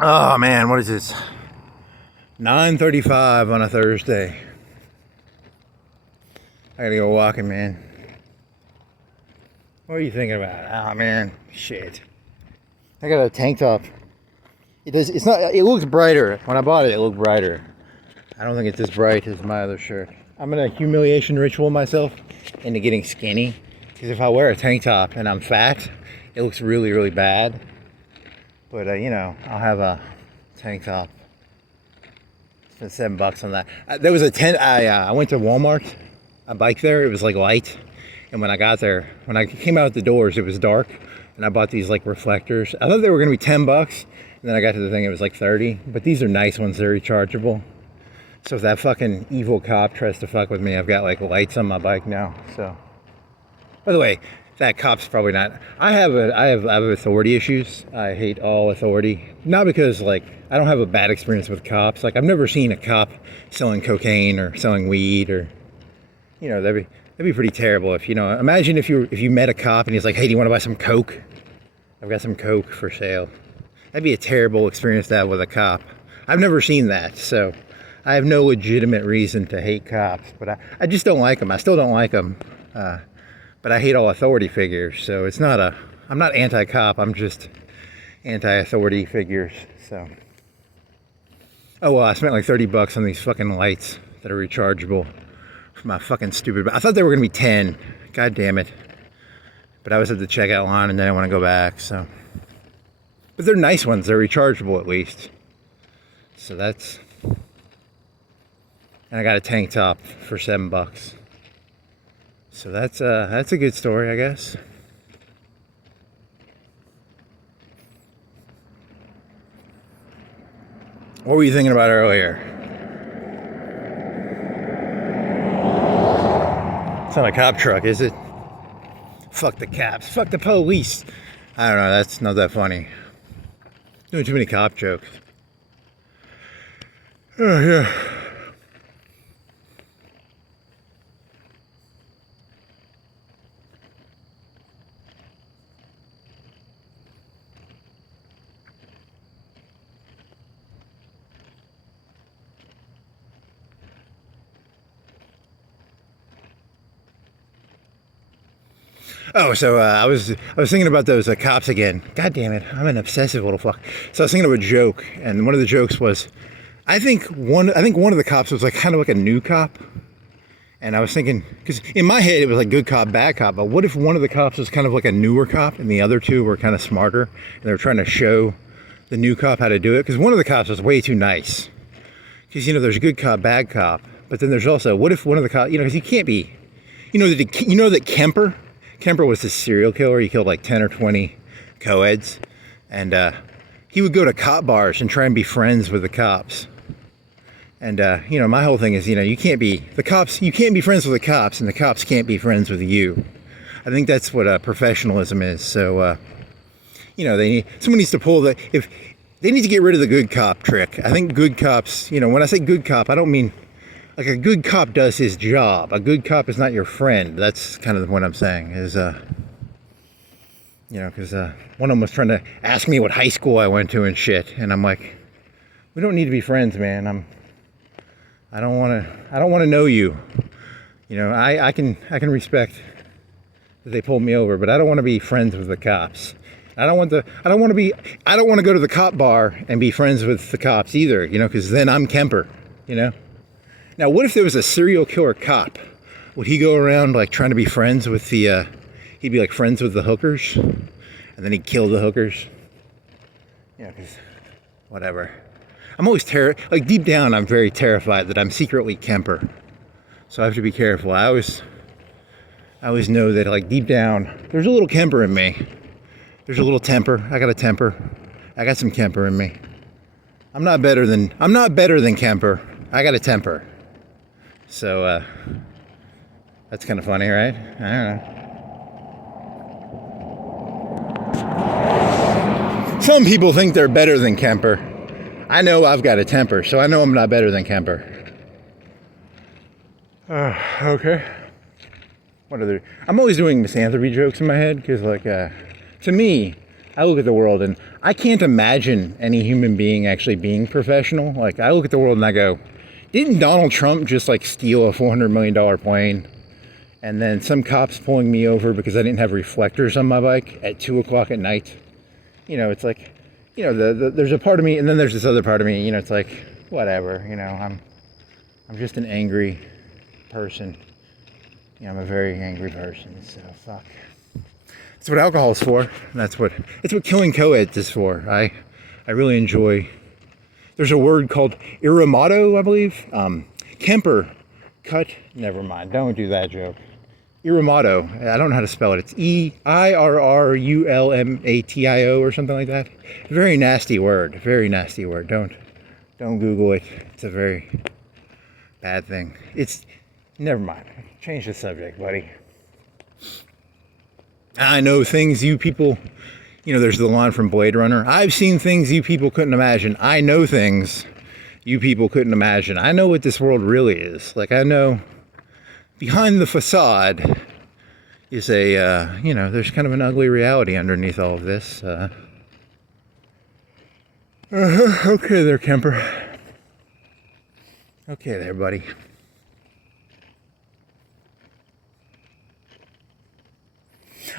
Oh man, what is this? 9:35 on a Thursday. I gotta go walking, man. What are you thinking about? Oh man, shit. I got a tank top. It's not. It looks brighter. When I bought it, it looked brighter. I don't think it's as bright as my other shirt. I'm in a humiliation ritual myself into getting skinny. Because if I wear a tank top and I'm fat, it looks really, really bad. But I'll have a tank top. Spent $7 on that. There was a tent. I went to Walmart. I biked there. It was like light, and when I got there, when I came out the doors, it was dark, and I bought these like reflectors. I thought they were gonna be $10, and then I got to the thing, it was like 30. But these are nice ones. They're rechargeable. So if that fucking evil cop tries to fuck with me, I've got like lights on my bike now. So, by the way, that cop's probably not. I have authority issues. I hate all authority. Not because like I don't have a bad experience with cops. Like I've never seen a cop selling cocaine or selling weed or, that'd be pretty terrible. If imagine if you met a cop and he's like, hey, do you want to buy some coke? I've got some coke for sale. That'd be a terrible experience to have with a cop. I've never seen that, so I have no legitimate reason to hate cops. But I just don't like them. I still don't like them. But I hate all authority figures, so I'm not anti-cop, I'm just anti-authority figures, so. Oh well, I spent like $30 on these fucking lights that are rechargeable for my fucking stupid, I thought they were gonna be 10, god damn it. But I was at the checkout line and then I wanna go back, so. But they're nice ones, they're rechargeable at least. So that's, and I got a tank top for $7. So that's a good story, I guess. What were you thinking about earlier? It's not a cop truck, is it? Fuck the cops. Fuck the police. I don't know, that's not that funny. Doing too many cop jokes. Oh, yeah. Oh, so I was thinking about those cops again. God damn it, I'm an obsessive little fuck. So I was thinking of a joke, and one of the jokes was, I think one of the cops was like kind of like a new cop, and I was thinking, because in my head it was like good cop, bad cop. But what if one of the cops was kind of like a newer cop, and the other two were kind of smarter, and they were trying to show the new cop how to do it? Because one of the cops was way too nice. Because there's a good cop, bad cop, but then there's also, what if one of the cops, because he can't be, that Kemper was this serial killer. He killed like 10 or 20 co-eds. And he would go to cop bars and try and be friends with the cops. And, my whole thing is, you can't be friends with the cops and the cops can't be friends with you. I think that's what professionalism is. So, someone needs to pull if they need to get rid of the good cop trick. I think good cops, when I say good cop, I don't mean like a good cop does his job. A good cop is not your friend. That's kind of what I'm saying is, because one of them was trying to ask me what high school I went to and shit. And I'm like, we don't need to be friends, man. I don't want to know you. I can respect that they pulled me over, but I don't want to be friends with the cops. I don't want to go to the cop bar and be friends with the cops either, because then I'm Kemper, Now, what if there was a serial killer cop? Would he go around like trying to be friends with he'd be like friends with the hookers, and then he'd kill the hookers? Because whatever. I'm always like deep down, I'm very terrified that I'm secretly Kemper. So I have to be careful. I always know that like deep down, there's a little Kemper in me. There's a little temper. I got a temper. I got some Kemper in me. I'm not better than Kemper. I got a temper. So, that's kind of funny, right? I don't know. Some people think they're better than Kemper. I know I've got a temper, so I know I'm not better than Kemper. Okay. What are there? I'm always doing misanthropy jokes in my head, because, like, to me, I look at the world and I can't imagine any human being actually being professional. Like, I look at the world and I go, didn't Donald Trump just like steal a $400 million plane? And then some cops pulling me over because I didn't have reflectors on my bike at 2 o'clock at night. You know, it's like, you know, there's a part of me, and then there's this other part of me, you know, it's like, whatever, you know, I'm just an angry person. You know, I'm a very angry person, so fuck. That's what alcohol is for. That's what killing co-eds is for. I really enjoy. There's a word called irramato, I believe. Kemper cut. Never mind. Don't do that joke. Irramato. I don't know how to spell it. It's EIRRULMATIO or something like that. Very nasty word. Very nasty word. Don't Google it. It's a very bad thing. It's. Never mind. Change the subject, buddy. I know things you people, you know, there's the line from Blade Runner. I've seen things you people couldn't imagine. I know things you people couldn't imagine. I know what this world really is. Like, I know behind the facade is a, you know, there's kind of an ugly reality underneath all of this. Okay there, Kemper. Okay there, buddy.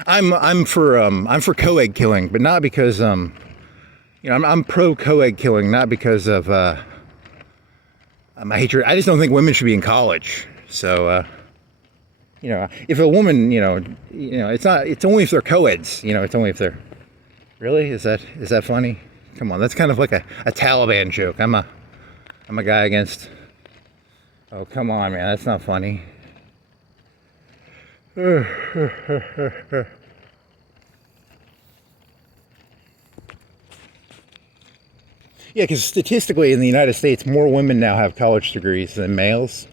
I'm for co-ed killing, but not because you know, I'm pro co-ed killing, not because of my hatred. I just don't think women should be in college. So you know, if a woman, you know, it's only if they're co-eds. You know, it's only if they're. Really? Is that funny? Come on, that's kind of like a Taliban joke. I'm a guy against. Oh, come on, man, that's not funny. Yeah, because statistically in the United States, more women now have college degrees than males.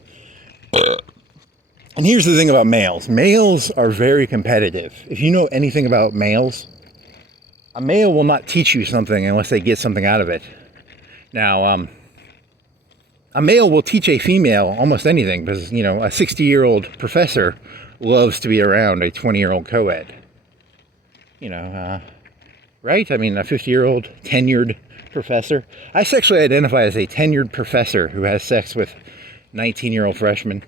And here's the thing about males. Males are very competitive. If you know anything about males, a male will not teach you something unless they get something out of it. Now, a male will teach a female almost anything because, you know, a 60-year-old professor loves to be around a 20-year-old co-ed. You know, right? I mean, a 50-year-old tenured professor. I sexually identify as a tenured professor who has sex with 19-year-old freshmen.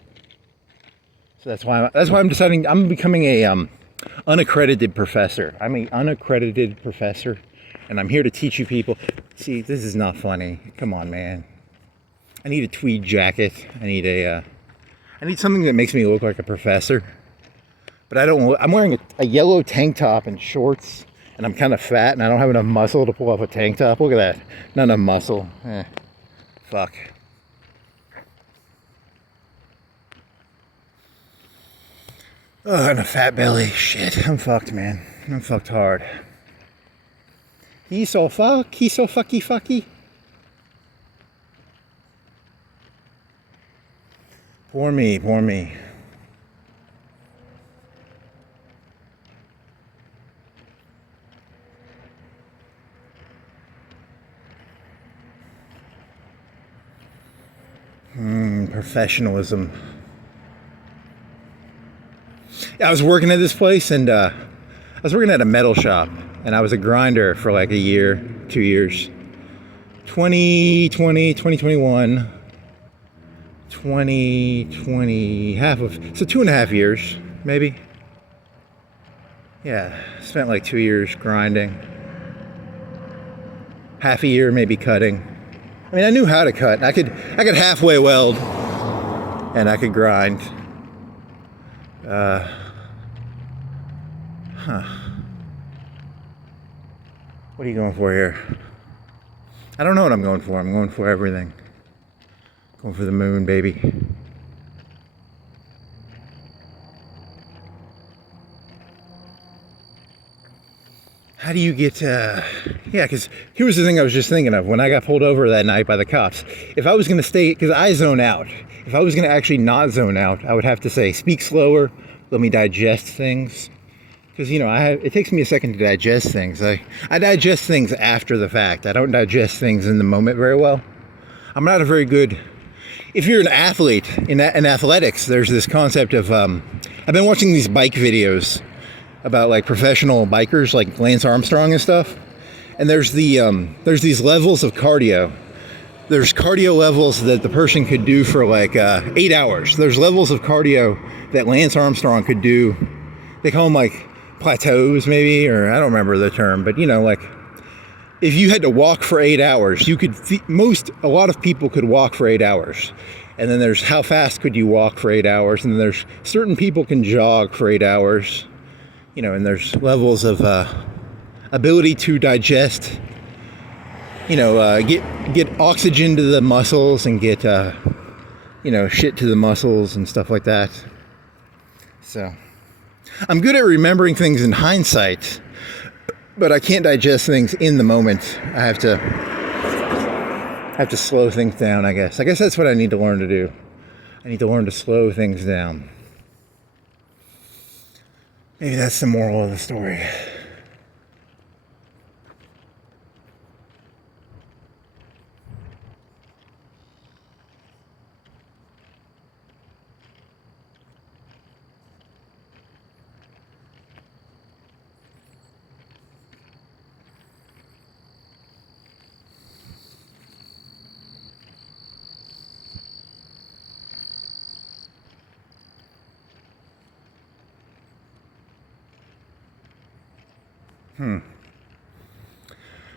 So that's why I'm deciding I'm becoming a unaccredited professor. I'm an unaccredited professor, and I'm here to teach you people. See, this is not funny. Come on, man. I need a tweed jacket. I need something that makes me look like a professor. But I don't. I'm wearing a yellow tank top and shorts, and I'm kind of fat, and I don't have enough muscle to pull off a tank top. Look at that. Not enough muscle. Fuck. Oh, and a fat belly. Shit. I'm fucked, man. I'm fucked hard. He's so fucky. Poor me. Professionalism. I was working at this place, and I was working at a metal shop, and I was a grinder for like a year, 2 years. 2020, 2021, 2020, so 2.5 years, maybe. Yeah, spent like 2 years grinding. Half a year maybe cutting. I mean, I knew how to cut. I could halfway weld, and I could grind. What are you going for here? I don't know what I'm going for. I'm going for everything. Going for the moon, baby. How do you get, yeah, because here was the thing I was just thinking of when I got pulled over that night by the cops. If I was going to stay, because I zone out, if I was going to actually not zone out, I would have to say, speak slower, let me digest things. Because, you know, it takes me a second to digest things. I digest things after the fact. I don't digest things in the moment very well. I'm not a very good, if you're an athlete, in athletics, there's this concept of, I've been watching these bike videos about like professional bikers like Lance Armstrong and stuff. And there's these levels of cardio. There's cardio levels that the person could do for like 8 hours. There's levels of cardio that Lance Armstrong could do. They call them like plateaus maybe, or I don't remember the term, but you know, like if you had to walk for 8 hours, you could, a lot of people could walk for 8 hours. And then there's how fast could you walk for 8 hours. And then there's certain people can jog for 8 hours, you know, and there's levels of ability to digest, you know, get oxygen to the muscles and get, you know, shit to the muscles and stuff like that. So I'm good at remembering things in hindsight, but I can't digest things in the moment. I have to slow things down, I guess. I guess that's what I need to learn to do. I need to learn to slow things down. Maybe that's the moral of the story.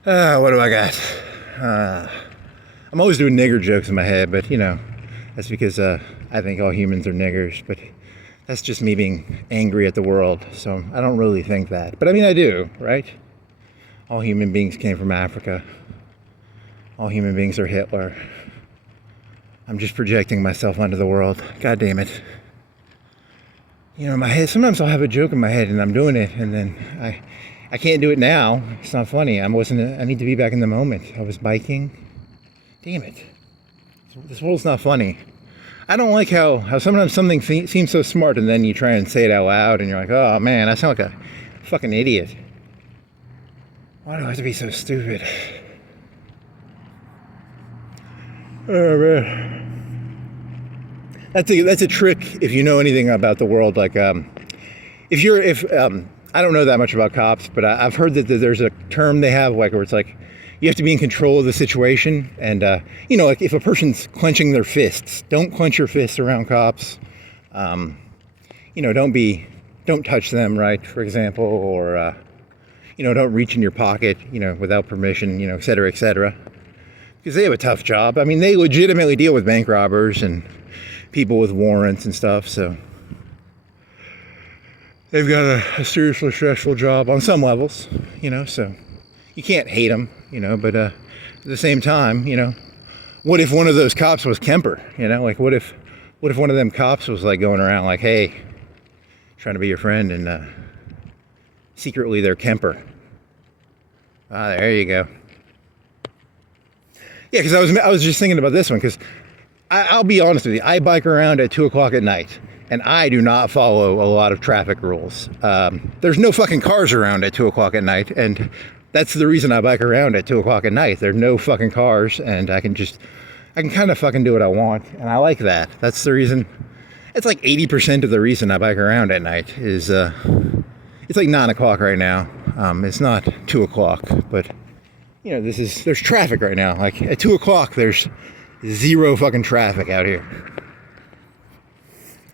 What do I got? I'm always doing nigger jokes in my head, but you know, that's because I think all humans are niggers, but that's just me being angry at the world, so I don't really think that. But I mean, I do, right? All human beings came from Africa. All human beings are Hitler. I'm just projecting myself onto the world. God damn it. You know, in my head, sometimes I'll have a joke in my head and I'm doing it, and then I can't do it now. It's not funny. I need to be back in the moment. I was biking. Damn it. This world's not funny. I don't like how sometimes something seems so smart and then you try and say it out loud and you're like, oh man, I sound like a fucking idiot. Why do I have to be so stupid? Oh man. That's a trick if you know anything about the world. Like, I don't know that much about cops, but I've heard that there's a term they have, like, where it's like, you have to be in control of the situation. And, you know, like if a person's clenching their fists, don't clench your fists around cops. You know, don't touch them, right? For example, or, you know, don't reach in your pocket, you know, without permission, you know, et cetera, et cetera. Because they have a tough job. I mean, they legitimately deal with bank robbers and people with warrants and stuff, so they've got a seriously stressful job on some levels, you know, so you can't hate them, you know, but at the same time, you know, what if one of those cops was Kemper, you know, like what if one of them cops was like going around like, hey, trying to be your friend, and secretly they're Kemper. There you go. Yeah, because I was just thinking about this one, because I'll be honest with you, I bike around at 2 o'clock at night, and I do not follow a lot of traffic rules. There's no fucking cars around at 2 o'clock at night, and that's the reason I bike around at 2 o'clock at night. There are no fucking cars, and I can kind of fucking do what I want, and I like that. That's the reason. It's like 80% of the reason I bike around at night is, it's like 9 o'clock right now. It's not 2 o'clock, but, you know, there's traffic right now. Like, at 2 o'clock, there's zero fucking traffic out here.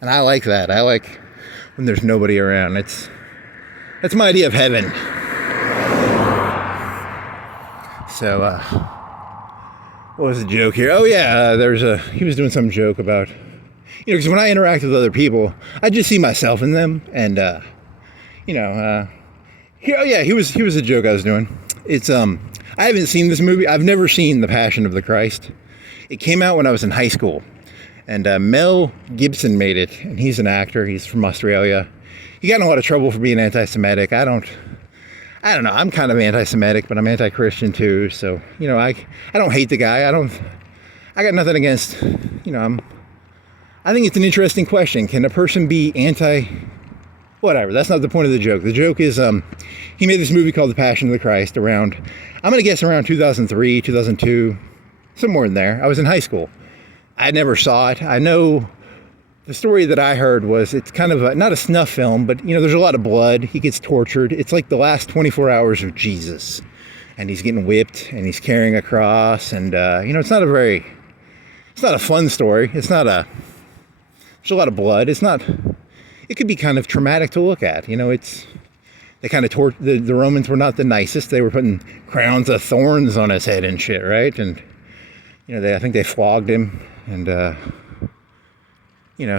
And I like that. I like when there's nobody around. That's my idea of heaven. So, what was the joke here? Oh yeah, he was doing some joke about, you know, because when I interact with other people, I just see myself in them, and you know, he was a joke I was doing. It's I haven't seen this movie. I've never seen The Passion of the Christ. It came out when I was in high school, and Mel Gibson made it, and he's an actor. He's from Australia. He got in a lot of trouble for being anti-Semitic. I don't know. I'm kind of anti-Semitic, but I'm anti-Christian too. So, you know, I don't hate the guy. I got nothing against, you know, I think it's an interesting question. Can a person be whatever, that's not the point of the joke. The joke is, he made this movie called The Passion of the Christ around 2003, 2002, somewhere in there. I was in high school. I never saw it. I know the story that I heard was it's kind of not a snuff film, but there's a lot of blood. He gets tortured. It's like the last 24 hours of Jesus, and he's getting whipped and he's carrying a cross, and it's not a fun story. There's a lot of blood. It could be kind of traumatic to look at. They kind of the Romans were not the nicest. They were putting crowns of thorns on his head and shit, right? And I think they flogged him, and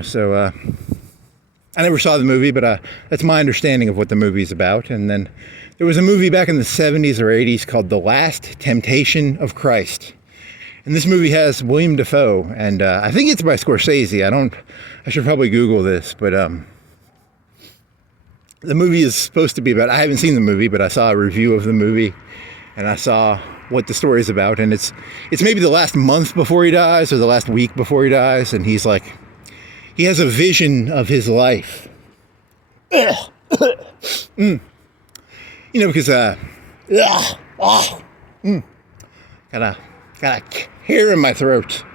so I never saw the movie, but that's my understanding of what the movie's about. And then there was a movie back in the 70s or 80s called The Last Temptation of Christ. And this movie has William Dafoe, and I think it's by Scorsese. I should probably Google this, but the movie is supposed to be about, I haven't seen the movie, but I saw a review of the movie, and I saw what the story is about, and it's maybe the last month before he dies, or the last week before he dies, and he has a vision of his life. Because got a hair in my throat.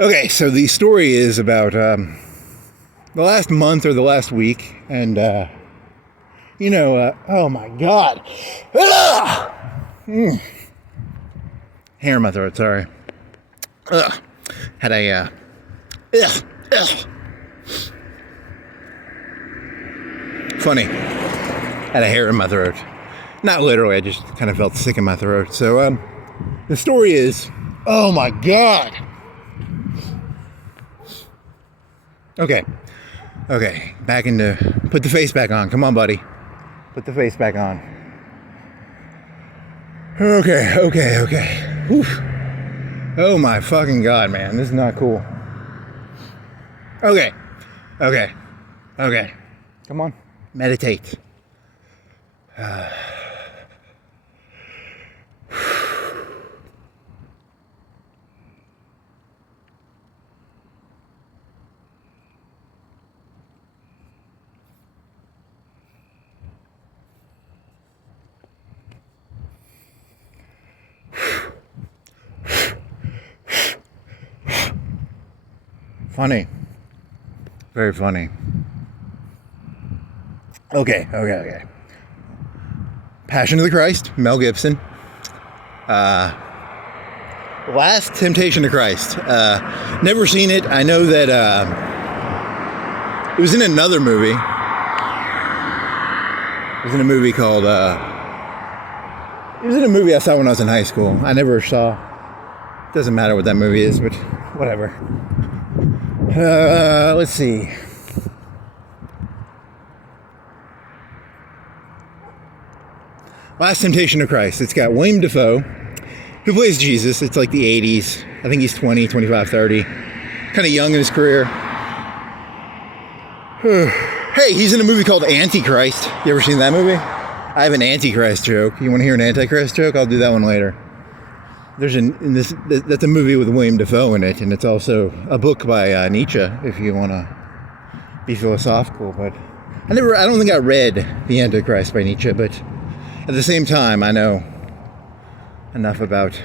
Okay, so the story is about the last month or the last week, and oh my god, hair in my throat. Sorry. Had a funny. Had a hair in my throat. Not literally, I just kind of felt sick in my throat. So the story is, oh my god. Okay, back put the face back on. Come on, buddy. Put the face back on. Okay. Oof. Oh my fucking god, man. This is not cool. Okay. Come on. Meditate. Funny. Very funny. Okay. Passion of the Christ, Mel Gibson. Last Temptation of Christ. Never seen it. I know that it was in another movie. It was in a movie called... it was in a movie I saw when I was in high school. I never saw... Doesn't matter what that movie is, but whatever. Let's see. Last Temptation of Christ. It's got William Dafoe, who plays Jesus. It's like the 80s. I think he's 20, 25, 30. Kind of young in his career. Hey, he's in a movie called Antichrist. You ever seen that movie? I have an Antichrist joke. You want to hear an Antichrist joke? I'll do that one later. That's a movie with William Dafoe in it, and it's also a book by Nietzsche, if you want to be philosophical. But I don't think I read The Antichrist by Nietzsche, but at the same time, I know enough about,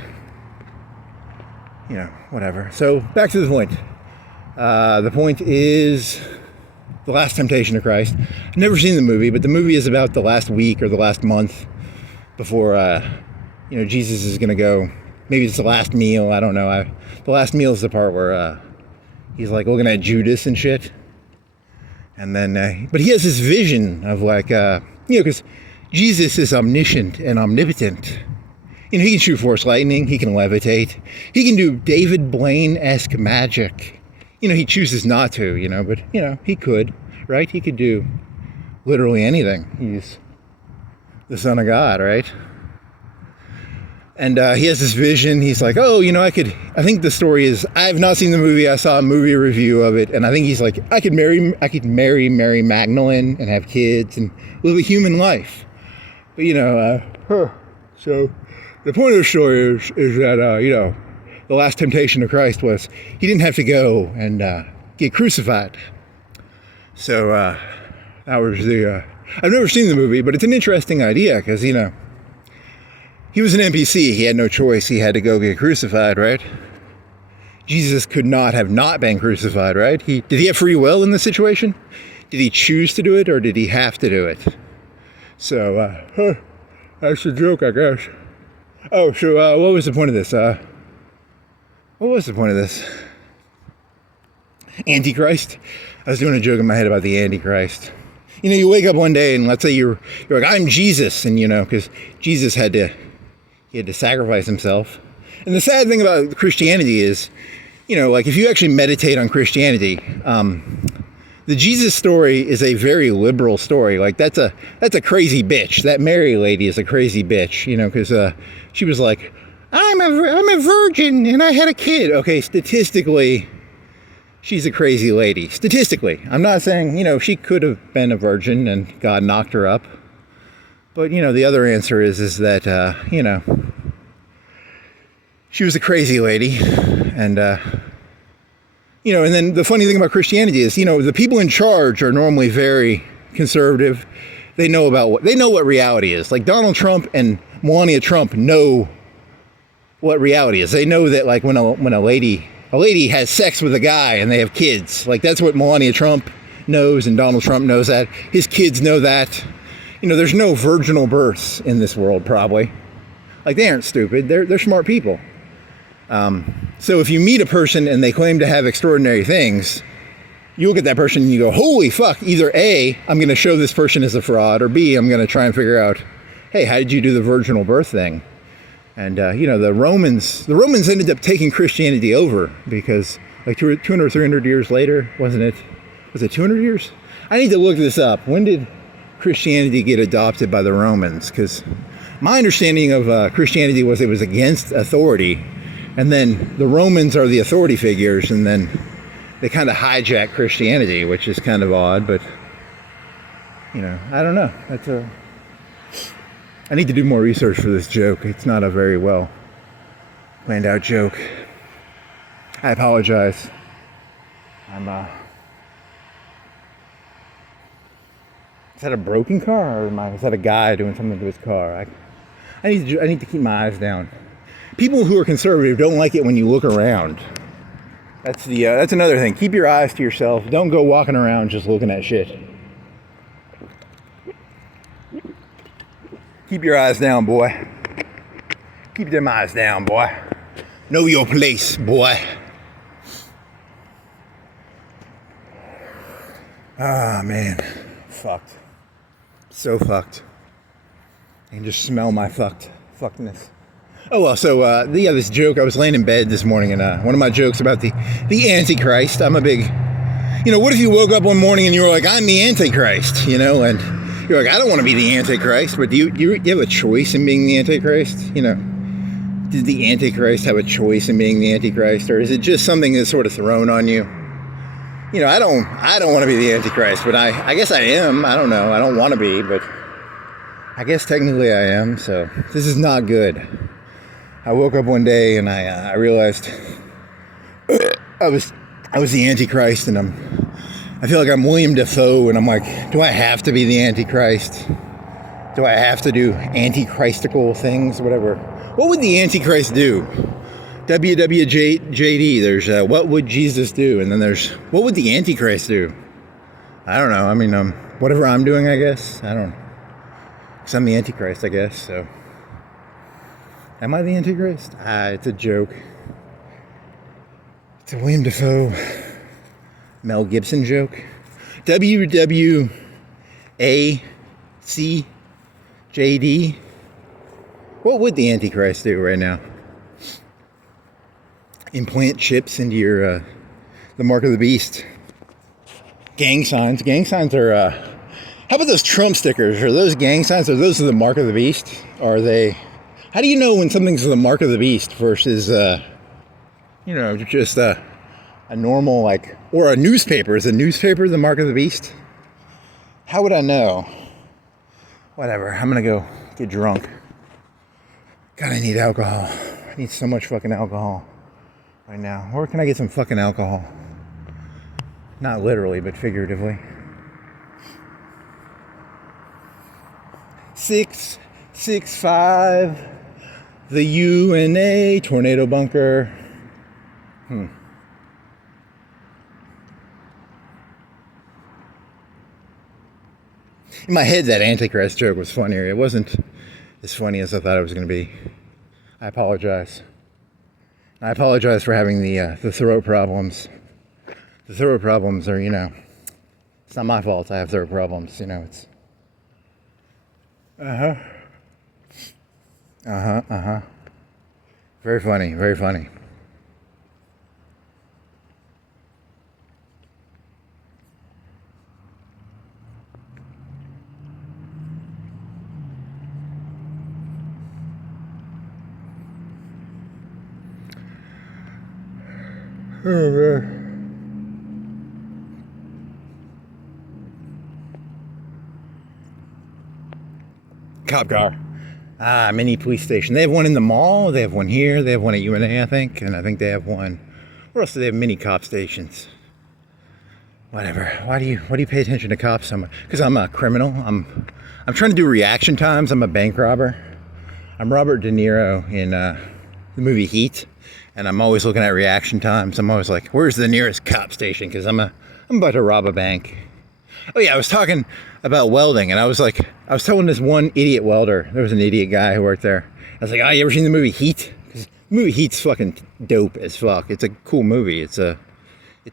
whatever. So back to the point. The point is The Last Temptation of Christ. I've never seen the movie, but the movie is about the last week or the last month before, Jesus is going to go. Maybe it's the last meal. I don't know. The last meal is the part where he's like looking at Judas and shit. And then, but he has this vision of because Jesus is omniscient and omnipotent. He can shoot force lightning. He can levitate. He can do David Blaine-esque magic. He chooses not to, but, he could, right? He could do literally anything. He's the Son of God, right? And he has this vision. He's like, I think the story is, I have not seen the movie. I saw a movie review of it. And I think he's like, I could marry Mary Magdalene and have kids and live a human life. But, so the point of the story is that, the last temptation of Christ was he didn't have to go and get crucified. So that was I've never seen the movie, but it's an interesting idea because, he was an NPC. He had no choice. He had to go get crucified, right? Jesus could not have not been crucified, right? Did he have free will in this situation? Did he choose to do it, or did he have to do it? So, that's a joke, I guess. Oh, so what was the point of this? What was the point of this? Antichrist? I was doing a joke in my head about the Antichrist. You know, you wake up one day and let's say you're like, I'm Jesus, and you know, because Jesus had to sacrifice himself. And the sad thing about Christianity is, you know, like if you actually meditate on Christianity, the Jesus story is a very liberal story. Like that's a crazy bitch. That Mary lady is a crazy bitch, you know, because she was like, I'm a virgin and I had a kid. Okay, statistically, she's a crazy lady. Statistically, I'm not saying, you know, she could have been a virgin and God knocked her up. But, you know, the other answer is that, you know, she was a crazy lady. And, you know, and then the funny thing about Christianity is, you know, the people in charge are normally very conservative. They know what reality is. Like Donald Trump and Melania Trump know what reality is. They know that like when a lady has sex with a guy and they have kids, like that's what Melania Trump knows and Donald Trump knows that. His kids know that. You know, there's no virginal births in this world probably. Like they aren't stupid. They're smart people. So if you meet a person and they claim to have extraordinary things, you look at that person and you go, holy fuck, either A, I'm going to show this person as a fraud, or B, I'm going to try and figure out, hey, how did you do the virginal birth thing? And, you know, the Romans ended up taking Christianity over because like 200 or 300 years later, wasn't it? Was it 200 years? I need to look this up. When did Christianity get adopted by the Romans? Because my understanding of Christianity was it was against authority. And then the Romans are the authority figures, and then they kind of hijack Christianity, which is kind of odd, but, you know, I don't know. I need to do more research for this joke. It's not a very well planned out joke. I apologize. Is that a broken car, or is that a guy doing something to his car? I need to keep my eyes down. People who are conservative don't like it when you look around. That's another thing. Keep your eyes to yourself. Don't go walking around just looking at shit. Keep your eyes down, boy. Keep them eyes down, boy. Know your place, boy. Ah, man. Fucked. So fucked. I can just smell my fuckedness. Oh, well, so, this joke, I was laying in bed this morning, and one of my jokes about the Antichrist, I'm a big, you know, what if you woke up one morning and you were like, I'm the Antichrist, you know, and you're like, I don't want to be the Antichrist, but do you have a choice in being the Antichrist? You know, did the Antichrist have a choice in being the Antichrist, or is it just something that's sort of thrown on you? You know, I don't want to be the Antichrist, but I guess I am. I don't know. I don't want to be, but I guess technically I am, so this is not good. I woke up one day and I realized I was the Antichrist, and I feel like I'm William Dafoe, and I'm like, do I have to be the Antichrist? Do I have to do antichristical things, whatever? What would the Antichrist do? WWJD, there's what would Jesus do? And then there's what would the Antichrist do? I don't know. I mean, whatever I'm doing, I guess. I don't know. Because I'm the Antichrist, I guess, so. Am I the Antichrist? It's a joke. It's a William Dafoe, Mel Gibson joke. WWACJD. What would the Antichrist do right now? Implant chips into your, the mark of the beast. Gang signs. Gang signs are, how about those Trump stickers? Are those gang signs? Are those the mark of the beast? Are they... How do you know when something's the mark of the beast versus, you know, just a normal, like, or a newspaper? Is a newspaper the mark of the beast? How would I know? Whatever, I'm gonna go get drunk. God, I need alcohol. I need so much fucking alcohol right now. Where can I get some fucking alcohol? Not literally, but figuratively. 665. The UNA tornado bunker. In my head, that Antichrist joke was funnier. It wasn't as funny as I thought it was going to be. I apologize. I apologize for having the throat problems. The throat problems are, it's not my fault. I have throat problems. It's. Very funny. Very funny. Oh, man. Cop car. Mini police station. They have one in the mall. They have one here. They have one at UNA, I think. And I think they have one. Where else do they have mini cop stations? Whatever. Why do you pay attention to cops so much? Because I'm a criminal. I'm trying to do reaction times. I'm a bank robber. I'm Robert De Niro in the movie Heat. And I'm always looking at reaction times. I'm always like, where's the nearest cop station? Because I'm about to rob a bank. Oh yeah, I was talking about welding, and I was telling this one idiot welder. There was an idiot guy who worked there. I was like, oh, you ever seen the movie Heat? 'Cause the movie Heat's fucking dope as fuck. It's a cool movie. It's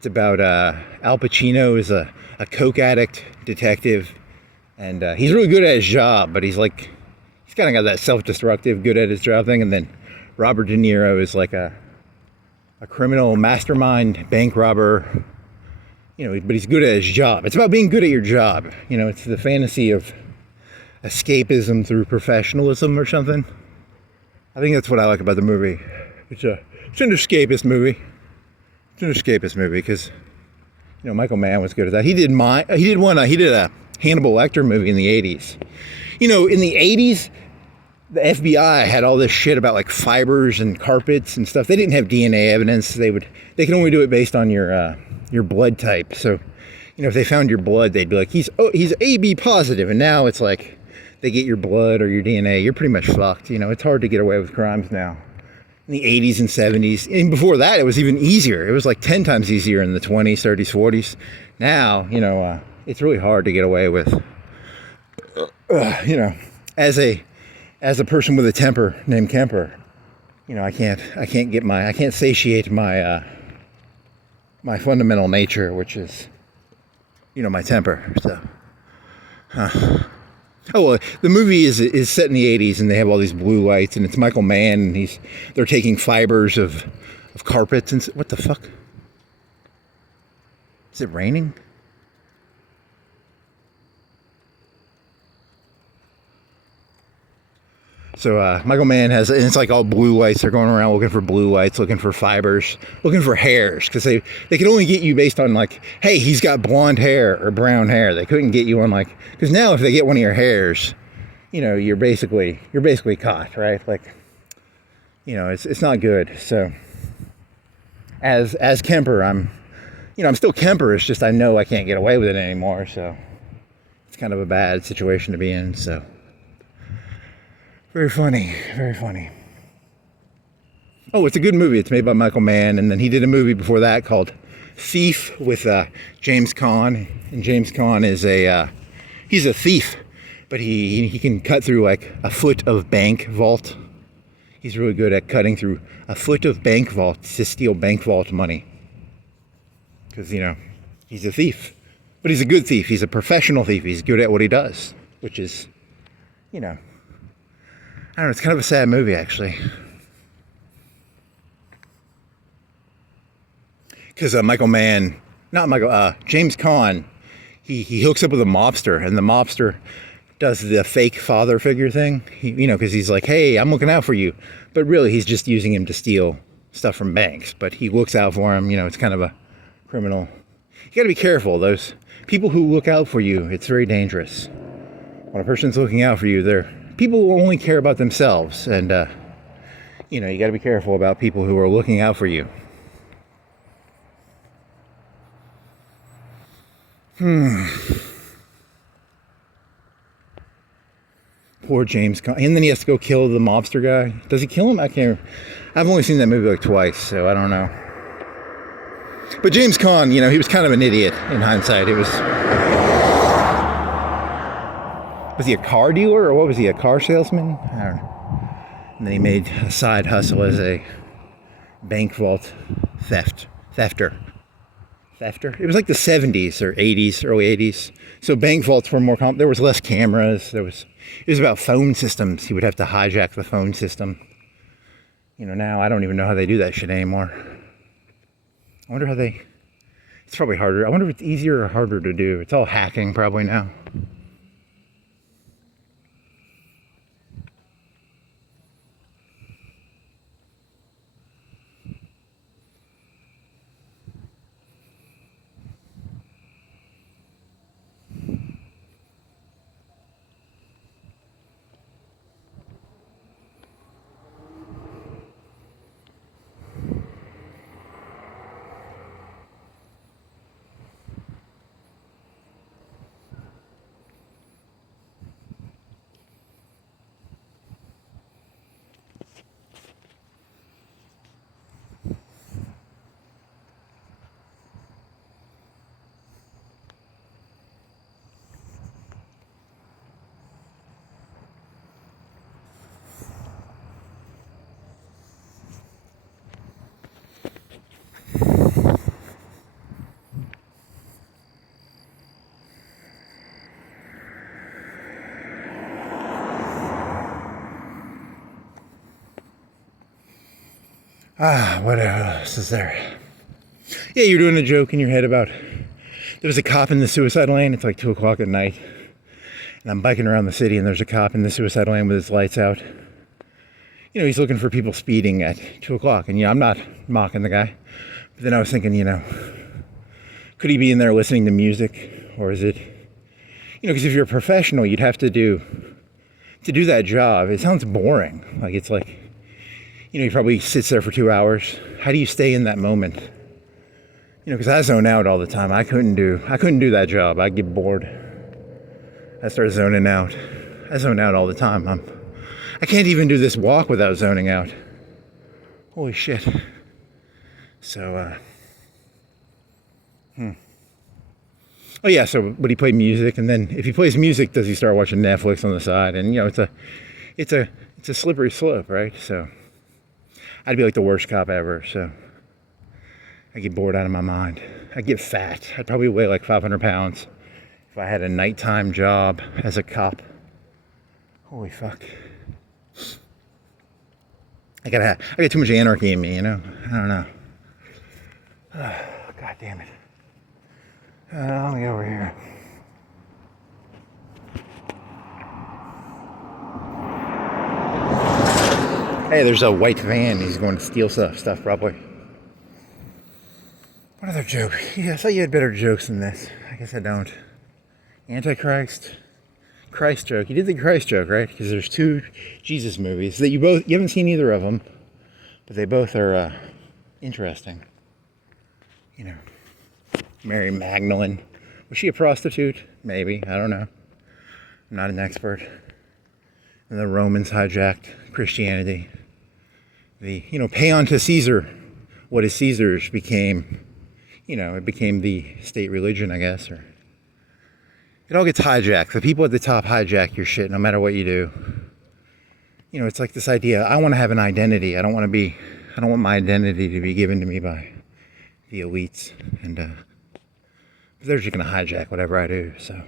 about Al Pacino is a coke addict detective, and he's really good at his job, but he's kind of got that self-destructive, good at his job thing. And then Robert De Niro is like a criminal mastermind bank robber, but he's good at his job. It's about being good at your job. It's the fantasy of escapism through professionalism or something. I think that's what I like about the movie. It's an escapist movie. It's an escapist movie because, Michael Mann was good at that. He did a Hannibal Lecter movie in the 80s. In the 80s, the FBI had all this shit about like fibers and carpets and stuff. They didn't have DNA evidence. They could only do it based on your blood type. So, if they found your blood, they'd be like, he's AB positive. And now it's like they get your blood or your DNA. You're pretty much fucked. It's hard to get away with crimes now. In the 80s and 70s, and before that, it was even easier. It was like 10 times easier in the 20s, 30s, 40s. Now, it's really hard to get away with. As a person with a temper named Kemper, I can't satiate my my fundamental nature, which is, my temper. So, oh well, the movie is set in the 80s, and they have all these blue lights, and it's Michael Mann, and they're taking fibers of carpets and what the fuck? Is it raining? So Michael Mann and it's like all blue lights. They're going around looking for blue lights, looking for fibers, looking for hairs, because they can only get you based on like, hey, he's got blonde hair or brown hair. They couldn't get you on like, because now if they get one of your hairs, you're basically caught, right? Like, it's not good. So as Kemper, I'm still Kemper. It's just I know I can't get away with it anymore. So it's kind of a bad situation to be in. So. Very funny, very funny. Oh, it's a good movie. It's made by Michael Mann, and then he did a movie before that called Thief with James Caan. And James Caan is he's a thief, but he can cut through like a foot of bank vault. He's really good at cutting through a foot of bank vault to steal bank vault money. Because, he's a thief. But he's a good thief. He's a professional thief. He's good at what he does, which is, I don't know, it's kind of a sad movie, actually. Because James Caan, he hooks up with a mobster, and the mobster does the fake father figure thing, because he's like, hey, I'm looking out for you. But really, he's just using him to steal stuff from banks. But he looks out for him, it's kind of a criminal. You gotta be careful. Those people who look out for you, it's very dangerous. When a person's looking out for you, people will only care about themselves, and you got to be careful about people who are looking out for you. Poor James Caan. And then he has to go kill the mobster guy. Does he kill him? I can't. I've only seen that movie like twice, so I don't know. But James Caan, he was kind of an idiot in hindsight. It was. Was he a car dealer or what was he, a car salesman? I don't know. And then he made a side hustle as a bank vault thefter. It was like the 70s or 80s, early 80s. So bank vaults were more there was less cameras. It was about phone systems. He would have to hijack the phone system. You know, now I don't even know how they do that shit anymore. I wonder how it's probably harder. I wonder if it's easier or harder to do. It's all hacking probably now. What else is there? Yeah, you're doing a joke in your head about there's a cop in the suicide lane. It's like 2 o'clock at night. And I'm biking around the city and there's a cop in the suicide lane with his lights out. You know, he's looking for people speeding at 2 o'clock. And, you know, I'm not mocking the guy. But then I was thinking, you know, could he be in there listening to music? Or is it, you know, because if you're a professional, you'd have to do that job. It sounds boring. Like, it's like, you know, he probably sits there for 2 hours. How do you stay in that moment? You know, because I zone out all the time. I couldn't do that job. I'd get bored. I start zoning out. I zone out all the time. I can't even do this walk without zoning out. Holy shit. So, Oh yeah, so would he play music? And then if he plays music, does he start watching Netflix on the side? And, you know, it's a slippery slope, right? So I'd be like the worst cop ever, so I get bored out of my mind. I get fat. I'd probably weigh like 500 pounds if I had a nighttime job as a cop. Holy fuck. I got too much anarchy in me, you know? I don't know. God damn it. Let me go over here. Hey, there's a white van. He's going to steal stuff probably. What other joke? Yeah, I thought you had better jokes than this. I guess I don't. Antichrist. Christ joke. You did the Christ joke, right? Because there's 2 Jesus movies that you haven't seen either of them, but they both are interesting. You know, Mary Magdalene. Was she a prostitute? Maybe. I don't know. I'm not an expert. And the Romans hijacked Christianity. Pay unto Caesar what is Caesar's became, it became the state religion, I guess, or it all gets hijacked. The people at the top hijack your shit no matter what you do. You know, it's like this idea, I want to have an identity. I don't want my identity to be given to me by the elites. And they're just going to hijack whatever I do, so.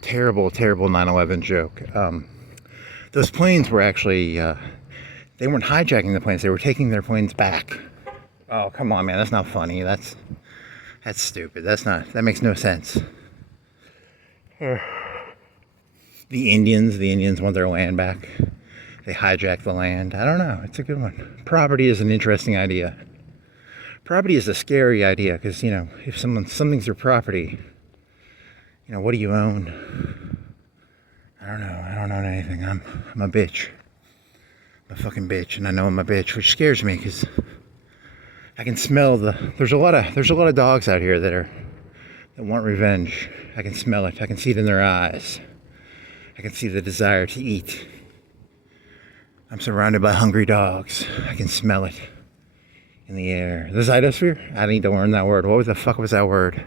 Terrible 9/11 joke. Those planes were actually, they weren't hijacking the planes, they were taking their planes back. Oh, come on, man, that's not funny. That's stupid. That makes no sense. The Indians want their land back. They hijack the land. I don't know. It's a good one. Property is an interesting idea. Property is a scary idea because, if something's your property, what do you own? I don't know. I don't own anything. I'm a bitch. I'm a fucking bitch, and I know I'm a bitch, which scares me because I can smell there's a lot of dogs out here that are that want revenge. I can smell it. I can see it in their eyes. I can see the desire to eat. I'm surrounded by hungry dogs. I can smell it in the air. The zytosphere? I need to learn that word. What the fuck was that word?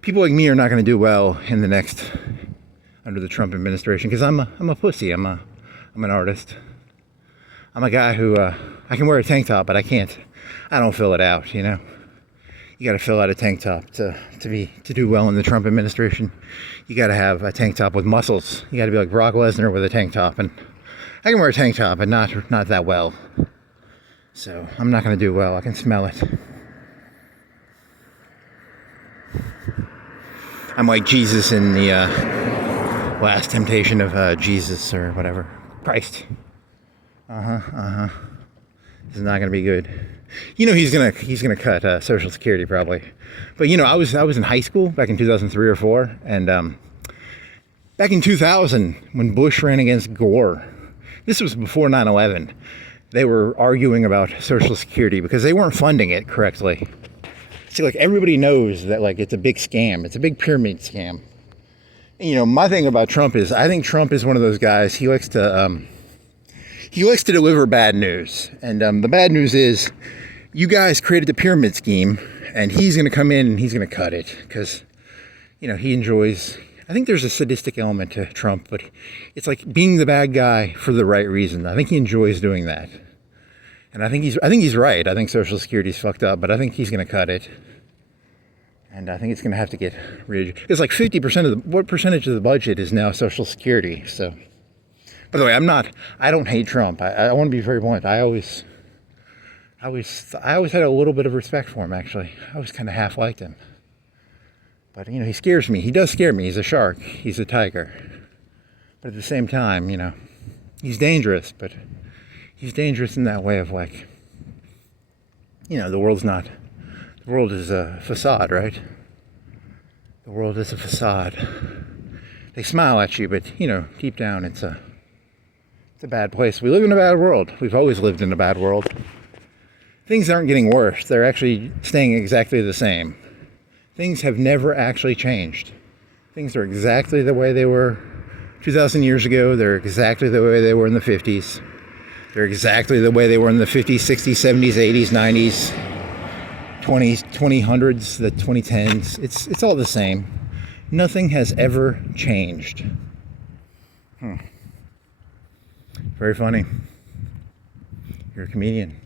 People like me are not going to do well in the next, under the Trump administration, because I'm a pussy. I'm an artist. I'm a guy who, I can wear a tank top, but I don't fill it out, you know? You got to fill out a tank top to do well in the Trump administration. You got to have a tank top with muscles. You got to be like Brock Lesnar with a tank top, and I can wear a tank top, but not that well. So I'm not going to do well. I can smell it. I'm like Jesus in the Last Temptation of Jesus or whatever. Christ. This is not going to be good. You know he's gonna cut Social Security probably. But you know I was in high school back in 2003 or 4, and back in 2000 when Bush ran against Gore, this was before 9/11. They were arguing about Social Security because they weren't funding it correctly. See, like everybody knows that like it's a big scam. It's a big pyramid scam. And, you know, my thing about Trump is I think Trump is one of those guys. He likes to deliver bad news, and the bad news is you guys created the pyramid scheme, and he's going to come in and he's going to cut it because, you know, he enjoys. I think there's a sadistic element to Trump, but it's like being the bad guy for the right reason. I think he enjoys doing that, and I think he's right. I think Social Security's fucked up, but I think he's going to cut it, and I think it's going to have to get rid. It's like 50% of what percentage of the budget is now Social Security. So. By the way, I don't hate Trump. I want to be very blunt. I always had a little bit of respect for him, actually. I always kind of half liked him. But, you know, he scares me. He does scare me. He's a shark. He's a tiger. But at the same time, you know, he's dangerous. But he's dangerous in that way of like, you know, the world is a facade, right? The world is a facade. They smile at you, but, you know, deep down it's a bad place. We live in a bad world. We've always lived in a bad world. Things aren't getting worse. They're actually staying exactly the same. Things have never actually changed. Things are exactly the way they were 2,000 years ago. They're exactly the way they were in the 50s. They're exactly the way they were in the 50s, 60s, 70s, 80s, 90s, 20s, 2000s, the 2010s. It's all the same. Nothing has ever changed. Very funny. You're a comedian.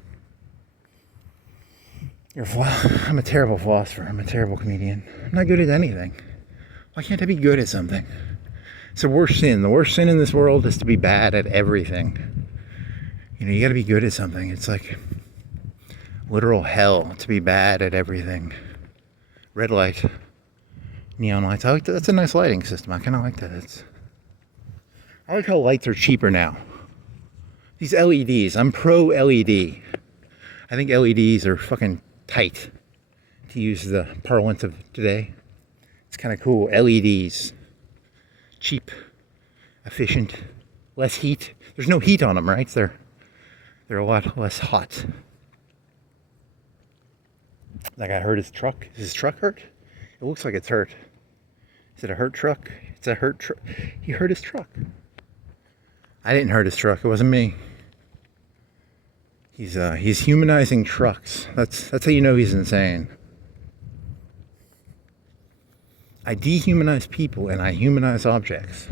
I'm a terrible philosopher. I'm a terrible comedian. I'm not good at anything. Why can't I be good at something? It's the worst sin. The worst sin in this world is to be bad at everything. You know, you gotta be good at something. It's like literal hell to be bad at everything. Red light. Neon lights. I like that. That's a nice lighting system. I kind of like that. I like how lights are cheaper now. These LEDs. I'm pro LED. I think LEDs are fucking tight, to use the parlance of today. It's kind of cool. LEDs. Cheap. Efficient. Less heat. There's no heat on them, right? They're a lot less hot. That guy hurt his truck. Is his truck hurt? It looks like it's hurt. Is it a hurt truck? It's a hurt truck. He hurt his truck. I didn't hurt his truck. It wasn't me. He's humanizing trucks. That's how you know he's insane. I dehumanize people and I humanize objects.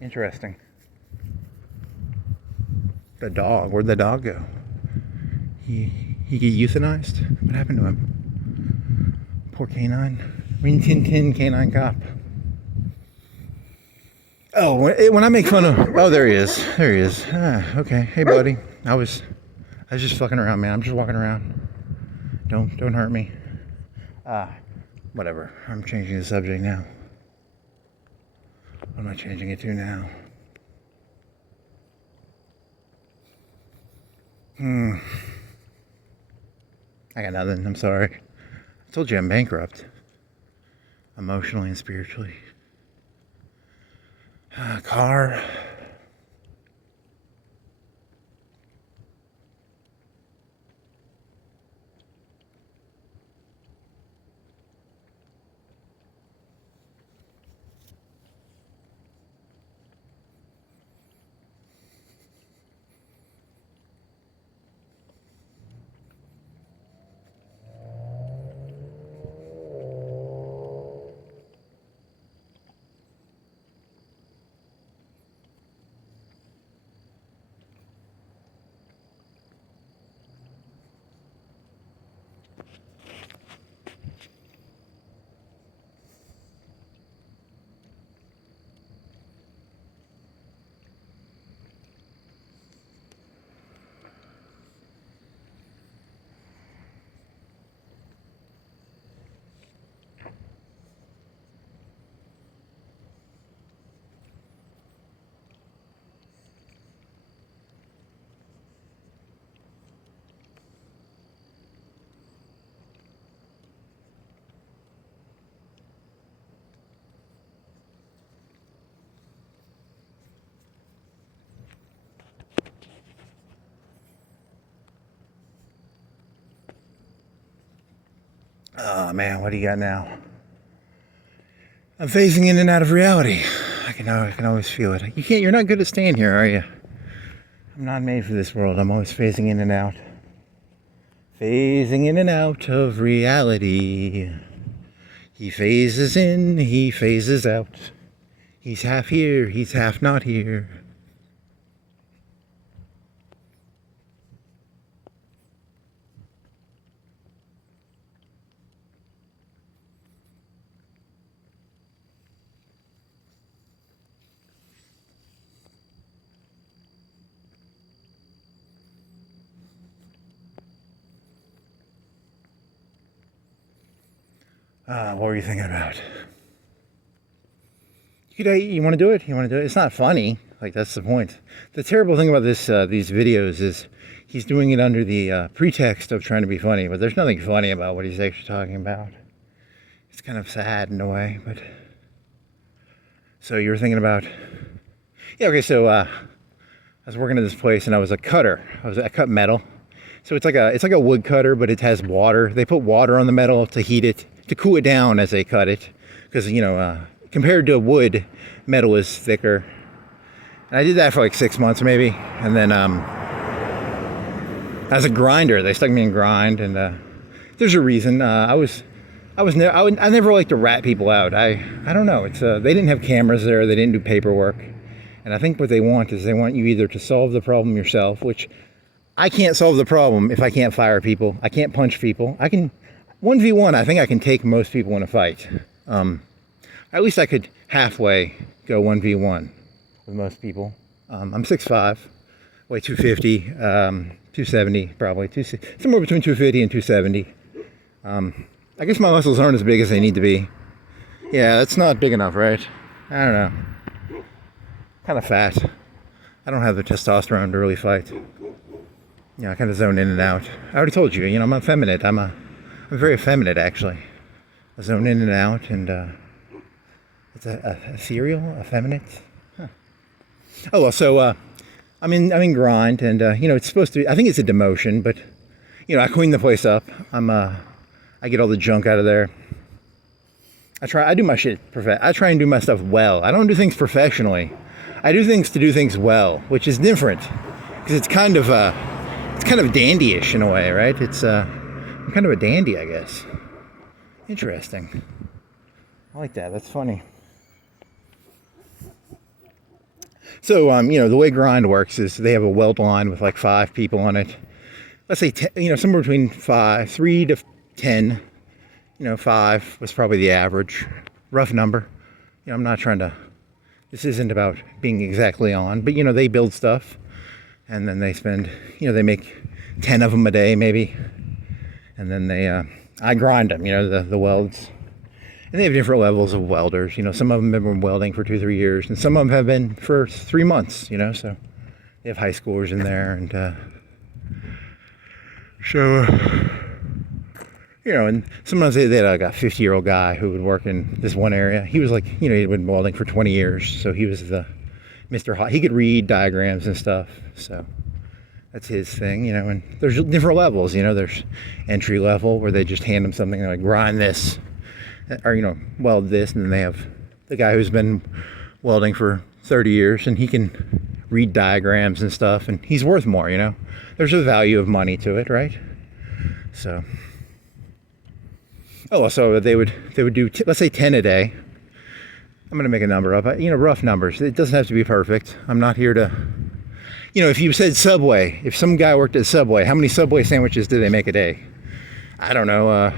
Interesting. The dog. Where'd the dog go? He get euthanized? What happened to him? Poor canine. Rin Tin Tin Canine Cop. Oh, when I make fun of... Oh, there he is. There he is. Ah, okay. Hey, buddy. I was just fucking around, man. I'm just walking around. Don't hurt me. Whatever. I'm changing the subject now. What am I changing it to now? I got nothing. I'm sorry. I told you I'm bankrupt. Emotionally and spiritually. Car. Oh man, what do you got now? I'm phasing in and out of reality. I can always feel it. You're not good at staying here, are you? I'm not made for this world. I'm always phasing in and out. Phasing in and out of reality. He phases in, he phases out. He's half here, he's half not here. What were you thinking about? You want to do it? You want to do it? It's not funny. Like, that's the point. The terrible thing about these videos is he's doing it under the pretext of trying to be funny, but there's nothing funny about what he's actually talking about. It's kind of sad in a way, but... So you were thinking about... Yeah, okay, so I was working at this place and I was a cutter. I cut metal. So it's like a wood cutter, but it has water. They put water on the metal to heat it, to cool it down as they cut it. Because, compared to wood, metal is thicker. And I did that for like 6 months maybe. And then as a grinder, they stuck me in grind. And there's a reason. I never liked to rat people out. I don't know. They didn't have cameras there. They didn't do paperwork. And I think what they want is they want you either to solve the problem yourself, which I can't solve the problem if I can't fire people. I can't punch people. I can 1v1. I think I can take most people in a fight. At least I could halfway go 1v1 with most people. I'm 6'5", weigh 250, 270 probably, somewhere between 250 and 270. I guess my muscles aren't as big as they need to be. Yeah, that's not big enough, right? I don't know. Kind of fat. I don't have the testosterone to really fight. I kind of zone in and out. I already told you, I'm effeminate. I'm very effeminate, actually. I zone in and out, and it's a cereal, effeminate. Huh. Oh well, so I'm in grind, and it's supposed to be. I think it's a demotion, but I clean the place up. I get all the junk out of there. I do my shit I try and do my stuff well. I don't do things professionally. I do things to do things well, which is different, because it's kind of dandy-ish in a way, right? I'm kind of a dandy, I guess. Interesting. I like that. That's funny. So, the way grind works is they have a weld line with like 5 people on it. Let's say, somewhere between 3 to 10. 5 was probably the average. Rough number. I'm not trying to... This isn't about being exactly on, but, they build stuff. And then they spend, they make 10 of them a day, maybe. And then I grind them, the welds. And they have different levels of welders. Some of them have been welding for 2-3 years, and some of them have been for 3 months, so they have high schoolers in there. And and sometimes they had like a 50-year-old guy who would work in this one area. He was like, he'd been welding for 20 years, so he was the Mr. Hot. He could read diagrams and stuff, so that's his thing, and there's different levels, there's entry level where they just hand them something like grind this, or, weld this, and then they have the guy who's been welding for 30 years, and he can read diagrams and stuff, and he's worth more, There's a value of money to it, right? So... Oh, so they would do, let's say 10 a day. I'm going to make a number up, rough numbers. It doesn't have to be perfect. I'm not here to, if you said Subway, if some guy worked at Subway, how many Subway sandwiches do they make a day? I don't know,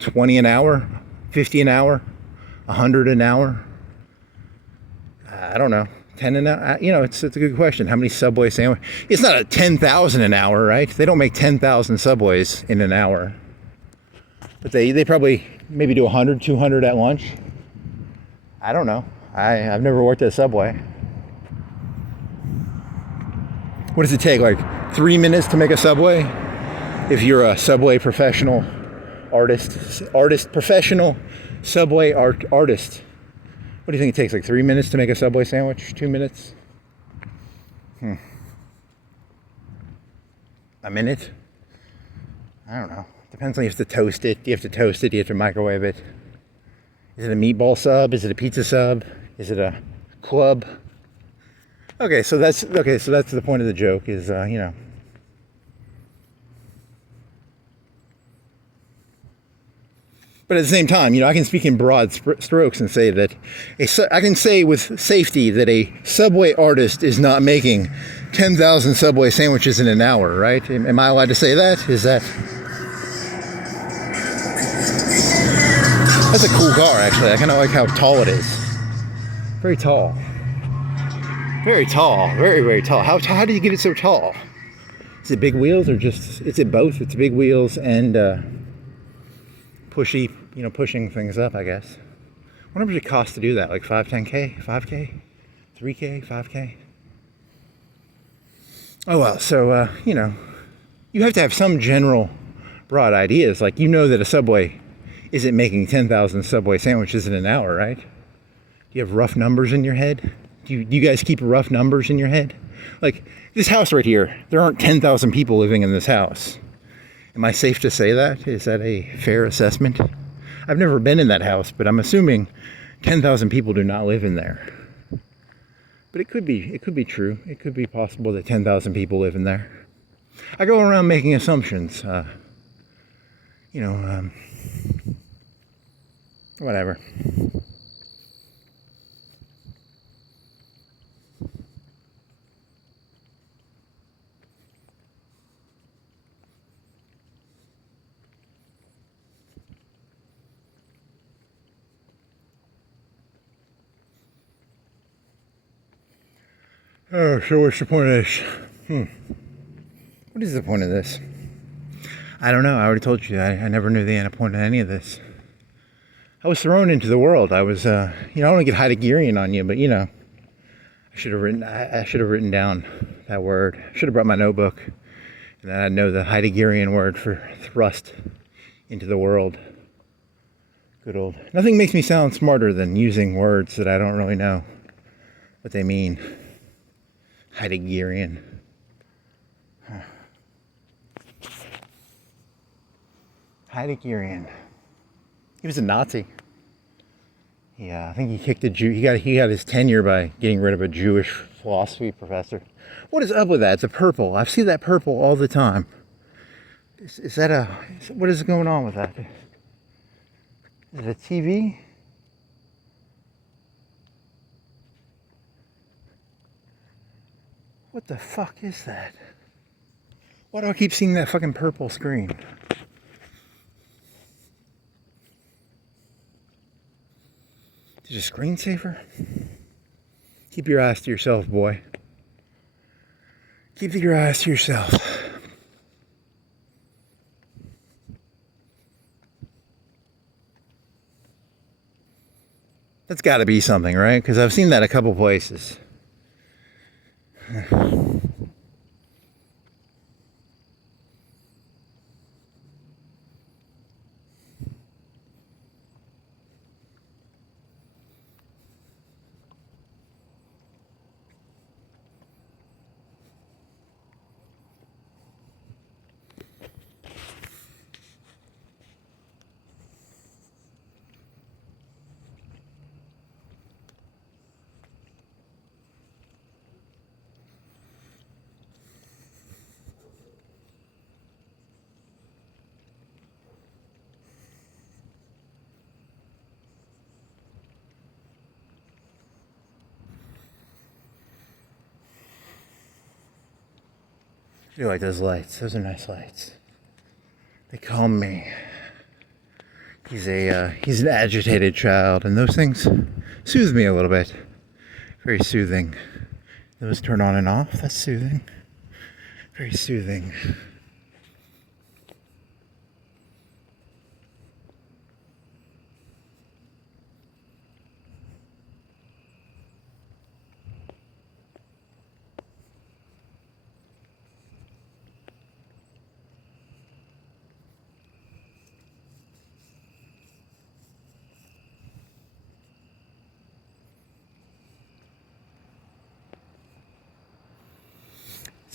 20 an hour, 50 an hour, 100 an hour. I don't know, 10 an hour. It's a good question. How many Subway sandwiches? It's not a 10,000 an hour, right? They don't make 10,000 Subways in an hour. But they probably maybe do 100, 200 at lunch. I don't know. I've never worked at a Subway. What does it take, like 3 minutes to make a Subway? If you're a Subway professional professional Subway artist. What do you think it takes, like 3 minutes to make a Subway sandwich? 2 minutes? A minute? I don't know. Depends on if you have to toast it. Do you have to toast it? Do you have to microwave it? Is it a meatball sub? Is it a pizza sub? Is it a club? Okay, so that's the point of the joke is, you know. But at the same time, you know, I can speak in broad strokes and say that I can say with safety that a Subway artist is not making 10,000 Subway sandwiches in an hour, right? Am I allowed to say that? That's a cool car, actually. I kind of like how tall it is. Very tall. Very tall. Very, very tall. How do you get it so tall? Is it big wheels or is it both? It's big wheels and pushy, you know, pushing things up, I guess. What much it costs to do that? Like 10K, 5K, 3K, 5K? Oh well, so, you know, you have to have some general broad ideas. Like, you know that a Subway isn't making 10,000 Subway sandwiches in an hour, right? Do you have rough numbers in your head? Do you guys keep rough numbers in your head? Like, this house right here, there aren't 10,000 people living in this house. Am I safe to say that? Is that a fair assessment? I've never been in that house, but I'm assuming 10,000 people do not live in there. But it could be true. It could be possible that 10,000 people live in there. I go around making assumptions. You know, whatever. Oh, so what's the point of this? What is the point of this? I don't know. I already told you. I never knew the end point of any of this. I was thrown into the world. I was, you know, I don't want to get Heideggerian on you, but, you know, I should have written down that word. I should have brought my notebook. And then I'd know the Heideggerian word for thrust into the world. Good old. Nothing makes me sound smarter than using words that I don't really know what they mean. Heideggerian. Huh. Heideggerian. He was a Nazi. Yeah, I think he kicked a Jew. He got his tenure by getting rid of a Jewish philosophy professor. What is up with that? It's a purple. I see that purple all the time. What is going on with that? Is it a TV? What the fuck is that? Why do I keep seeing that fucking purple screen? Is it a screensaver? Keep your eyes to yourself, boy. Keep your eyes to yourself. That's got to be something, right? Because I've seen that a couple places. I do like those lights. Those are nice lights. They calm me. He's an agitated child, and those things soothe me a little bit. Very soothing. Those turn on and off. That's soothing. Very soothing.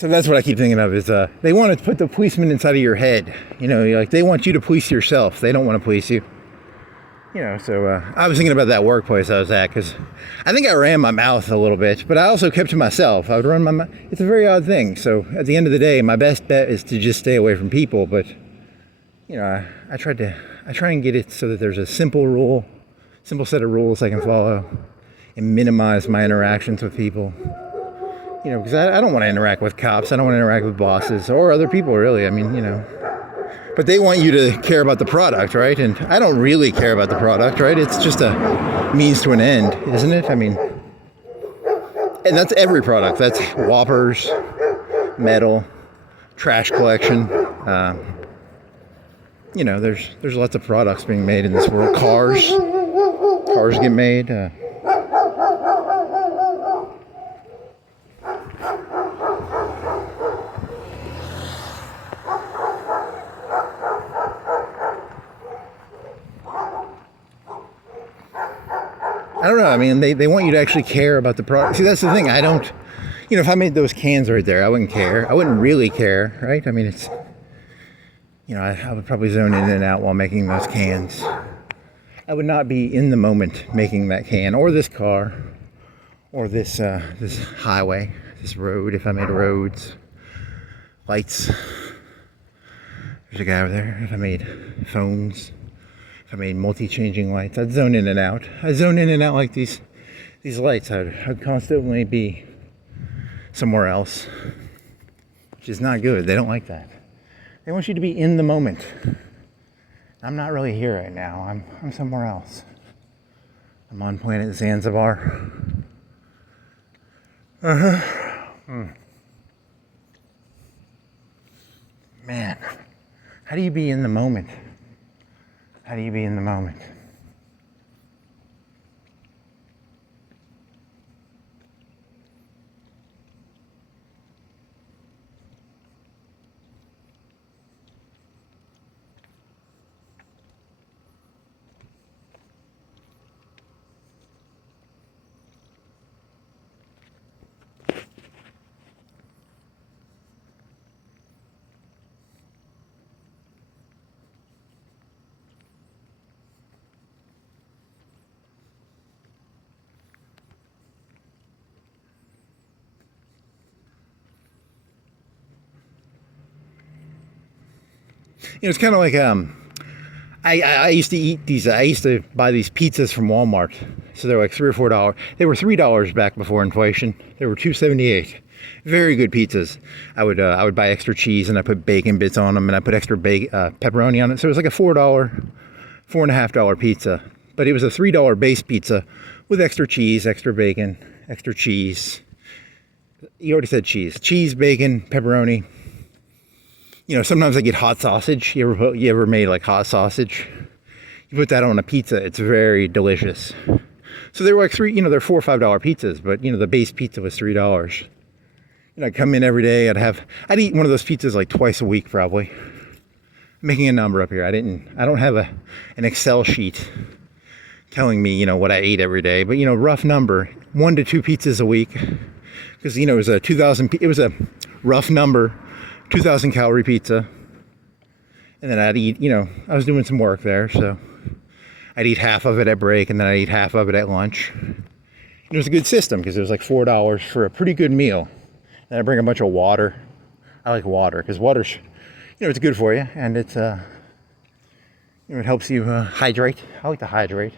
So that's what I keep thinking of is they want to put the policeman inside of your head. You know, like they want you to police yourself. They don't want to police you. You know, so I was thinking about that workplace I was at because I think I ran my mouth a little bit, but I also kept to myself. I would run my mouth. It's a very odd thing. So at the end of the day, my best bet is to just stay away from people. But, you know, I try and get it so that there's a simple set of rules I can follow and minimize my interactions with people. You know, because I don't want to interact with cops. I don't want to interact with bosses or other people, really. I mean, you know. But they want you to care about the product, right? And I don't really care about the product, right? It's just a means to an end, isn't it? I mean, and that's every product. That's Whoppers, metal, trash collection. You know, there's lots of products being made in this world. Cars get made. I don't know. I mean, they want you to actually care about the product. See, that's the thing. I don't, you know, if I made those cans right there, I wouldn't care. I wouldn't really care, right? I mean, it's, you know, I would probably zone in and out while making those cans. I would not be in the moment making that can or this car or this highway, this road. If I made roads, lights. There's a guy over there. If I made phones. I made multi-changing lights. I'd zone in and out. I zone in and out like these lights. I'd constantly be somewhere else, which is not good. They don't like that. They want you to be in the moment. I'm not really here right now. I'm somewhere else. I'm on planet Zanzibar. Man, how do you be in the moment? How do you be in the moment? You know, it's kind of like I used to eat these. I used to buy these pizzas from Walmart. So they're like $3 or $4. They were $3 back before inflation. They were $2.78. Very good pizzas. I would buy extra cheese and I put bacon bits on them and I put extra pepperoni on it. So it was like a $4.50 pizza. But it was a $3 base pizza with extra cheese, extra bacon, extra cheese. You already said cheese. Cheese, bacon, pepperoni. You know, sometimes I get hot sausage. You ever made like hot sausage? You put that on a pizza, it's very delicious. So they were like they're $4 or $5 pizzas, but the base pizza was $3. I'd come in every day, I'd eat one of those pizzas like twice a week probably. I'm making a number up here. I don't have an Excel sheet telling me, what I ate every day, but rough number, 1 to 2 pizzas a week. Because it was a rough number, 2,000 calorie pizza. And then I'd eat, I was doing some work there, so I'd eat half of it at break and then I'd eat half of it at lunch. It was a good system because it was like $4 for a pretty good meal. And I bring a bunch of water. I like water because water's, it's good for you and it's, it helps you hydrate. I like to hydrate.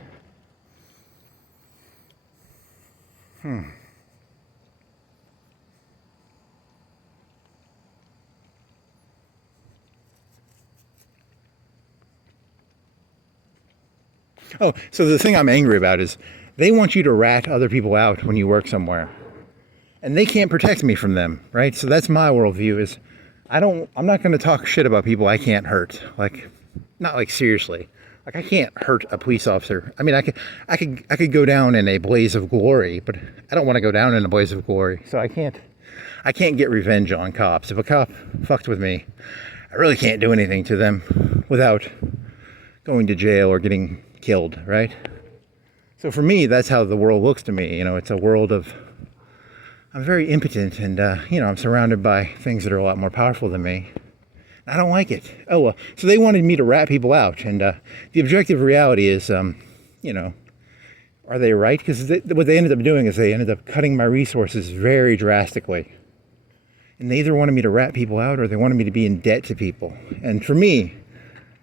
Oh, so the thing I'm angry about is they want you to rat other people out when you work somewhere. And they can't protect me from them, right? So that's my worldview is I'm not going to talk shit about people I can't hurt. Like, not like seriously. Like I can't hurt a police officer. I mean, I could go down in a blaze of glory, but I don't want to go down in a blaze of glory. So I can't get revenge on cops. If a cop fucked with me, I really can't do anything to them without going to jail or getting killed, right? So for me, that's how the world looks to me. It's a world of I'm very impotent, and I'm surrounded by things that are a lot more powerful than me. I don't like it. Oh, well, so they wanted me to rat people out, and the objective reality is, are they right? Because what they ended up doing is they ended up cutting my resources very drastically. And they either wanted me to rat people out or they wanted me to be in debt to people. And for me,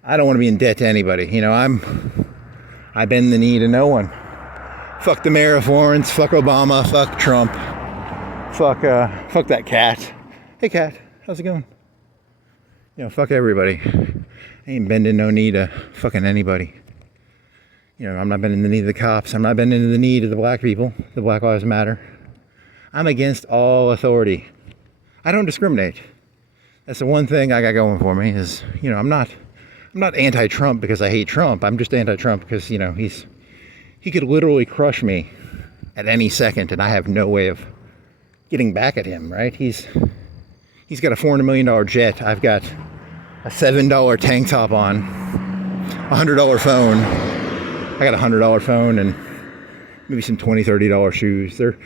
I don't want to be in debt to anybody. I bend the knee to no one. Fuck the mayor of Florence, fuck Obama, fuck Trump, fuck that cat. Hey cat, how's it going? Fuck everybody. I ain't bending no knee to fucking anybody. I'm not bending the knee to the cops. I'm not bending the knee to the black people. The Black Lives Matter. I'm against all authority. I don't discriminate. That's the one thing I got going for me is, I'm not anti-Trump because I hate Trump. I'm just anti-Trump because, he could literally crush me at any second and I have no way of getting back at him, right? He's got a $400 million jet. I've got a $7 tank top on, a $100 phone. I got a $100 phone and maybe some $20, $30 shoes. They're,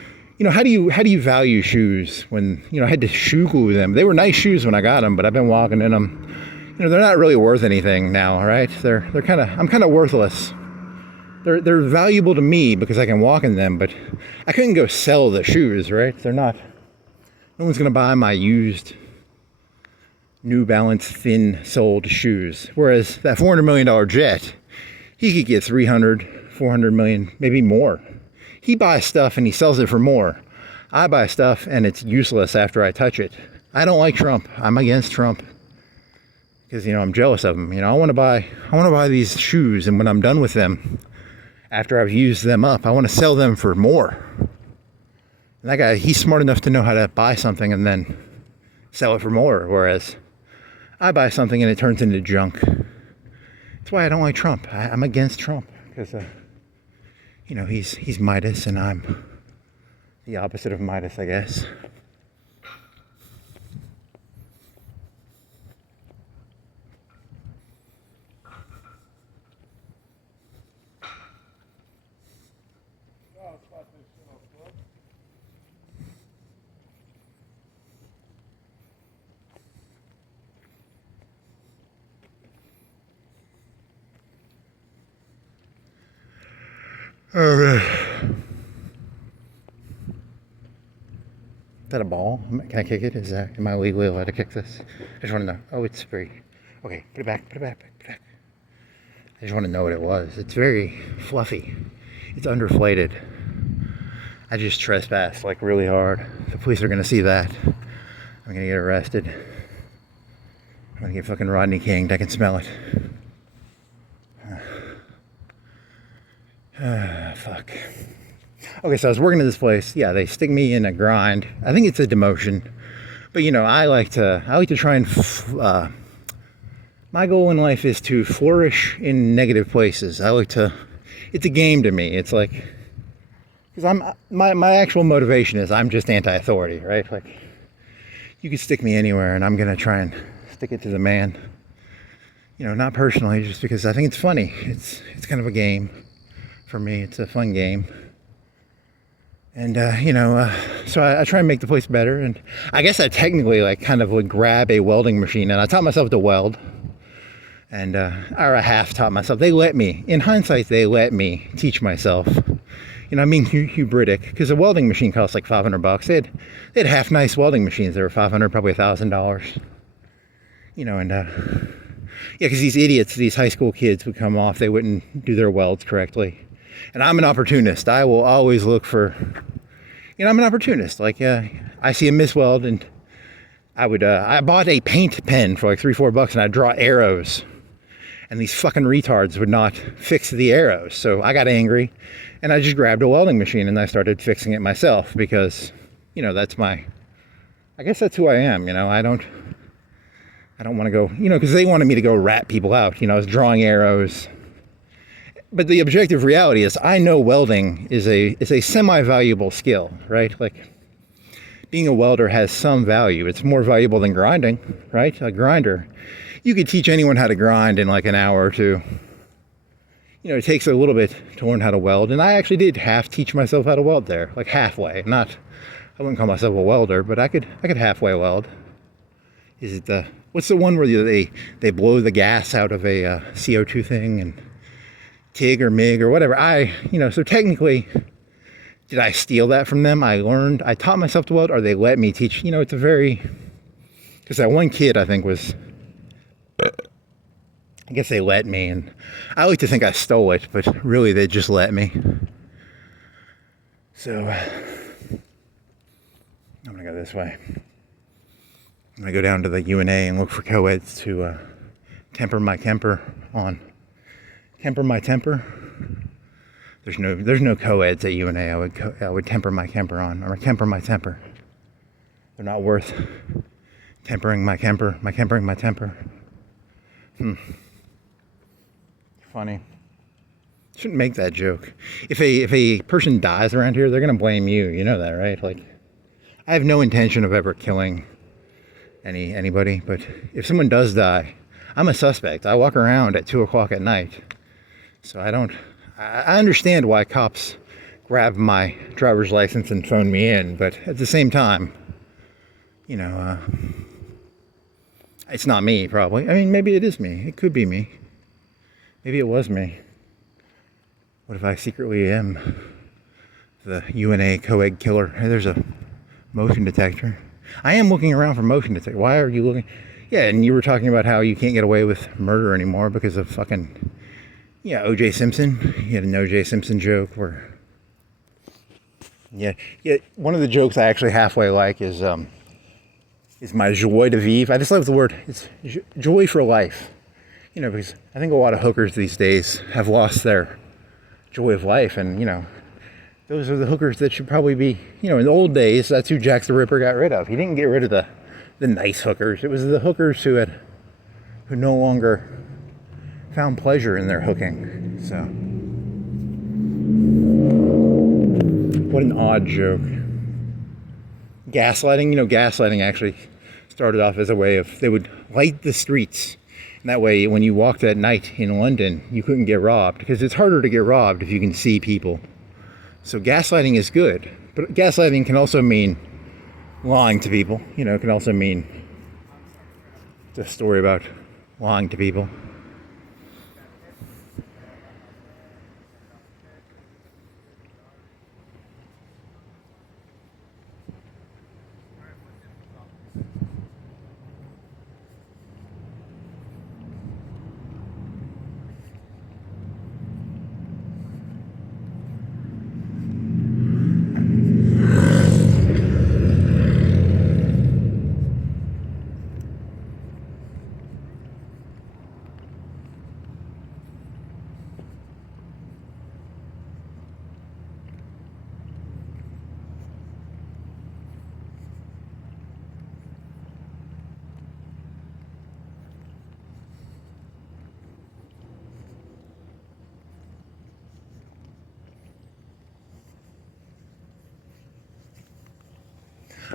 how do you value shoes when, I had to shoe glue them. They were nice shoes when I got them, but I've been walking in them. They're not really worth anything now, right? I'm kind of worthless. They're valuable to me because I can walk in them, but I couldn't go sell the shoes, right? No one's going to buy my used New Balance thin-soled shoes. Whereas that $400 million jet, he could get 300, 400 million, maybe more. He buys stuff and he sells it for more. I buy stuff and it's useless after I touch it. I don't like Trump. I'm against Trump because I'm jealous of him. I want to buy these shoes, and when I'm done with them, after I've used them up, I want to sell them for more. And that guy, he's smart enough to know how to buy something and then sell it for more, whereas I buy something and it turns into junk. That's why I don't like Trump. I'm against Trump because he's Midas and I'm the opposite of Midas, I guess. Is that a ball? Can I kick it? Am I legally allowed to kick this? I just want to know. Oh, it's free. Okay, put it back. I just want to know what it was. It's very fluffy. It's underflated. I just trespassed like really hard. The police are going to see that. I'm going to get arrested. I'm going to get fucking Rodney King'd. I can smell it. Fuck. Okay, so I was working at this place. Yeah, they stick me in a grind. I think it's a demotion, but I like to try and. My goal in life is to flourish in negative places. It's a game to me. It's like, because my actual motivation is I'm just anti-authority, right? Like, you can stick me anywhere, and I'm gonna try and stick it to the man. Not personally, just because I think it's funny. It's kind of a game. For me, it's a fun game. And, so I try and make the place better. And I guess I technically kind of would grab a welding machine, and I taught myself to weld. And, or I half taught myself. In hindsight, they let me teach myself. Hubris, because a welding machine costs like $500. They had half nice welding machines. They were $500, probably $1,000. Because these idiots, these high school kids would come off, they wouldn't do their welds correctly. And I'm an opportunist. I will always look for, I'm an opportunist. Like, I see a misweld, and I bought a paint pen for like $3-4 and I'd draw arrows. And these fucking retards would not fix the arrows. So I got angry and I just grabbed a welding machine and I started fixing it myself because, I guess that's who I am. I don't want to go, because they wanted me to go rat people out. I was drawing arrows. But the objective reality is I know welding is a semi-valuable skill, right? Like, being a welder has some value. It's more valuable than grinding, right? A grinder, you could teach anyone how to grind in like an hour or two. It takes a little bit to learn how to weld. And I actually did half teach myself how to weld there, like halfway. I wouldn't call myself a welder, but I could halfway weld. Is it the, what's the one where they blow the gas out of a CO2 thing, and TIG or MIG or whatever? So technically, did I steal that from them? I taught myself to weld, or they let me teach. It's a very, because that one kid I think was, I guess they let me, and I like to think I stole it, but really they just let me. So I'm gonna go this way. I'm gonna go down to the UNA and look for co-eds to temper my temper on. Temper my temper. There's no co-eds at UNA I would temper my temper on, or temper my temper. They're not worth tempering my temper. Tempering my temper. Funny. Shouldn't make that joke. If a person dies around here, they're gonna blame you. You know that, right? Like, I have no intention of ever killing anybody, but if someone does die, I'm a suspect. I walk around at 2 o'clock at night, so I understand why cops grab my driver's license and phone me in, but at the same time, it's not me, probably. I mean, maybe it is me. It could be me. Maybe it was me. What if I secretly am the UNA co-ed killer? Hey, there's a motion detector. I am looking around for motion detector. Why are you looking? Yeah, and you were talking about how you can't get away with murder anymore because of fucking, O.J. Simpson. You had an O.J. Simpson joke where, yeah. One of the jokes I actually halfway like is my joie de vivre. I just love the word. It's joy for life. Because I think a lot of hookers these days have lost their joy of life, and those are the hookers that should probably be, in the old days, that's who Jack the Ripper got rid of. He didn't get rid of the nice hookers. It was the hookers who no longer found pleasure in their hooking. So, what an odd joke. Gaslighting, gaslighting actually started off as a way of, they would light the streets. And that way, when you walked at night in London, you couldn't get robbed, because it's harder to get robbed if you can see people. So gaslighting is good, but gaslighting can also mean lying to people. It can also mean the story about lying to people.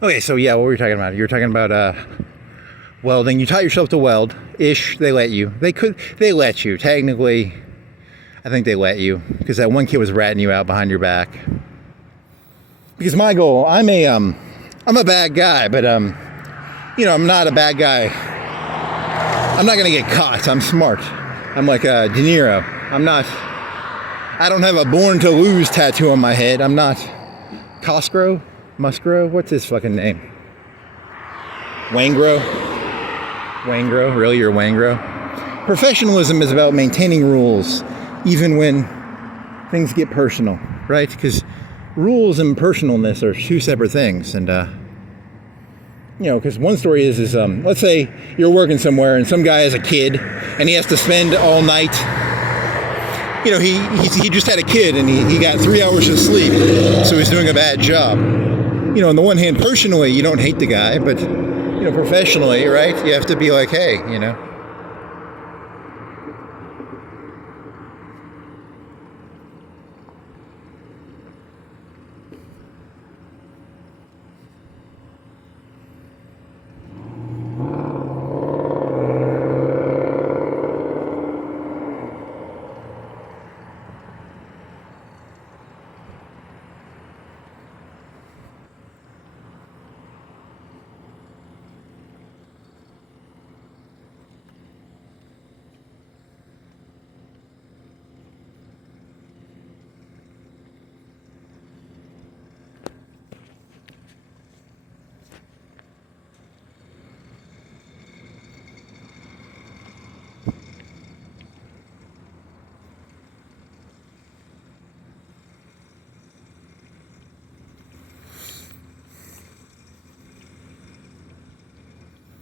Okay, so yeah, what were you talking about? You were talking about welding. You taught yourself to weld ish. They let you. They let you. Technically, I think they let you, because that one kid was ratting you out behind your back. Because my goal, I'm a bad guy, but I'm not a bad guy. I'm not gonna get caught. I'm smart. I'm like De Niro. I don't have a Born to Lose tattoo on my head. I'm not Musgrove? What's his fucking name? Wangro? Really? You're Wangro? Professionalism is about maintaining rules, even when things get personal, right? Because rules and personalness are two separate things. And, because one story is let's say you're working somewhere and some guy has a kid and he has to spend all night. He just had a kid and he got 3 hours of sleep, so he's doing a bad job. On the one hand, personally, you don't hate the guy, but, professionally, right? You have to be like, hey,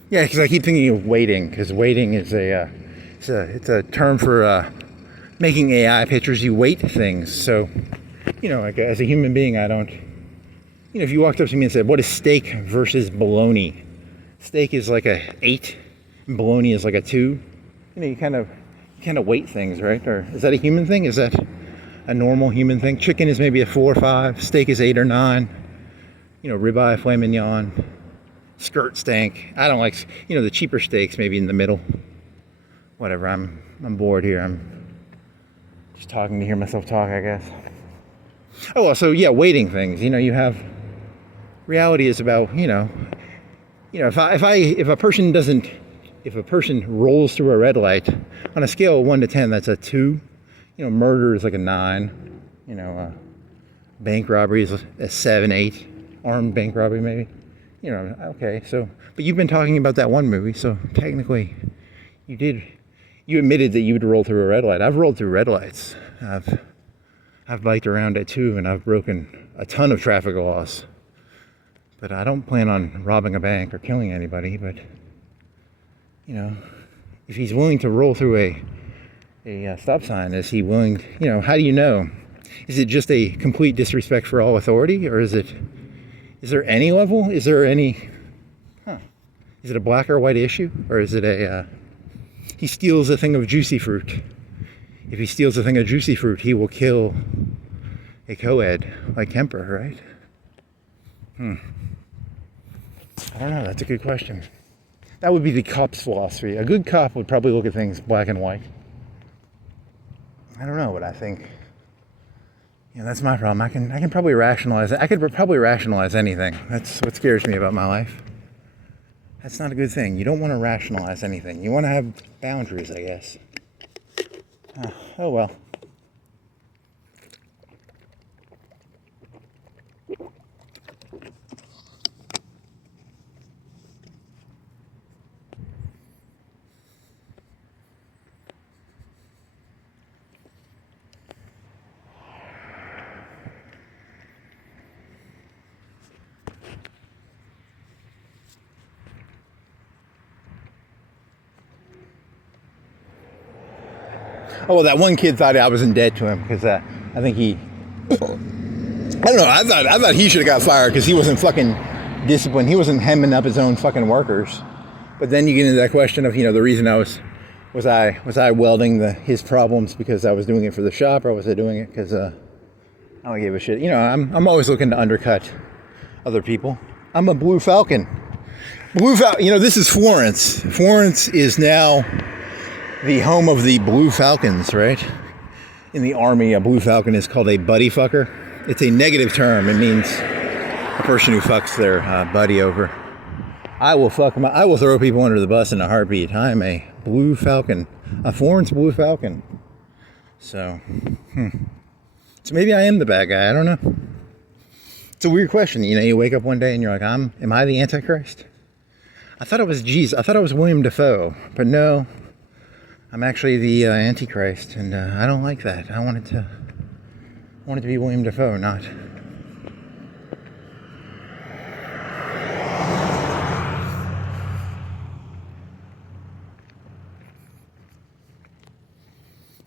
Yeah, because I keep thinking of waiting, because waiting is it's a term for making AI pictures. You weight things. So, like as a human being, I don't. If you walked up to me and said, "What is steak versus bologna?" Steak is like a 8, and bologna is like a 2. You kind of weight things, right? Or is that a human thing? Is that a normal human thing? Chicken is maybe a 4 or 5. Steak is 8 or 9. Ribeye, filet mignon, skirt steak. I don't like, the cheaper steaks, maybe in the middle. Whatever. I'm bored here. I'm just talking to hear myself talk, I guess. Oh, well, so yeah, weighting things. You have reality is about, if a person rolls through a red light on a scale of 1 to 10, that's a 2. Murder is like a 9. Bank robbery is a 7, 8. Armed bank robbery, maybe. Okay. So, but you've been talking about that one movie, so technically, you admitted that you would roll through a red light. I've rolled through red lights. I've biked around at 2, and I've broken a ton of traffic laws. But I don't plan on robbing a bank or killing anybody. But if he's willing to roll through a stop sign, is he willing? How do you know? Is it just a complete disrespect for all authority, or is there any level? Is there any? Is it a black or white issue, or is it he steals a thing of juicy fruit? If he steals a thing of juicy fruit, he will kill a co-ed like Kemper, right? I don't know. That's a good question. That would be the cop's philosophy. A good cop would probably look at things black and white. I don't know what I think. That's my problem. I can probably rationalize it. I could probably rationalize anything. That's what scares me about my life. That's not a good thing. You don't want to rationalize anything. You want to have boundaries, I guess. Oh well. Oh, well, that one kid thought I was in debt to him because I think I don't know. I thought he should have got fired because he wasn't fucking disciplined. He wasn't hemming up his own fucking workers. But then you get into that question of the reason I was I welding his problems because I was doing it for the shop, or was I doing it because I don't give a shit. I'm always looking to undercut other people. I'm a Blue Falcon. This is Florence. Florence is now the home of the Blue Falcons, right? In the Army, a Blue Falcon is called a buddy fucker. It's a negative term. It means a person who fucks their buddy over. I will throw people under the bus in a heartbeat. I'm a Blue Falcon, a Florence Blue Falcon. So maybe I am the bad guy. I don't know. It's a weird question. You wake up one day and you're like, am I the Antichrist? I thought it was Jesus. I thought it was William Dafoe, but no. I'm actually the Antichrist, and I don't like that. I want it to be William Dafoe, not.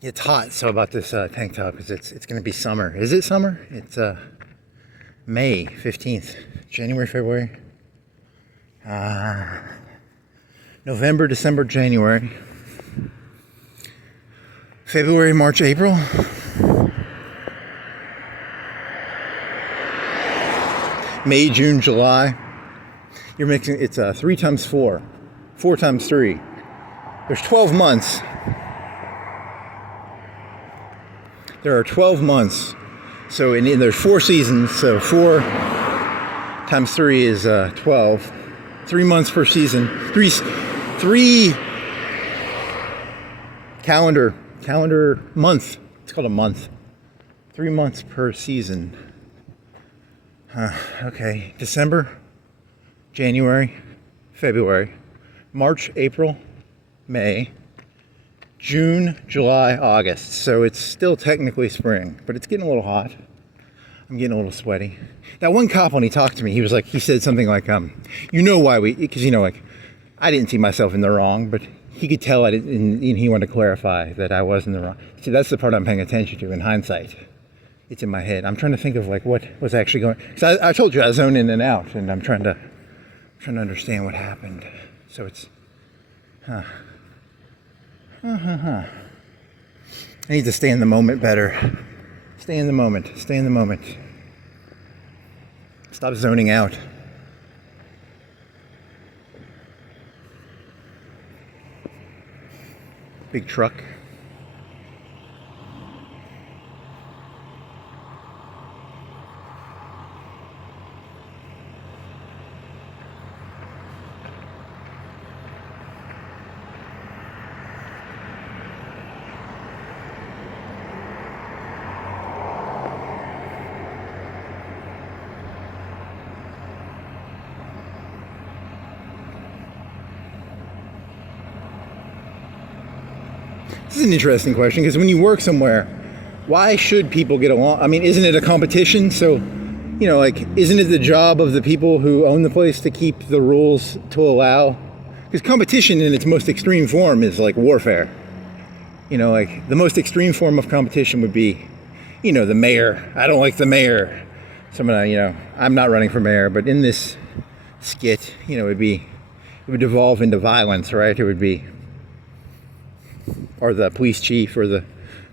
It's hot, so about this tank top, because it's going to be summer. Is it summer? It's May 15th, January, February, November, December, January. February, March, April. May, June, July. You're mixing, it's 3 times 4. 4 times 3. There's 12 months. There are 12 months. So there's 4 seasons. So 4 times 3 is 12. 3 months per season. Three calendar month. It's called a month. 3 months per season. Okay. December, January, February, March, April, May, June, July, August. So it's still technically spring, but it's getting a little hot. I'm getting a little sweaty. That one cop, when he talked to me, he said something like, why we, because I didn't see myself in the wrong, but he could tell I didn't, and he wanted to clarify that I was in the wrong. See, that's the part I'm paying attention to in hindsight. It's in my head. I'm trying to think of like what was actually going. So I told you I zone in and out, and I'm trying to understand what happened. So it's, I need to stay in the moment better. Stay in the moment. Stay in the moment. Stop zoning out. Big truck. This is an interesting question, because when you work somewhere, why should people get along? I mean, isn't it a competition? So, you know, like, isn't it the job of the people who own the place to keep the rules to allow? Because competition in its most extreme form is like warfare. You know, like, the most extreme form of competition would be, you know, the mayor. I don't like the mayor. Someone, you know, I'm not running for mayor, but in this skit, you know, it would devolve into violence, right? It would be, or the police chief, or the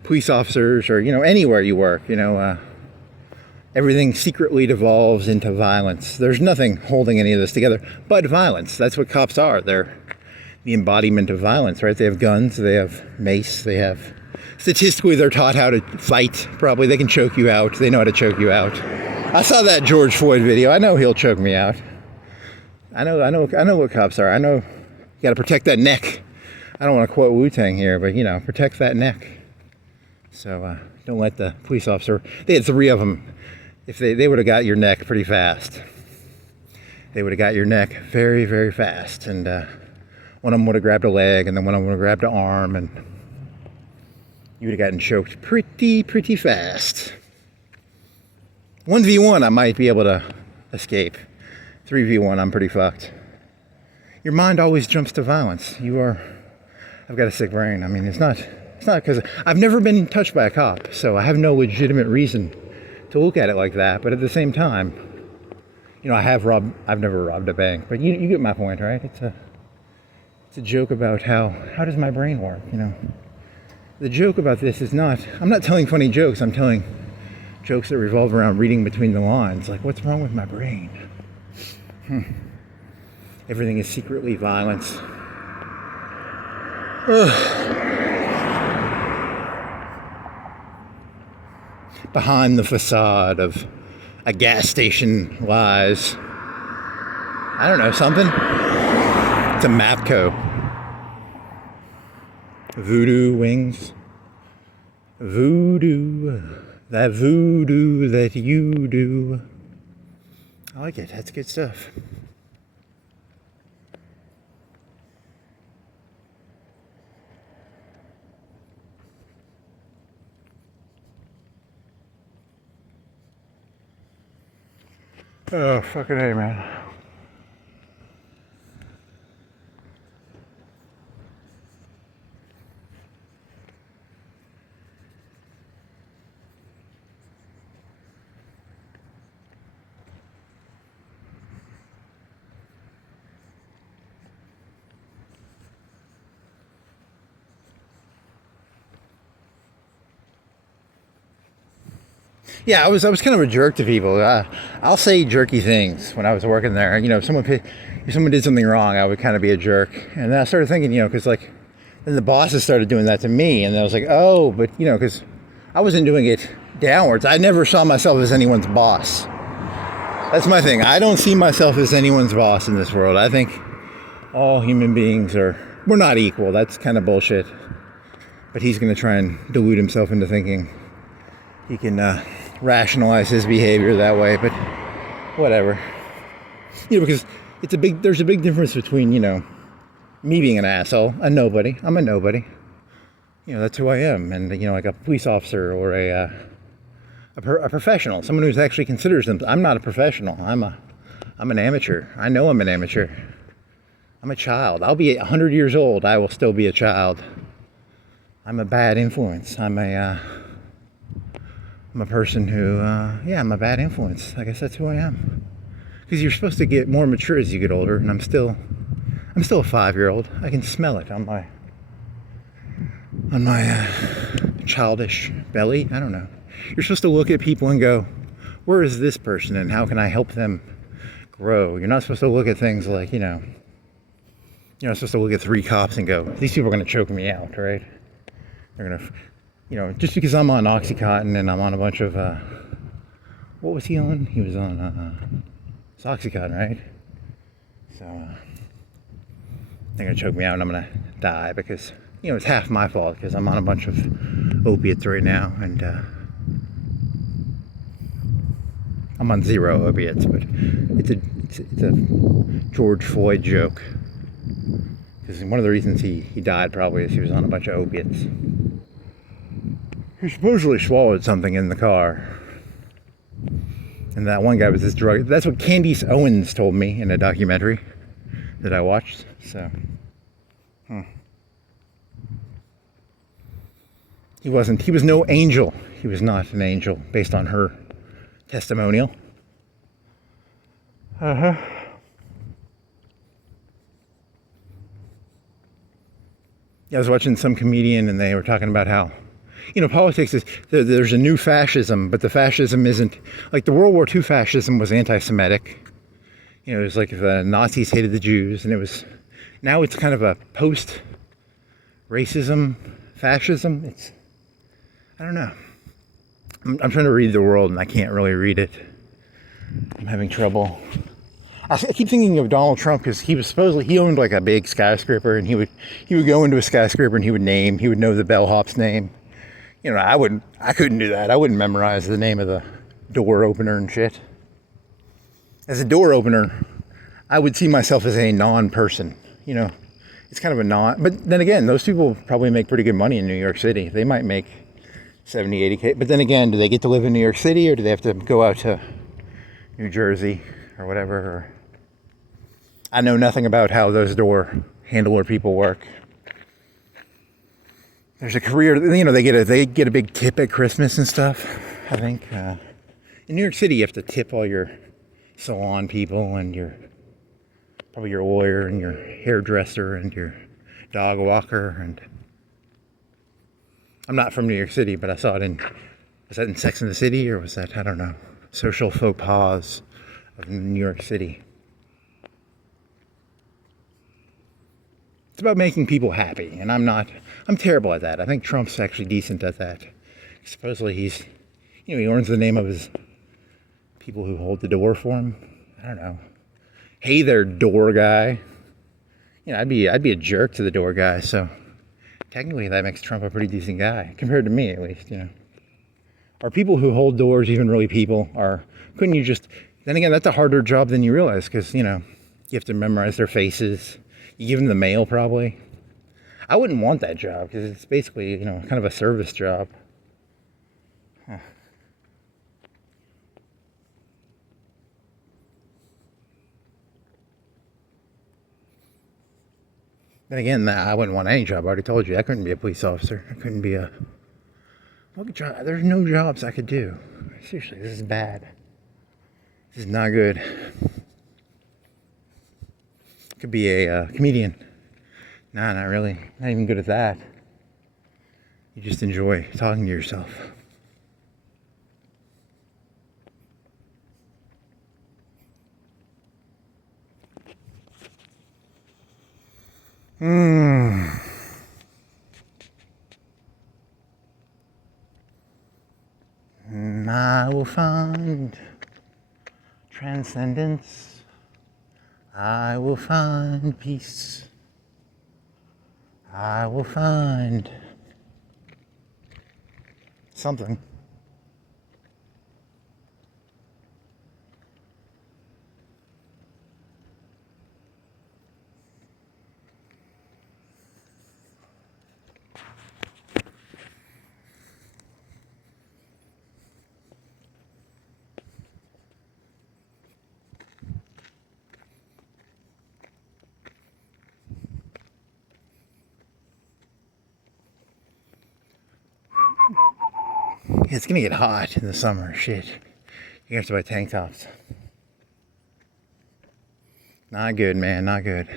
police officers, or, you know, anywhere you work, you know, everything secretly devolves into violence. There's nothing holding any of this together but violence. That's what cops are. They're the embodiment of violence, right? They have guns, they have mace, they have, statistically, they're taught how to fight. Probably they can choke you out. They know how to choke you out. I saw that George Floyd video. I know he'll choke me out. I know what cops are. I know you got to protect that neck. I don't want to quote Wu-Tang here, but, you know, protect that neck. So don't let the police officer, they had 3 of them. If they would have got your neck pretty fast. They would have got your neck very, very fast. And one of them would have grabbed a leg, and then one of them would have grabbed an arm, and you would have gotten choked pretty fast. 1v1, I might be able to escape. 3v1, I'm pretty fucked. Your mind always jumps to violence. I've got a sick brain. I mean, it's not because I've never been touched by a cop, so I have no legitimate reason to look at it like that. But at the same time, you know, I've never robbed a bank, but you get my point, right? It's a joke about how does my brain work, you know? The joke about this is I'm not telling funny jokes, I'm telling jokes that revolve around reading between the lines. Like, what's wrong with my brain? Everything is secretly violence. Behind the facade of a gas station lies, I don't know, something. It's a Mapco. Voodoo wings. Voodoo. That voodoo that you do. I like it. That's good stuff. Oh, fucking A, man. Yeah, I was kind of a jerk to people. I'll say jerky things when I was working there. You know, if someone did something wrong, I would kind of be a jerk. And then I started thinking, you know, because like, then the bosses started doing that to me, and I was like, oh, but you know, because I wasn't doing it downwards. I never saw myself as anyone's boss. That's my thing. I don't see myself as anyone's boss in this world. I think all human beings we're not equal. That's kind of bullshit. But he's going to try and delude himself into thinking he can rationalize his behavior that way, but whatever. You know, because there's a big difference between, you know, me being an asshole, a nobody. I'm a nobody. You know, that's who I am. And, you know, like a police officer or a professional, someone who's actually considers them. I'm not a professional. I'm an amateur. I know I'm an amateur. I'm a child. I'll be 100 years old. I will still be a child. I'm a bad influence. I'm a person who, I'm a bad influence. I guess that's who I am. Because you're supposed to get more mature as you get older, and I'm still a 5-year-old. I can smell it on my childish belly. I don't know. You're supposed to look at people and go, where is this person, and how can I help them grow? You're not supposed to look at things like, you're not supposed to look at 3 cops and go, these people are going to choke me out, right? They're going to, just because I'm on Oxycontin and I'm on a bunch of, what was he on? He was on, it's Oxycontin, right? So, they're going to choke me out and I'm going to die because, it's half my fault because I'm on a bunch of opiates right now, and I'm on 0 opiates, but it's a George Floyd joke. Because one of the reasons he died probably is he was on a bunch of opiates. He supposedly swallowed something in the car. And that one guy was this drug. That's what Candace Owens told me in a documentary that I watched. So, he was no angel. He was not an angel based on her testimonial. Yeah, I was watching some comedian and they were talking about how, politics is, there's a new fascism, but the fascism isn't, like the World War II fascism was anti-Semitic. It was like the Nazis hated the Jews, and now it's kind of a post-racism fascism. I don't know. I'm trying to read the world and I can't really read it. I'm having trouble. I keep thinking of Donald Trump because he owned like a big skyscraper, and he would go into a skyscraper and he would know the bellhop's name. I couldn't do that. I wouldn't memorize the name of the door opener and shit. As a door opener, I would see myself as a non-person. It's kind of a non, but then again, those people probably make pretty good money in New York City. They might make 70, 80K, but then again, do they get to live in New York City, or do they have to go out to New Jersey or whatever? I know nothing about how those door handler people work. There's a career, they get a big tip at Christmas and stuff. I think in New York City, you have to tip all your salon people and probably your lawyer and your hairdresser and your dog walker. And I'm not from New York City, but I saw it was that in Sex and the City, or was that, I don't know, social faux pas of New York City. It's about making people happy, and I'm terrible at that. I think Trump's actually decent at that. Supposedly he earns the name of his people who hold the door for him. I don't know. Hey there, door guy. I'd be a jerk to the door guy, so technically that makes Trump a pretty decent guy, compared to me at least, Are people who hold doors even really people? Couldn't you just, then again, that's a harder job than you realize, because, you have to memorize their faces. You give them the mail, probably. I wouldn't want that job, because it's basically, kind of a service job. Huh. Then again, I wouldn't want any job. I already told you, I couldn't be a police officer. I couldn't be what job? There's no jobs I could do. Seriously, this is bad. This is not good. Could be a comedian. Nah, not really. Not even good at that. You just enjoy talking to yourself. I will find transcendence. I will find peace. I will find something. It's gonna get hot in the summer. Shit. You have to buy tank tops. Not good, man. Not good.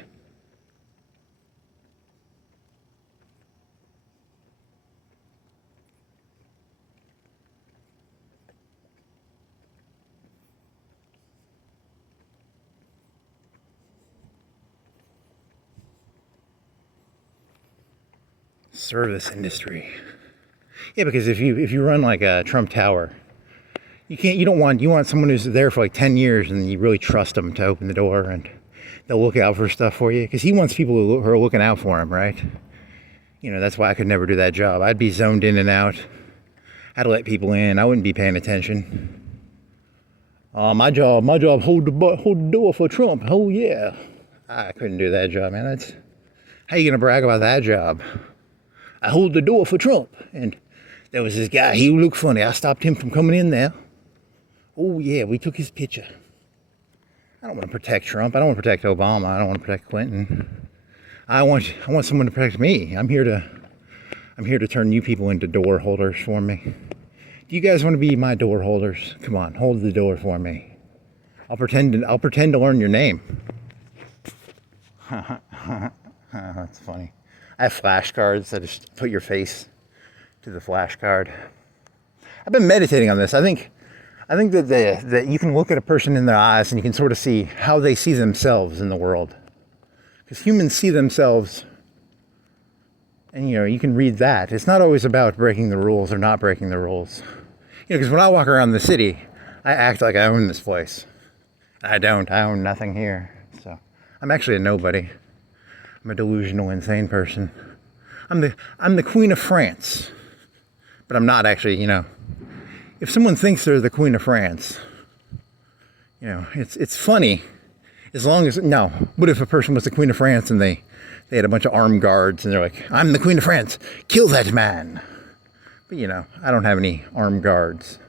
Service industry. Yeah, because if you run like a Trump Tower, you want someone who's there for like 10 years and you really trust them to open the door and they'll look out for stuff for you, because he wants people who are looking out for him, right? That's why I could never do that job. I'd be zoned in and out. I'd let people in. I wouldn't be paying attention. My job, hold the door for Trump. Oh yeah. I couldn't do that job, man. How you gonna brag about that job? I hold the door for Trump, and there was this guy. He looked funny. I stopped him from coming in there. Oh yeah, we took his picture. I don't want to protect Trump. I don't want to protect Obama. I don't want to protect Clinton. I want someone to protect me. I'm here to turn you people into door holders for me. Do you guys want to be my door holders? Come on, hold the door for me. I'll pretend to learn your name. That's funny. I have flashcards that just put your face to the flashcard. I've been meditating on this. I think that you can look at a person in their eyes and you can sort of see how they see themselves in the world. Because humans see themselves, and you can read that. It's not always about breaking the rules or not breaking the rules. Because when I walk around the city, I act like I own this place. I don't. I own nothing here. So I'm actually a nobody. I'm a delusional, insane person. I'm the Queen of France, but I'm not actually. If someone thinks they're the Queen of France, it's funny, as long as no. What if a person was the Queen of France and they had a bunch of armed guards and they're like, "I'm the Queen of France, kill that man." But I don't have any armed guards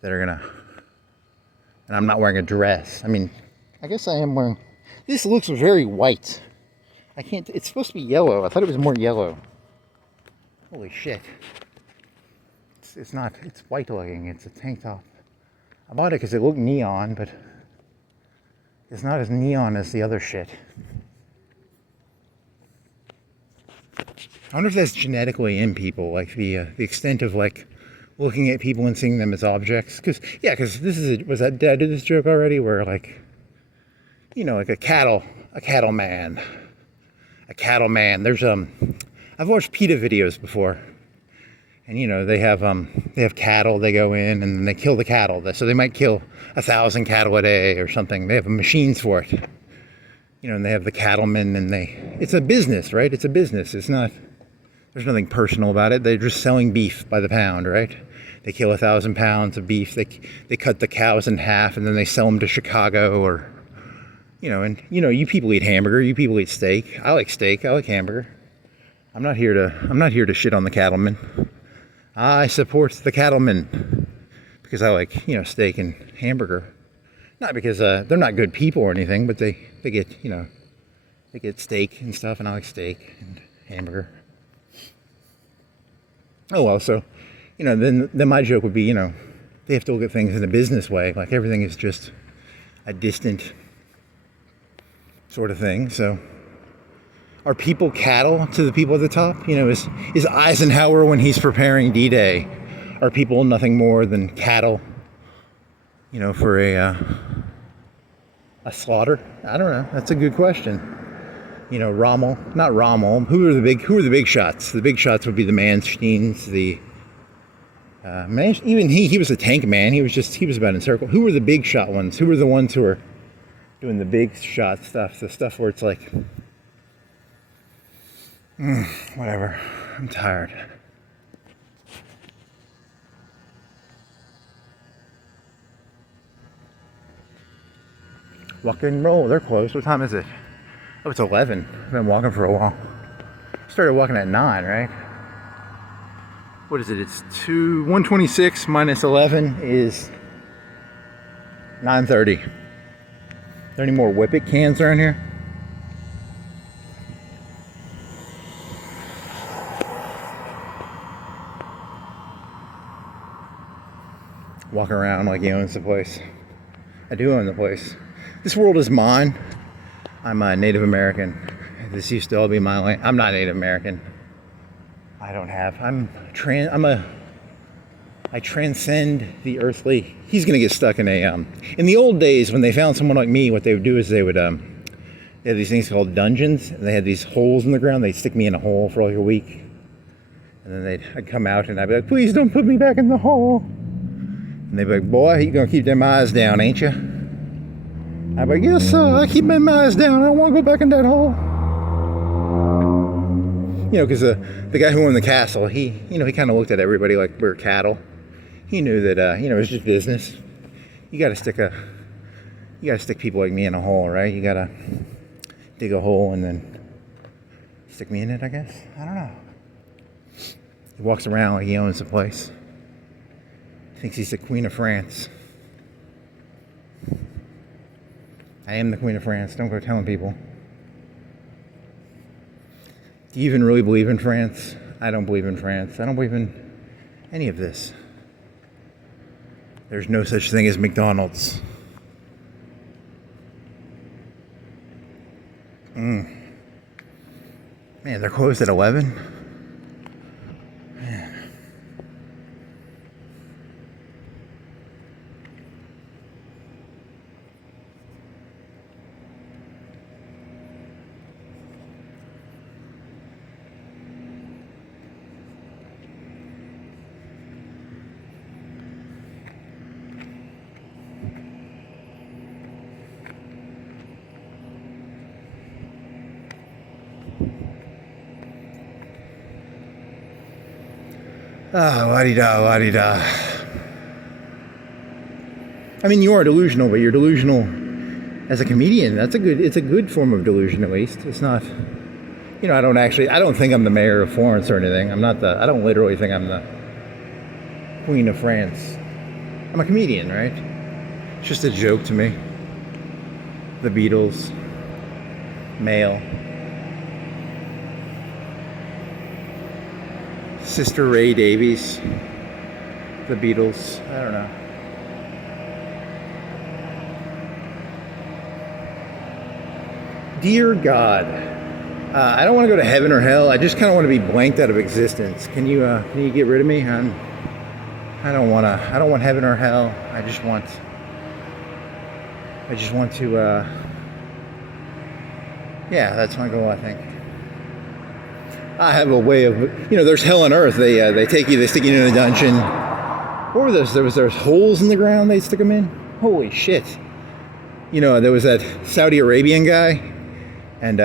that are gonna, and I'm not wearing a dress. I mean, I guess I am wearing. This looks very white. I can't. It's supposed to be yellow. I thought it was more yellow. Holy shit. It's not. It's white looking. It's a tank top. I bought it because it looked neon, but it's not as neon as the other shit. I wonder if that's genetically in people, like the extent of like looking at people and seeing them as objects. Because this is did I do this joke already? Where like like a cattle man. A cattle man. There's I've watched PETA videos before, and they have cattle. They go in and they kill the cattle. So they might kill 1,000 cattle a day or something. They have machines for it. And they have the cattlemen, and it's a business, right? It's a business. It's not. There's nothing personal about it. They're just selling beef by the pound, right? They kill 1,000 pounds of beef. They cut the cows in half, and then they sell them to Chicago or. You people eat hamburger. You people eat steak. I like steak. I like hamburger. I'm not here to shit on the cattlemen. I support the cattlemen because I like steak and hamburger. Not because they're not good people or anything, but they get steak and stuff, and I like steak and hamburger. Oh well, so then my joke would be they have to look at things in a business way, like everything is just a distant sort of thing. So are people cattle to the people at the top? Is Eisenhower, when he's preparing D-Day, are people nothing more than cattle, for a slaughter? I don't know. That's a good question. Rommel, not Rommel. Who are the big shots? The big shots would be the Mansteins, even he was a tank man. He was about encircled. Who were the big shot ones? Who were the ones who were doing the big shot stuff, the stuff where it's like, whatever, I'm tired. Rock and roll, they're closed. What time is it? Oh, it's 11. I've been walking for a while. Started walking at 9, right? What is it? It's 126 minus 11 is 9:30. Are there any more Whippet cans around here? walking around like he owns the place. I do own the place. This world is mine. I'm a Native American. This used to all be my land. I'm not Native American. I transcend the earthly. He's gonna get stuck in a in the old days when they found someone like me, what they would do is they had these things called dungeons, and they had these holes in the ground. They'd stick me in a hole for like a week, and then I'd come out and I'd be like, please don't put me back in the hole. And they'd be like, boy, you gonna keep them eyes down, ain't you? I'd be like, yes sir, I keep my eyes down, I don't want to go back in that hole. You know, because the guy who owned the castle, he kind of looked at everybody like we were cattle. He knew that, it was just business. You gotta stick people like me in a hole, right? You gotta dig a hole and then stick me in it, I guess. I don't know. He walks around like he owns the place. Thinks he's the Queen of France. I am the Queen of France. Don't go telling people. Do you even really believe in France? I don't believe in France. I don't believe in any of this. There's no such thing as McDonald's. Man, they're closed at 11? Man. Ah, la-di-da, la-di-da. I mean, you are delusional, but you're delusional as a comedian. It's a good form of delusion, at least. It's not, I don't think I'm the mayor of Florence or anything. I don't literally think I'm the Queen of France. I'm a comedian, right? It's just a joke to me. The Beatles, male. Sister Ray Davies, the Beatles, I don't know. Dear God, I don't want to go to heaven or hell. I just kind of want to be blanked out of existence. Can you get rid of me? I don't want heaven or hell. I just want to. Yeah, that's my goal, I think. I have a way of, there's hell on earth. They stick you in a dungeon. What were those? There was holes in the ground they stick them in. Holy shit! There was that Saudi Arabian guy, and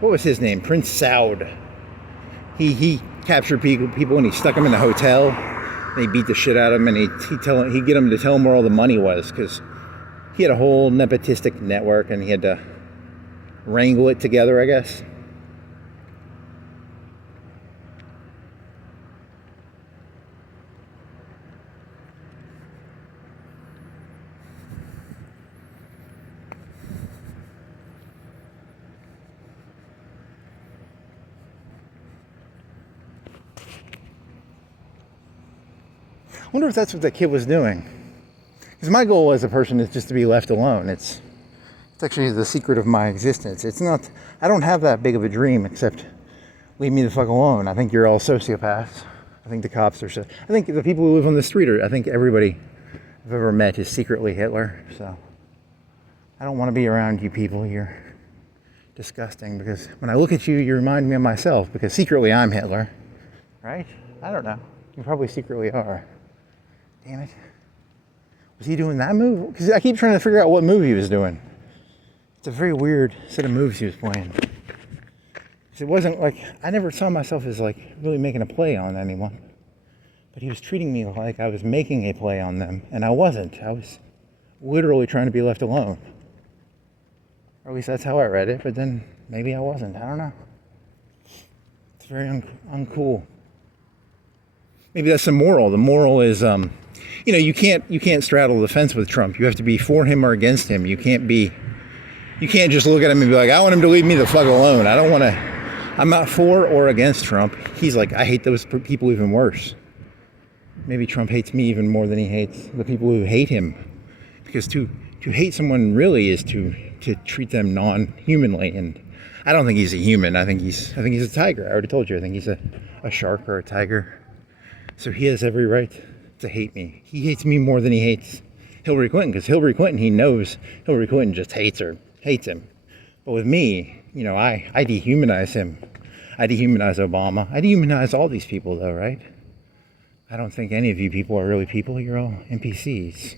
what was his name? Prince Saud. He captured people and he stuck them in a hotel. And he beat the shit out of them, and he'd get them to tell him where all the money was, because he had a whole nepotistic network and he had to wrangle it together, I guess. I wonder if that's what that kid was doing. Because my goal as a person is just to be left alone. It's actually the secret of my existence. It's not, I don't have that big of a dream except leave me the fuck alone. I think you're all sociopaths. I think the cops are, I think the people who live on the street I think everybody I've ever met is secretly Hitler. So I don't want to be around you people. You're disgusting, because when I look at you, you remind me of myself, because secretly I'm Hitler. Right? I don't know. You probably secretly are. Damn it. Was he doing that move? Because I keep trying to figure out what move he was doing. It's a very weird set of moves he was playing. It wasn't like, I never saw myself as like really making a play on anyone. But he was treating me like I was making a play on them. And I wasn't. I was literally trying to be left alone. Or at least that's how I read it. But then maybe I wasn't. I don't know. It's very uncool. Maybe that's the moral. The moral is, you can't straddle the fence with Trump. You have to be for him or against him. You can't just look at him and be like, I want him to leave me the fuck alone. I'm not for or against Trump. He's like, I hate those people even worse. maybe Trump hates me even more than he hates the people who hate him. Because to hate someone really is to treat them non-humanly, and I don't think he's a human. I think he's a tiger. I already told you. I think he's a shark or a tiger. So he has every right to hate me. He hates me more than he hates Hillary Clinton, because Hillary Clinton, he knows Hillary Clinton just hates him. But with me, I dehumanize him. I dehumanize Obama. I dehumanize all these people, though, right? I don't think any of you people are really people. You're all NPCs.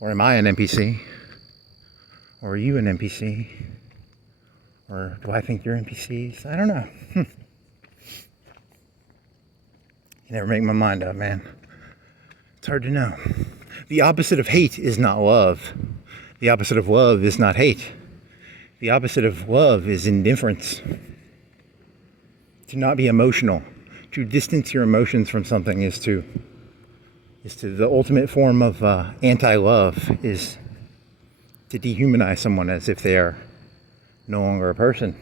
Or am I an NPC? Or are you an NPC? Or do I think you're NPCs? I don't know. You never make my mind up, man. It's hard to know. The opposite of hate is not love. The opposite of love is not hate. The opposite of love is indifference. To not be emotional. To distance your emotions from something is to the ultimate form of anti-love, is to dehumanize someone as if they are no longer a person.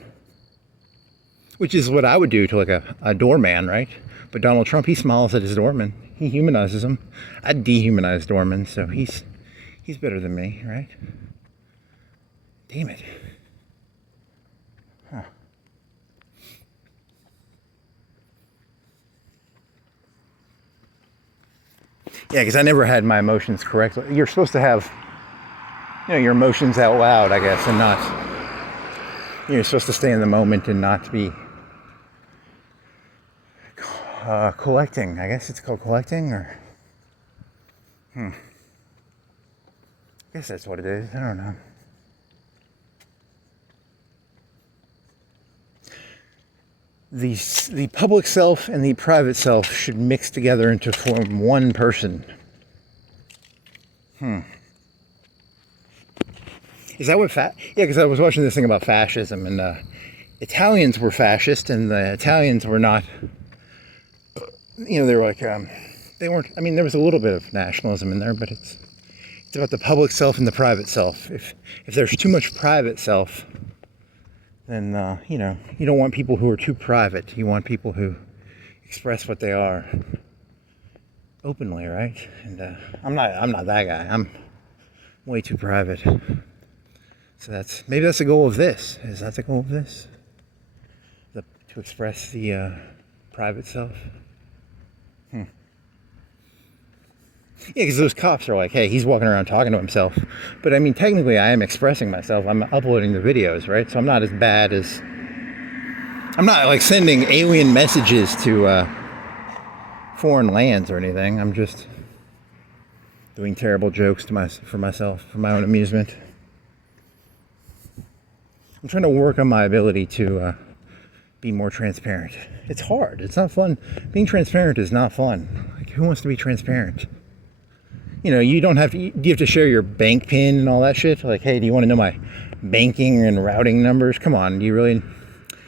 Which is what I would do to like a doorman, right? But Donald Trump, he smiles at his doorman. He humanizes him. I dehumanize doorman, so he's better than me, right? Damn it. Huh. Yeah, because I never had my emotions correctly. You're supposed to have, your emotions out loud, I guess, and not, you're supposed to stay in the moment and not be collecting. I guess it's called collecting, or, I guess that's what it is. I don't know. The public self and the private self should mix together to form one person. Is that what yeah, because I was watching this thing about fascism, and Italians were fascist, and the Italians were not, they were like, they weren't, there was a little bit of nationalism in there, but it's about the public self and the private self. If there's too much private self, then, you don't want people who are too private. You want people who express what they are openly, right? And I'm not that guy. I'm way too private. So maybe that's the goal of this. Is that the goal of this? To express the private self? Yeah, because those cops are like, hey, he's walking around talking to himself. But technically I am expressing myself. I'm uploading the videos, right? So I'm not as bad as... I'm not like sending alien messages to foreign lands or anything. I'm just doing terrible jokes for myself, for my own amusement. I'm trying to work on my ability to be more transparent. It's hard. It's not fun. Being transparent is not fun. Like, who wants to be transparent? You don't have to, do you have to share your bank pin and all that shit? Like, hey, do you want to know my banking and routing numbers? Come on, do you really?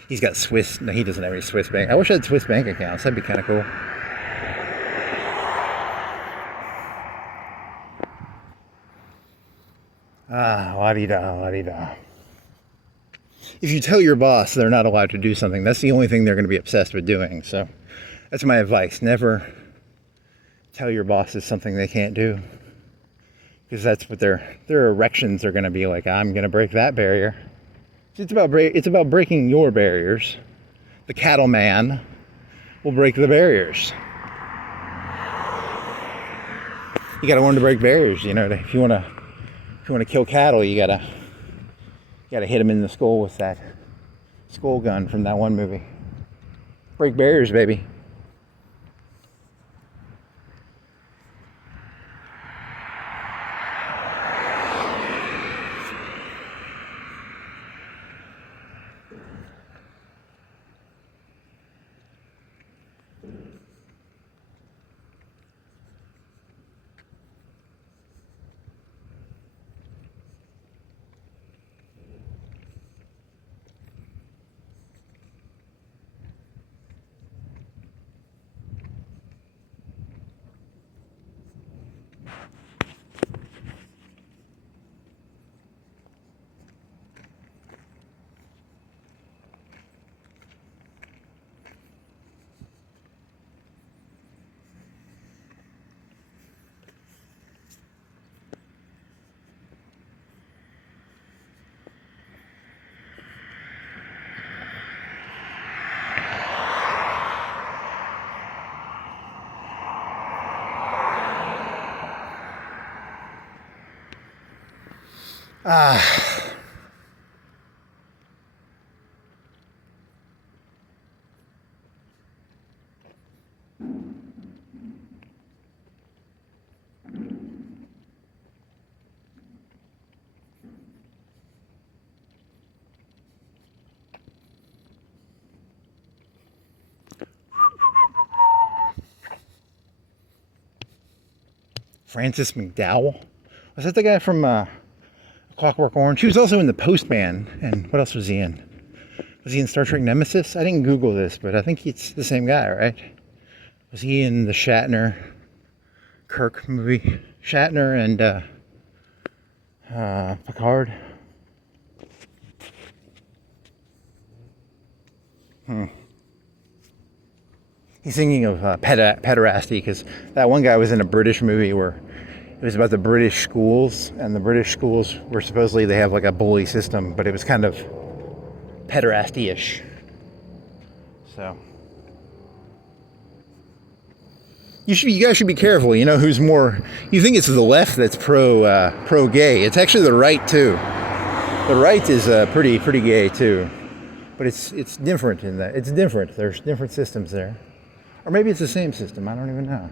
He's got Swiss, no, he doesn't have any Swiss bank. I wish I had Swiss bank accounts, that'd be kind of cool. La-di-da, la-di-da. If you tell your boss they're not allowed to do something, that's the only thing they're going to be obsessed with doing. So that's my advice. Never tell your bosses something they can't do, because that's what their erections are going to be like. I'm going to break that barrier. It's about breaking your barriers. The cattleman will break the barriers. You got to learn to break barriers. If you want to kill cattle, you got to hit them in the skull with that skull gun from that one movie. Break barriers, baby. Ah. Frances McDowell. Was that the guy from Clockwork Orange? He was also in The Postman. And what else was he in? Was he in Star Trek Nemesis? I didn't Google this, but I think it's the same guy, right? Was he in the Shatner Kirk movie? Shatner and Picard? He's thinking of pederasty, because that one guy was in a British movie where it was about the British schools, and the British schools were supposedly, they have like a bully system, but it was kind of pederasty-ish. So you guys should be careful. You know who's more? You think it's the left that's pro gay? It's actually the right too. The right is pretty gay too, but it's different in that it's different. There's different systems there. Or maybe it's the same system. I don't even know.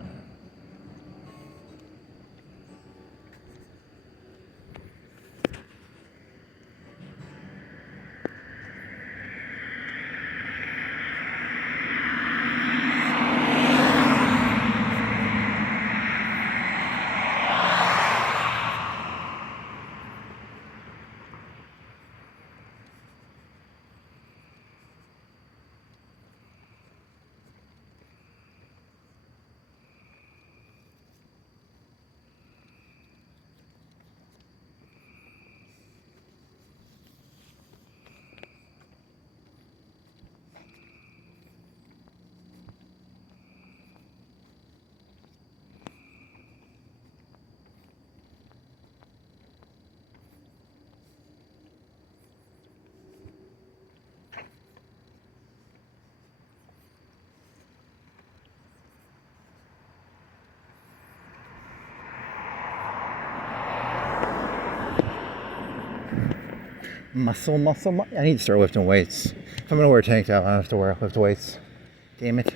Muscle. I need to start lifting weights. If I'm gonna wear a tank top, I have to lift weights. Damn it.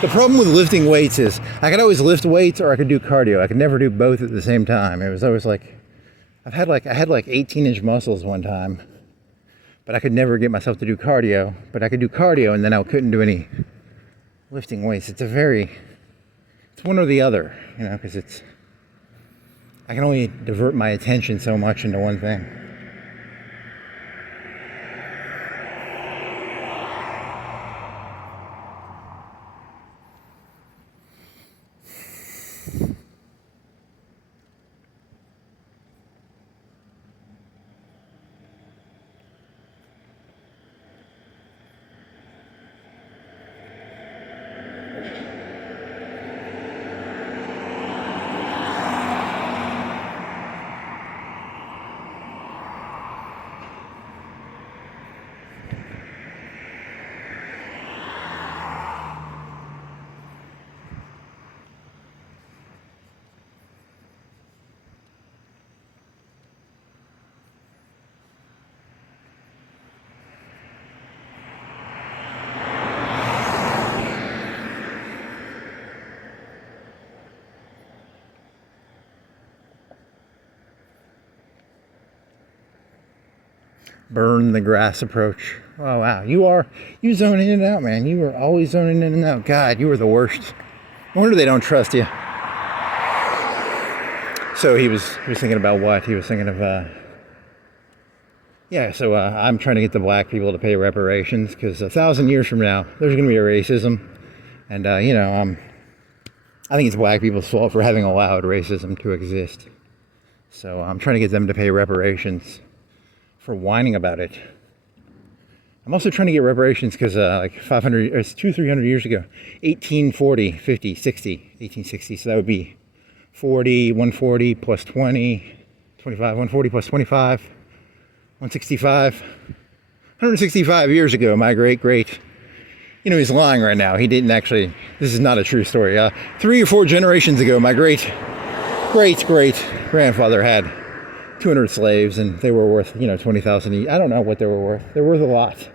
The problem with lifting weights is I could always lift weights or I could do cardio. I could never do both at the same time. It was always like I had like 18-inch muscles one time, but I could never get myself to do cardio. But I could do cardio and then I couldn't do any lifting weights. It's one or the other, you know, because I can only divert my attention so much into one thing. Burn the grass approach. Oh wow, you zone in and out, man. You were always zoning in and out. God, you were the worst. No wonder they don't trust you. So he was thinking about what? He was thinking of so I'm trying to get the black people to pay reparations, because 1,000 years from now there's going to be a racism, and I think it's black people's fault for having allowed racism to exist. So I'm trying to get them to pay reparations for whining about it. I'm also trying to get reparations because like 500, it's 200-300 years ago, 1840, 50, 60, 1860. So that would be 40, 140 plus 20, 25, 140 plus 25, 165. 165 years ago, my great You know, he's lying right now. He didn't actually, this is not a true story. 3 or 4 generations ago, my great grandfather had 200 slaves, and they were worth, 20,000 each. I don't know what they were worth. They're worth a lot.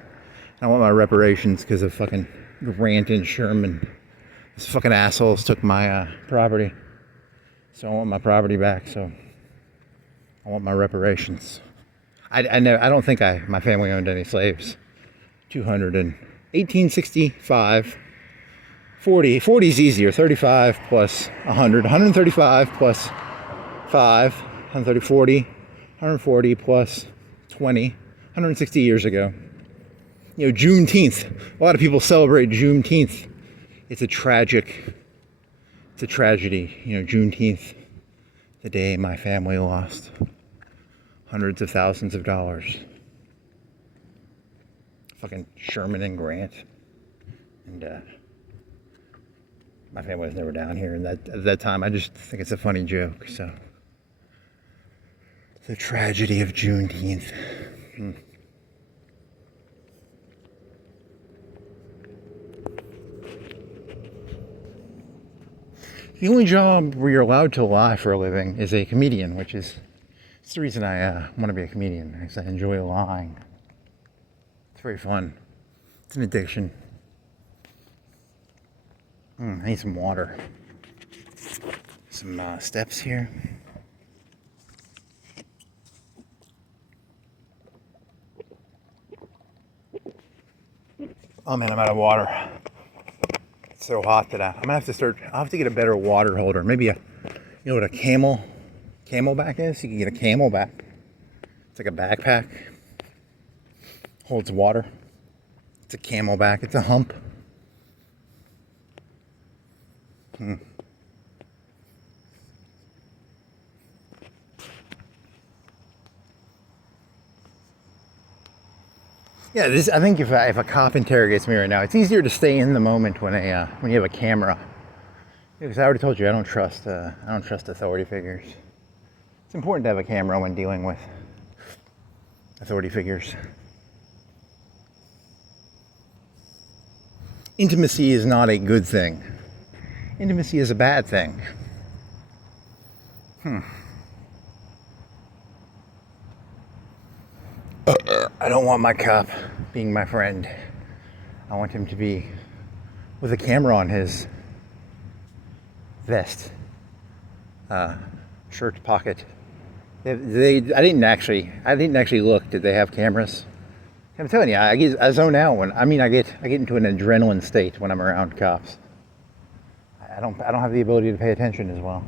I want my reparations because of fucking Grant and Sherman. These fucking assholes took my property. So I want my property back, so I want my reparations. I don't think my family owned any slaves. 200 in 1865. 40 is easier. 35 plus 100. 135 plus 5. 130, 40. 140 plus 20. 160 years ago. Juneteenth. A lot of people celebrate Juneteenth. It's a tragedy. Juneteenth, the day my family lost hundreds of thousands of dollars. Fucking Sherman and Grant. And my family was never down here. And at that time, I just think it's a funny joke. So, the tragedy of Juneteenth. The only job where you're allowed to lie for a living is a comedian, which is it's the reason I want to be a comedian, because I enjoy lying. It's very fun. It's an addiction. I need some water. Some steps here. Oh man, I'm out of water. It's so hot that I'm gonna have to I'll have to get a better water holder. Maybe what a camelback is? You can get a camelback. It's like a backpack. Holds water. It's a camelback. It's a hump. Yeah, I think if a cop interrogates me right now, it's easier to stay in the moment when you have a camera. Because I already told you I don't trust authority figures. It's important to have a camera when dealing with authority figures. Intimacy is not a good thing. Intimacy is a bad thing. I don't want my cop being my friend. I want him to be with a camera on his vest, shirt pocket. I didn't actually look. Did they have cameras? I'm telling you, I zone out I get into an adrenaline state when I'm around cops. I don't have the ability to pay attention as well.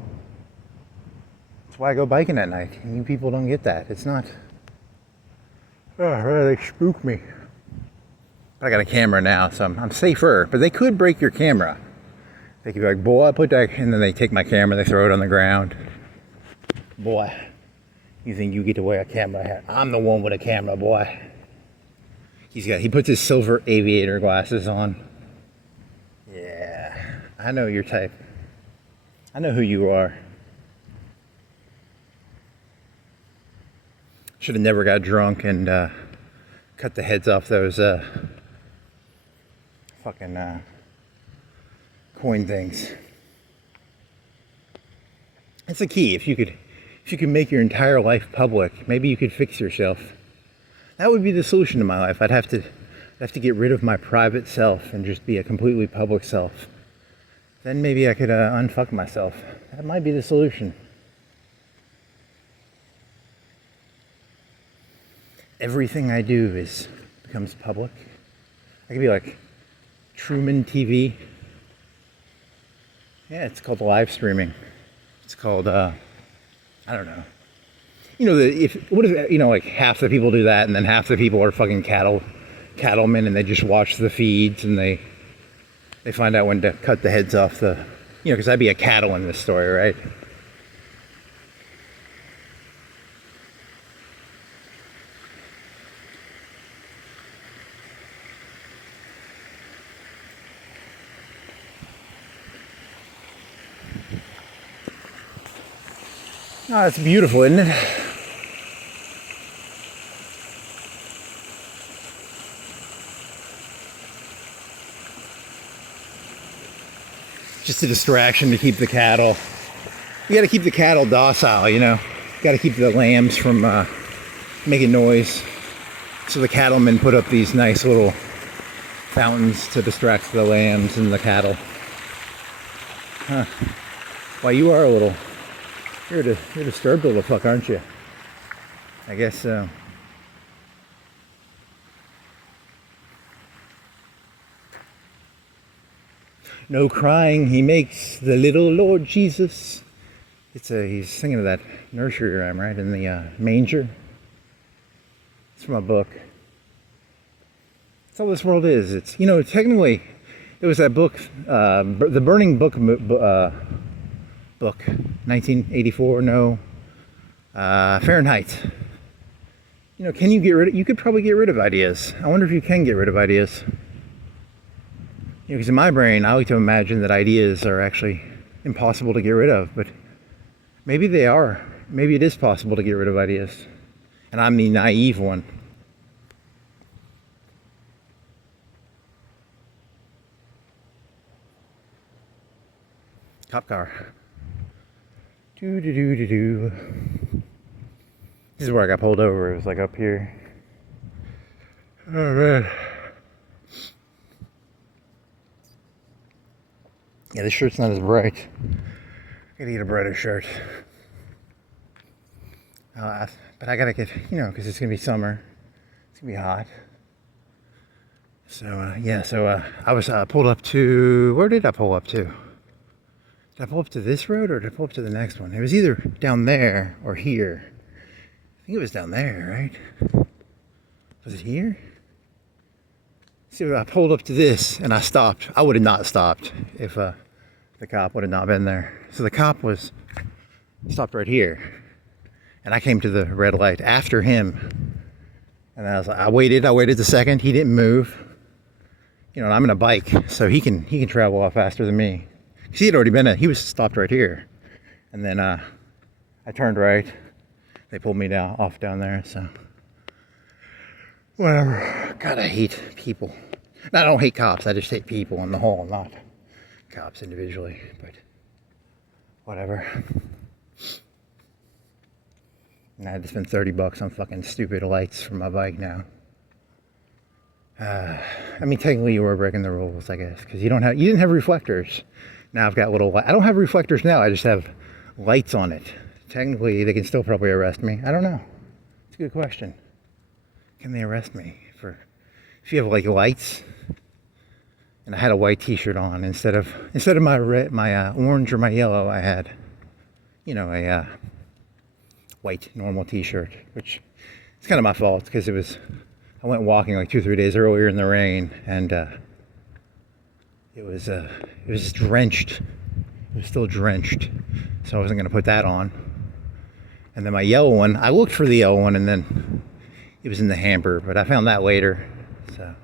That's why I go biking at night. And you people don't get that. It's not. Oh, they spook me. I got a camera now, so I'm safer. But they could break your camera. They could be like, boy, put that, and then they take my camera, they throw it on the ground. Boy, you think you get to wear a camera hat? I'm the one with a camera, boy. He puts his silver aviator glasses on. Yeah, I know your type. I know who you are. Should have never got drunk and cut the heads off those fucking coin things. That's the key. If you could make your entire life public, maybe you could fix yourself. That would be the solution to my life. I'd have to get rid of my private self and just be a completely public self. Then maybe I could unfuck myself. That might be the solution. Everything I do becomes public. I could be like Truman TV. Yeah, it's called live streaming. It's called I don't know. What if like half the people do that, and then half the people are fucking cattlemen, and they just watch the feeds, and they find out when to cut the heads off because I'd be a cattle in this story, right? Oh, it's beautiful, isn't it? just a distraction to keep the cattle. You got to keep the cattle docile, you know. Got to keep the lambs from making noise. So the cattlemen put up these nice little fountains to distract the lambs and the cattle. Huh. Well, you are a little... You're a disturbed little fuck, aren't you? I guess so. No crying, he makes the little Lord Jesus. He's singing of that nursery rhyme, right? In the manger. It's from a book. That's all this world is. It's, you know, technically, there was that book, the Burning Book, 1984, no, Fahrenheit. You know, can you get rid of, you could probably get rid of ideas. I wonder if you can get rid of ideas. You know, because in my brain, I like to imagine that ideas are actually impossible to get rid of, but maybe they are. Maybe it is possible to get rid of ideas. And I'm the naive one. Cop car. Do. This is where I got pulled over. It was like up here. Oh man. Yeah, this shirt's not as bright. I gotta get a brighter shirt. But I gotta get, you know, because it's gonna be summer. It's gonna be hot. So, yeah, so I was pulled up to, where did I pull up to? Did I pull up to this road or did I pull up to the next one? It was either down there or here. I think it was down there, right? Was it here? See, I pulled up to this and I stopped. I would have not stopped if the cop would have not been there. So the cop was stopped right here. And I came to the red light after him. And I was like, I waited a second. He didn't move. You know, I'm in a bike, so he can travel a lot faster than me. Because he had already been he was stopped right here. And then I turned right. They pulled me off down there, so whatever. God, I hate people. I don't hate cops, I just hate people on the whole, not cops individually, but whatever. And I had to spend $30 on fucking stupid lights for my bike now. I mean, technically you were breaking the rules, I guess, because you didn't have reflectors. Now I've got I don't have reflectors now, I just have lights on it. Technically, they can still probably arrest me. I don't know. It's a good question. Can they arrest me if you have like lights? And I had a white T-shirt on instead of my red, my orange or my yellow. I had, you know, a white normal T-shirt, which is kind of my fault because I went walking like 2-3 days earlier in the rain, and it was drenched. It was still drenched, so I wasn't going to put that on. And then my yellow one, I looked for the yellow one, and then it was in the hamper, but I found that later. So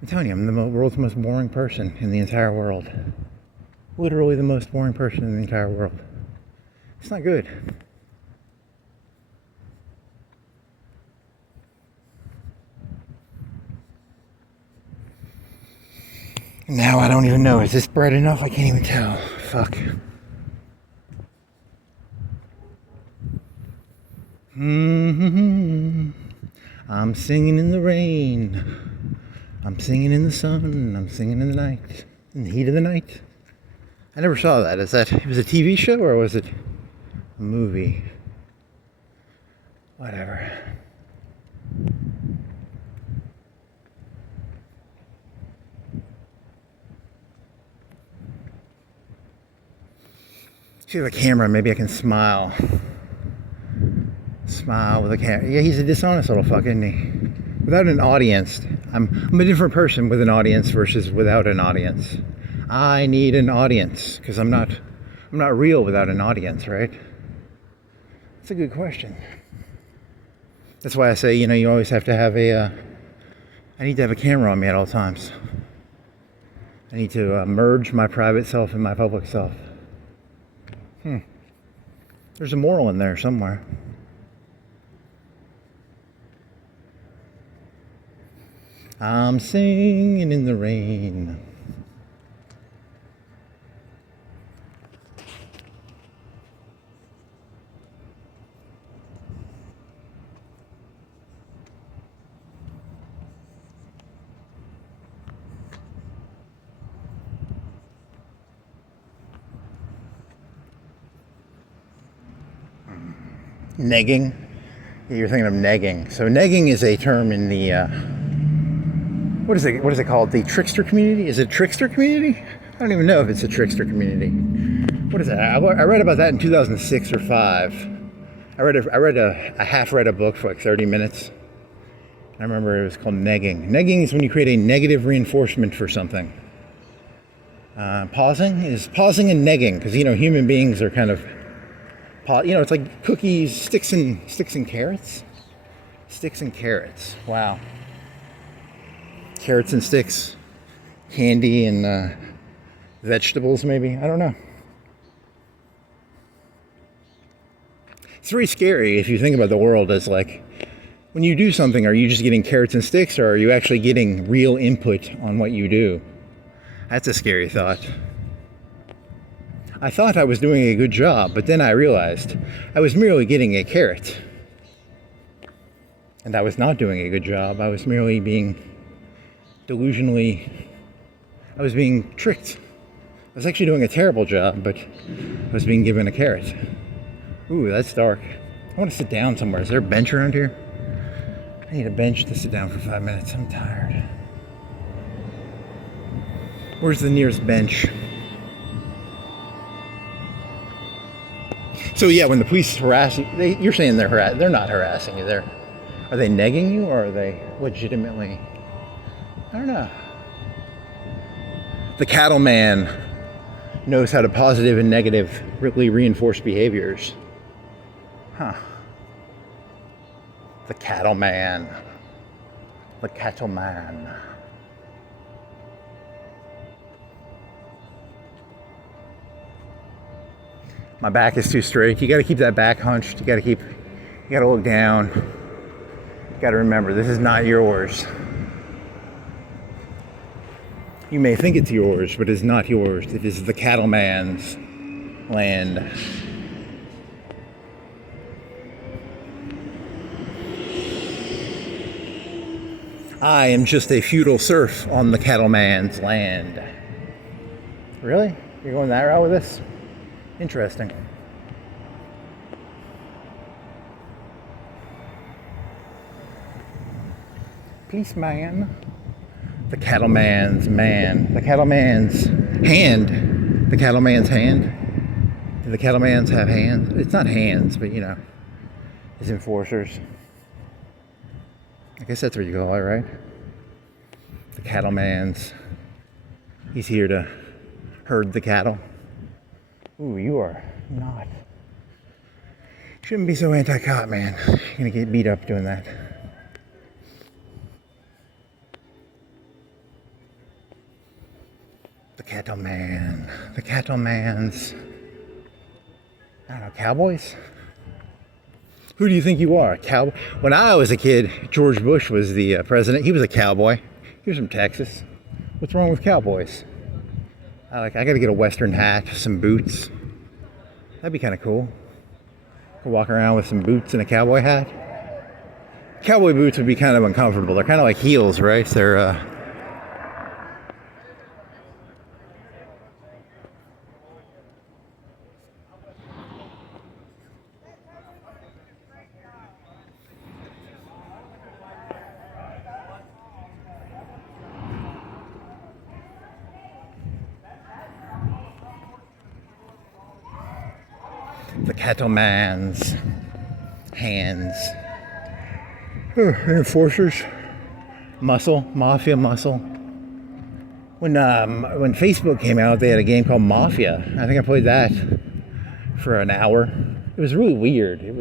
I'm telling you, I'm the world's most boring person in the entire world. Literally the most boring person in the entire world. It's not good. Now I don't even know. Is this bright enough? I can't even tell. Fuck. I'm singing in the rain. I'm singing in the sun. I'm singing in the night. In the heat of the night. I never saw that. It was a TV show or was it a movie? Whatever. If you have a camera, maybe I can smile. Smile with a camera. Yeah, he's a dishonest little fuck, isn't he? Without an audience. I'm a different person with an audience versus without an audience. I need an audience because I'm not real without an audience, right? That's a good question. That's why I say, you know, you always have to have I need to have a camera on me at all times. I need to merge my private self and my public self. There's a moral in there somewhere. I'm singing in the rain. Negging. Yeah, you're thinking of negging. So negging is a term in the what is it called? The trickster community? Is it a trickster community? I don't even know if it's a trickster community. What is that? I read about that in 2006 or 5. I read a book for like 30 minutes. I remember it was called negging. Negging is when you create a negative reinforcement for something. Pausing and negging, because human beings are kind of, it's like cookies, sticks and carrots. Sticks and carrots. Wow. Carrots and sticks, candy and vegetables, maybe. I don't know. It's very scary if you think about the world as like, when you do something, are you just getting carrots and sticks, or are you actually getting real input on what you do? That's a scary thought. I thought I was doing a good job, but then I realized I was merely getting a carrot. And I was not doing a good job. I was merely being I was being tricked. I was actually doing a terrible job, but I was being given a carrot. Ooh, that's dark. I want to sit down somewhere. Is there a bench around here? I need a bench to sit down for 5 minutes. I'm tired. Where's the nearest bench? So yeah, when the police harass you, you're saying they're not harassing you. Are they negging you, or are they legitimately? I don't know. The cattleman knows how to positive and negatively reinforce behaviors. Huh. The cattleman. The cattleman. My back is too straight. You got to keep that back hunched. You got to look down. You got to remember, this is not yours. You may think it's yours, but it's not yours. It is the cattleman's land. I am just a feudal serf on the cattleman's land. Really? You're going that route with this? Interesting. Policeman. The cattleman's man. The cattleman's hand. The cattleman's hand. Do the cattlemans have hands? It's not hands, but his enforcers. I guess that's what you call it, right? The cattleman's. He's here to herd the cattle. Ooh, you are not. Shouldn't be so anti-cop, man. You're gonna get beat up doing that. The cattleman. The cattleman's. I don't know, cowboys? Who do you think you are? Cowboy? When I was a kid, George Bush was the president. He was a cowboy. He was from Texas. What's wrong with cowboys? I gotta get a Western hat, some boots. That'd be kind of cool. Walk around with some boots and a cowboy hat. Cowboy boots would be kind of uncomfortable. They're kind of like heels, right? They're the cattleman's hands. Enforcers, mafia muscle. When Facebook came out, they had a game called Mafia. I think I played that for an hour. It was really weird. You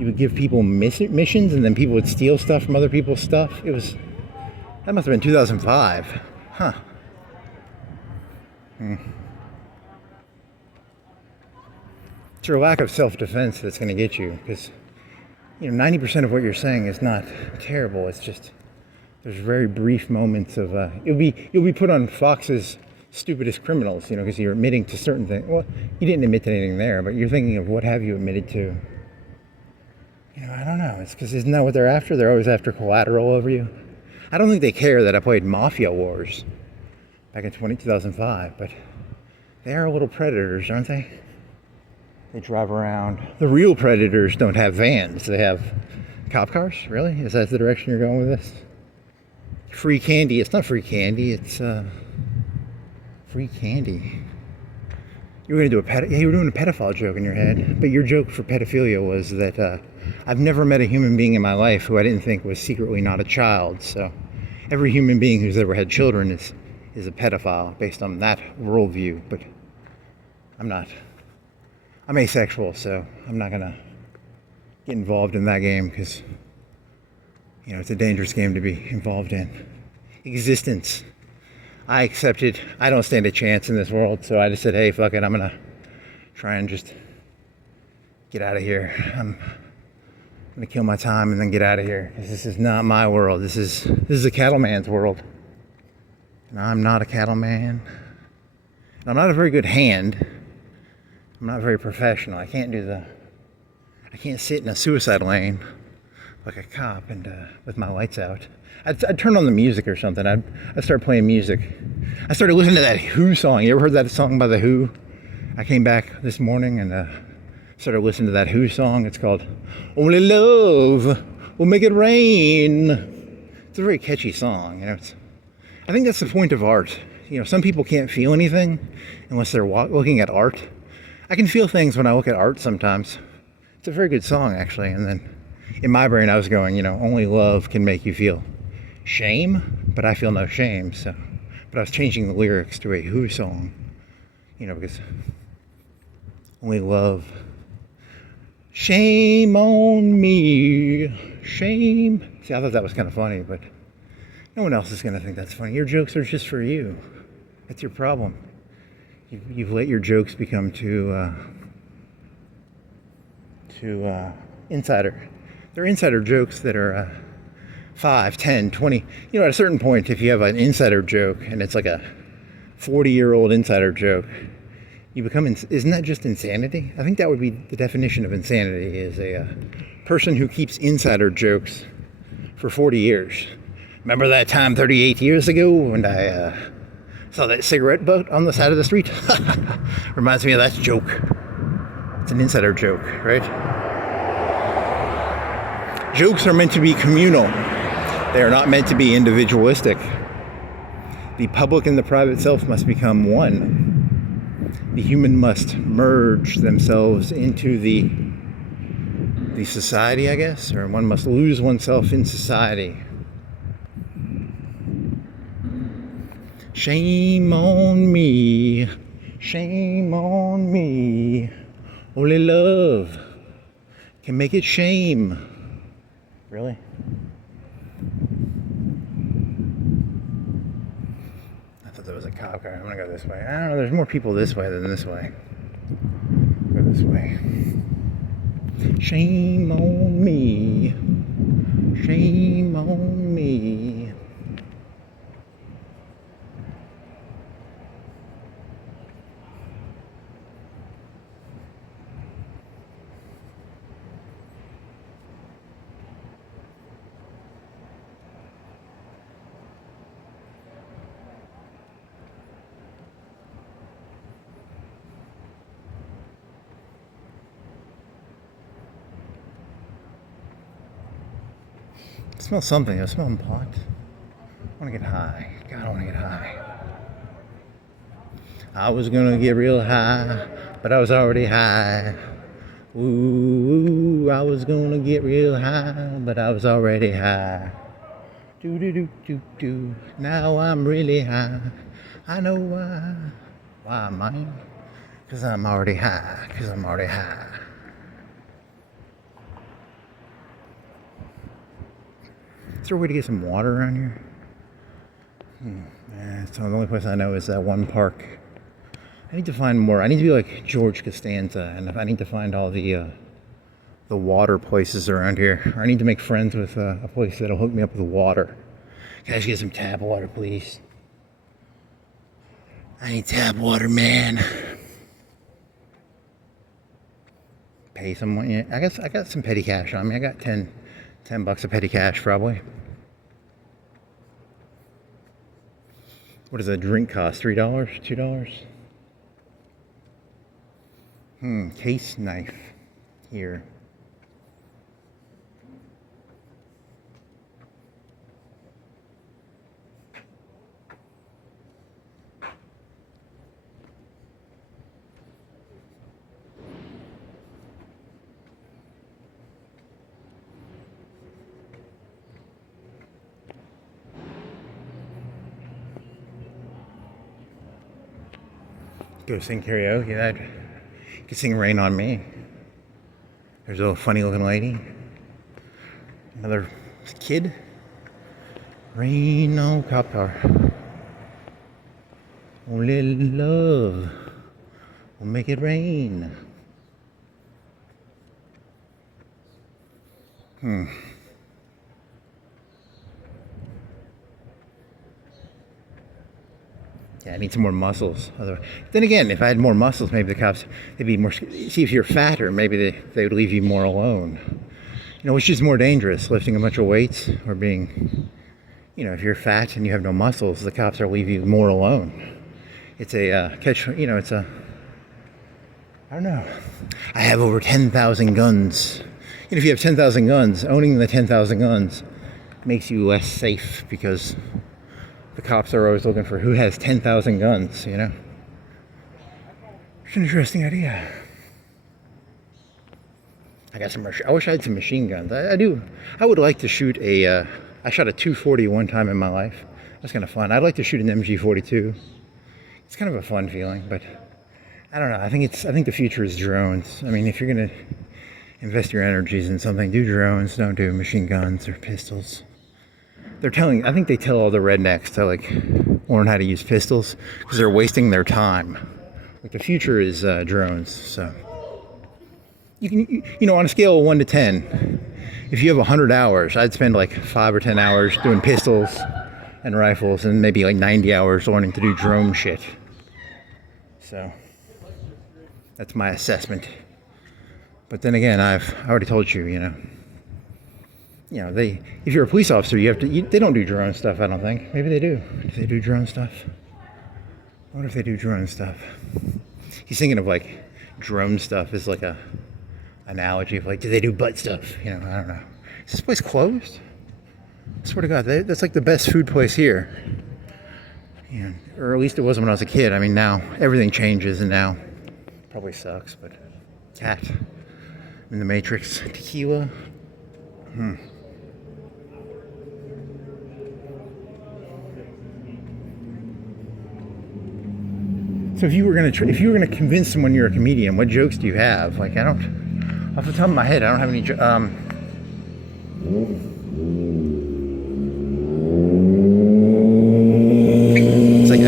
would give people missions, and then people would steal stuff from other people's stuff. That must have been 2005. Huh. It's your lack of self-defense that's going to get you, because 90% of what you're saying is not terrible. It's just there's very brief moments of you'll be put on Fox's stupidest criminals, because you're admitting to certain things. Well, you didn't admit to anything there, but you're thinking of what have you admitted to. I don't know. It's because isn't that what they're after? They're always after collateral over you. I don't think they care that I played Mafia Wars back in 2005, but they are little predators, aren't they? They drive around. The real predators don't have vans. They have cop cars. Really? Is that the direction you're going with this? Free candy. It's not free candy. It's free candy. You were gonna do you were doing a pedophile joke in your head, but your joke for pedophilia was that I've never met a human being in my life who I didn't think was secretly not a child. So every human being who's ever had children is a pedophile based on that worldview. But I'm not. I'm asexual, so I'm not gonna get involved in that game because it's a dangerous game to be involved in. Existence. I accepted I don't stand a chance in this world, so I just said, hey, fuck it, I'm gonna try and just get out of here. I'm gonna kill my time and then get out of here. This is not my world. This is a cattleman's world. And I'm not a cattleman. I'm not a very good hand. I'm not very professional. I can't sit in a suicide lane like a cop and with my lights out. I'd turn on the music or something. I'd start playing music. I started listening to that Who song. You ever heard that song by the Who? I came back this morning and started listening to that Who song. It's called Only Love Will Make It Rain. It's a very catchy song. I think that's the point of art. Some people can't feel anything unless they're looking at art. I can feel things when I look at art sometimes. It's a very good song, actually. And then in my brain, I was going, only love can make you feel shame, but I feel no shame. But I was changing the lyrics to a Who song, because only love. Shame on me, shame. See, I thought that was kind of funny, but no one else is going to think that's funny. Your jokes are just for you. That's your problem. You've let your jokes become too insider. They're insider jokes that are 5, 10, 20. At a certain point, if you have an insider joke and it's like a 40-year-old insider joke, you become, isn't that just insanity? I think that would be the definition of insanity, is a person who keeps insider jokes for 40 years. Remember that time 38 years ago when I saw that cigarette butt on the side of the street? Reminds me of that joke. It's an insider joke, right? Jokes are meant to be communal. They are not meant to be individualistic. The public and the private self must become one. The human must merge themselves into the society, I guess, or one must lose oneself in society. Shame on me, shame on me. Only love can make it shame. Really? I thought there was a cop car. I'm gonna go this way. I don't know, there's more people this way than this way. Go this way. Shame on me. Shame on me. I smell something. I smell pot. I want to get high. God, I want to get high. I was gonna get real high, but I was already high. Ooh, I was gonna get real high, but I was already high. Do do do do do. Now I'm really high. I know why. Why, man? 'Cause I'm already high. 'Cause I'm already high. Is there a way to get some water around here? So the only place I know is that one park. I need to find more. I need to be like George Costanza, and if I need to find all the water places around here. Or I need to make friends with a place that'll hook me up with water. Can I just get some tap water, please? I need tap water, man. Pay someone. Yeah, I got some petty cash on me. I got 10 bucks of petty cash, probably. What does a drink cost? $3? $2? Case knife here. Go sing karaoke. That you could sing "Rain on Me." There's a funny looking lady. Another kid. Rain on cop car. Only love will make it rain. Yeah, I need some more muscles. Then again, if I had more muscles, maybe the cops, they'd be more, see if you're fatter, maybe they would leave you more alone. You know, which is more dangerous, lifting a bunch of weights or being, you know, if you're fat and you have no muscles, the cops will leave you more alone. It's a catch, you know, it's a, I don't know. I have over 10,000 guns. And if you have 10,000 guns, owning the 10,000 guns makes you less safe because the cops are always looking for who has 10,000 guns, you know? It's an interesting idea. I got some, I wish I had some machine guns. I do. I would like to shoot a, I shot a 240 one time in my life. That's kind of fun. I'd like to shoot an MG42. It's kind of a fun feeling, but I don't know. I think the future is drones. I mean, if you're going to invest your energies in something, do drones, don't do machine guns or pistols. I think they tell all the rednecks to like learn how to use pistols because they're wasting their time. Like the future is drones. So you can, you know, on a scale of 1 to 10, if you have 100 hours, I'd spend like 5 or 10 hours doing pistols and rifles, and maybe like 90 hours learning to do drone shit. So that's my assessment. But then again, I already told you, you know, if you're a police officer, they don't do drone stuff, I don't think. Maybe they do. Do they do drone stuff? I wonder if they do drone stuff. He's thinking of like drone stuff as like a analogy of like, do they do butt stuff? You know, I don't know. Is this place closed? I swear to God, that's like the best food place here. You know, or at least it was when I was a kid. I mean, now everything changes, and now probably sucks, but cat in the Matrix, tequila. So if you were gonna convince someone you're a comedian, what jokes do you have? Like, I don't, off the top of my head, I don't have any. It's like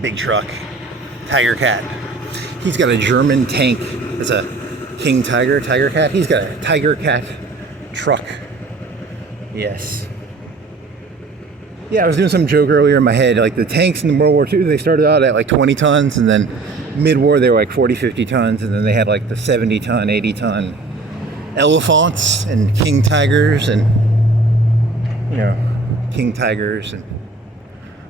big truck, Tiger Cat. He's got a German tank. It's a King Tiger Cat. He's got a Tiger Cat truck. Yes. Yeah, I was doing some joke earlier in my head. Like the tanks in World War II, they started out at like 20 tons, and then mid-war they were like 40, 50 tons, and then they had like the 70 ton, 80 ton elephants and King Tigers, and you know, King Tigers. And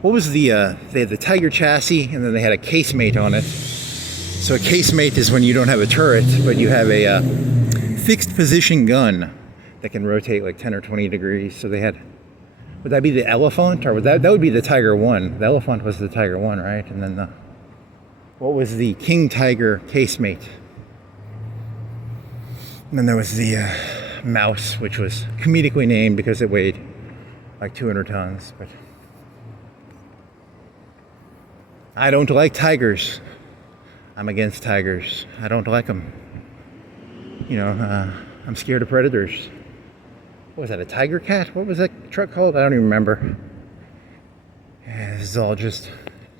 what was they had the Tiger chassis, and then they had a casemate on it. So a casemate is when you don't have a turret, but you have a fixed position gun that can rotate like 10 or 20 degrees. So they had, would that be the Elephant, or that would be the Tiger 1? The Elephant was the Tiger 1, right? And then what was the King Tiger casemate? And then there was the mouse, which was comedically named because it weighed like 200 tons. But I don't like tigers. I'm against tigers. I don't like them. You know, I'm scared of predators. What was that, a tiger cat? What was that truck called? I don't even remember. Yeah, this is all just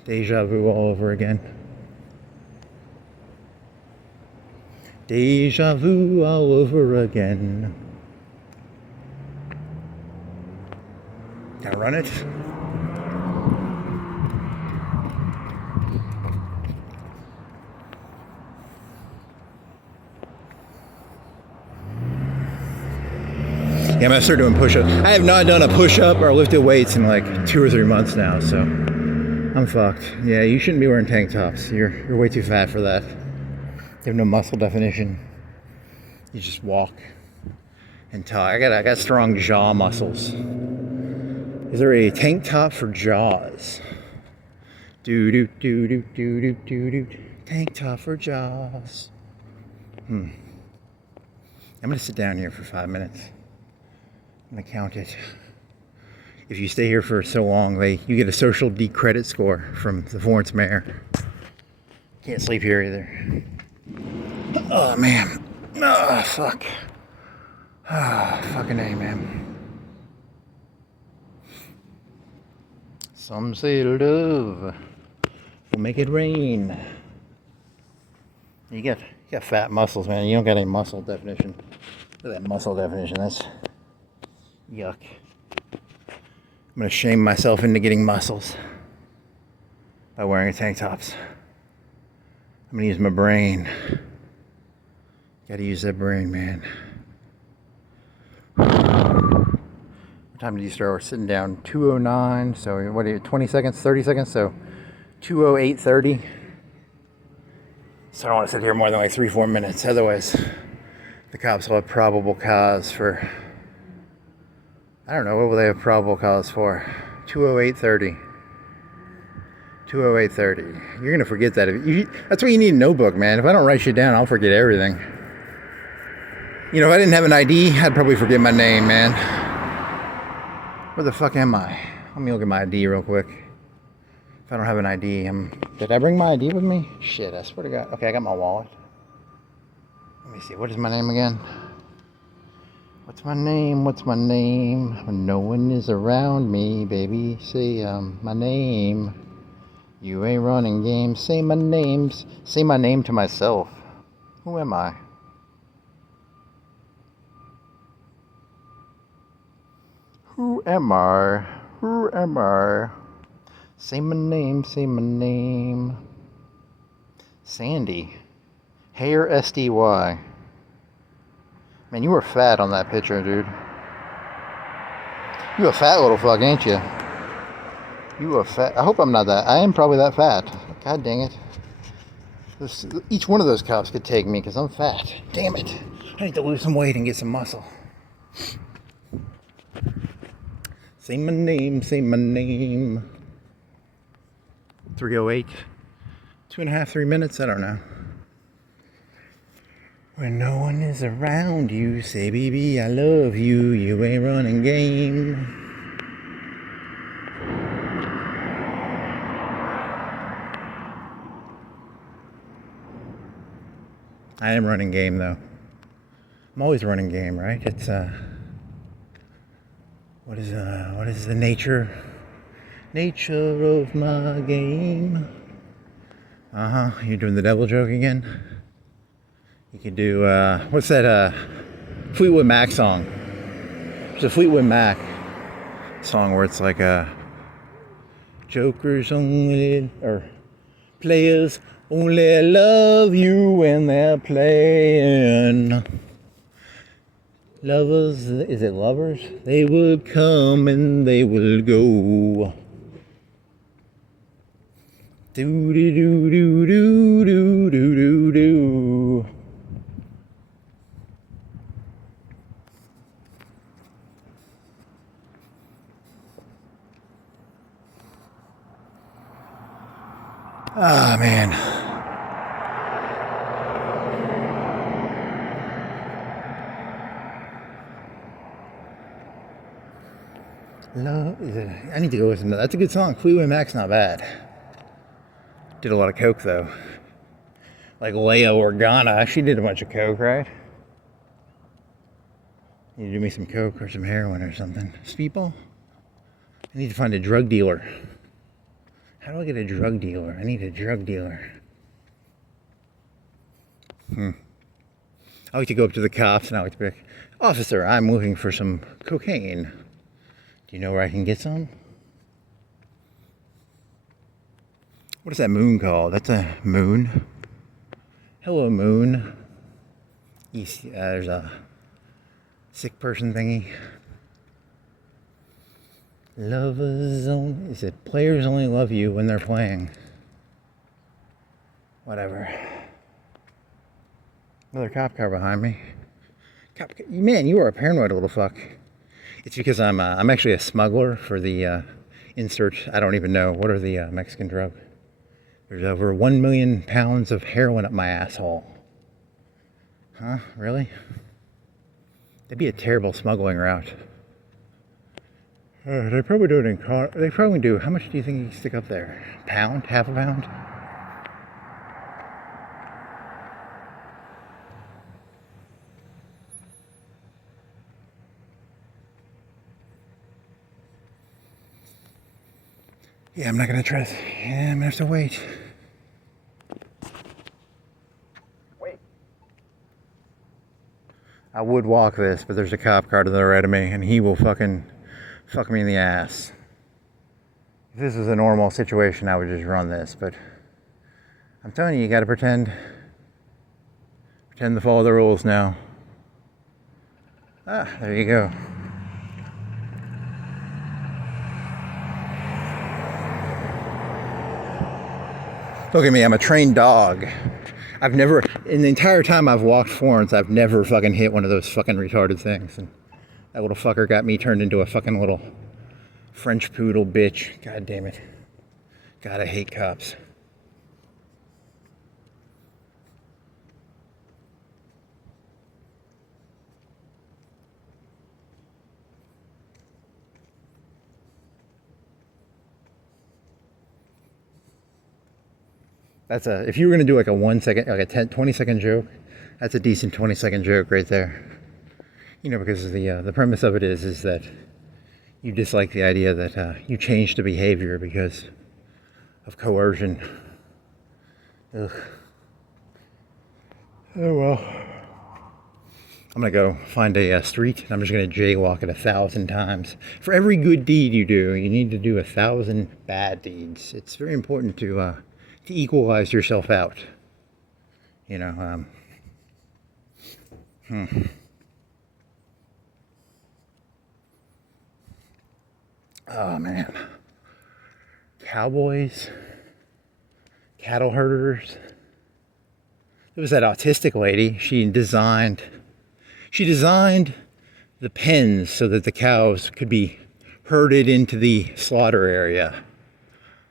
deja vu all over again. Deja vu all over again. Can I run it? Yeah, I'm gonna start doing push-ups. I have not done a push-up or lifted weights in like 2 or 3 months now, so I'm fucked. Yeah, you shouldn't be wearing tank tops. You're way too fat for that. You have no muscle definition. You just walk and talk. I got strong jaw muscles. Is there a tank top for jaws? Do do do do do do do do. Tank top for jaws. I'm gonna sit down here for 5 minutes. I'm gonna count it. If you stay here for so long, you get a social decredit score from the Florence mayor. Can't sleep here either. Oh man. Oh fuck. Ah, fucking A, man. Some say love will make it rain. You got fat muscles, man. You don't got any muscle definition. Look at that muscle definition. That's yuck. I'm gonna shame myself into getting muscles by wearing tank tops. I'm gonna use my brain. Gotta use that brain, man. What time did you start? We're sitting down 2:09. So what are you? 20 seconds, 30 seconds. So 2:08:30. So I don't want to sit here more than like 3-4 minutes. Otherwise, the cops will have probable cause for. I don't know, what will they have probable cause for? 2:08:30. 2:08:30. You're gonna forget that. That's why you need a notebook, man. If I don't write shit down, I'll forget everything. You know, if I didn't have an ID, I'd probably forget my name, man. Where the fuck am I? Let me look at my ID real quick. If I don't have an ID, did I bring my ID with me? Shit, I swear to God. Okay, I got my wallet. Let me see, what is my name again? What's my name? What's my name? When no one is around me, baby, say my name. You ain't running games. Say my names. Say my name to myself. Who am I? Who am I? Who am I? Say my name. Say my name. Sandy. Hair SDY. Man, you were fat on that picture, dude. You a fat little fuck, ain't you? You a fat. I hope I'm not that. I am probably that fat. God dang it. Each one of those cops could take me because I'm fat. Damn it. I need to lose some weight and get some muscle. Say my name. Say my name. 3:08. 2.5, 3 minutes. I don't know. When no one is around you, say, baby, I love you, you ain't running game. I am running game, though. I'm always running game, right? It's, what is the nature of my game? You're doing the devil joke again? You could do, what's that, Fleetwood Mac song? There's a Fleetwood Mac song where it's like, jokers only, or players only love you when they're playing. Lovers, is it lovers? They will come and they will go. Do do do do do do do do do. Ah, man. Love is it? I need to go listen to that. That's a good song. Fleetwood Mac's not bad. Did a lot of coke though. Like Leia Organa, she did a bunch of coke, right? You need to do me some coke or some heroin or something. Speedball? I need to find a drug dealer. How do I get a drug dealer? I need a drug dealer. I like to go up to the cops and I like to be like, "Officer, I'm looking for some cocaine. Do you know where I can get some?" What is that moon called? That's a moon. Hello, moon. You see, there's a sick person thingy. Lovers only. Is it players only love you when they're playing? Whatever. Another cop car behind me. Man, you are a paranoid little fuck. It's because I'm actually a smuggler for the insert. I don't even know. What are the Mexican drug? There's over 1 million pounds of heroin up my asshole. Huh? Really? That'd be a terrible smuggling route. They probably do it in car. They probably do. How much do you think you can stick up there? A pound? Half a pound? Yeah, I'm not gonna try this. Yeah, I'm gonna have to wait. I would walk this, but there's a cop car to the right of me, and he will fucking fuck me in the ass. If this was a normal situation, I would just run this, but I'm telling you, you gotta pretend to follow the rules now. Ah, there you go. Look at me, I'm a trained dog. I've never, in the entire time I've walked Florence, I've never fucking hit one of those fucking retarded things. And that little fucker got me turned into a fucking little French poodle bitch. God damn it. God, I hate cops. That's if you were going to do like a 1 second, like a 20 second joke, that's a decent 20-second joke right there. You know, because the premise of it is that you dislike the idea that you change the behavior because of coercion. Ugh. Oh well. I'm going to go find a street and I'm just going to jaywalk it 1,000 times. For every good deed you do, you need to do 1,000 bad deeds. It's very important to equalize yourself out. You know, Oh man. Cowboys, cattle herders. There was that autistic lady. She designed the pens so that the cows could be herded into the slaughter area.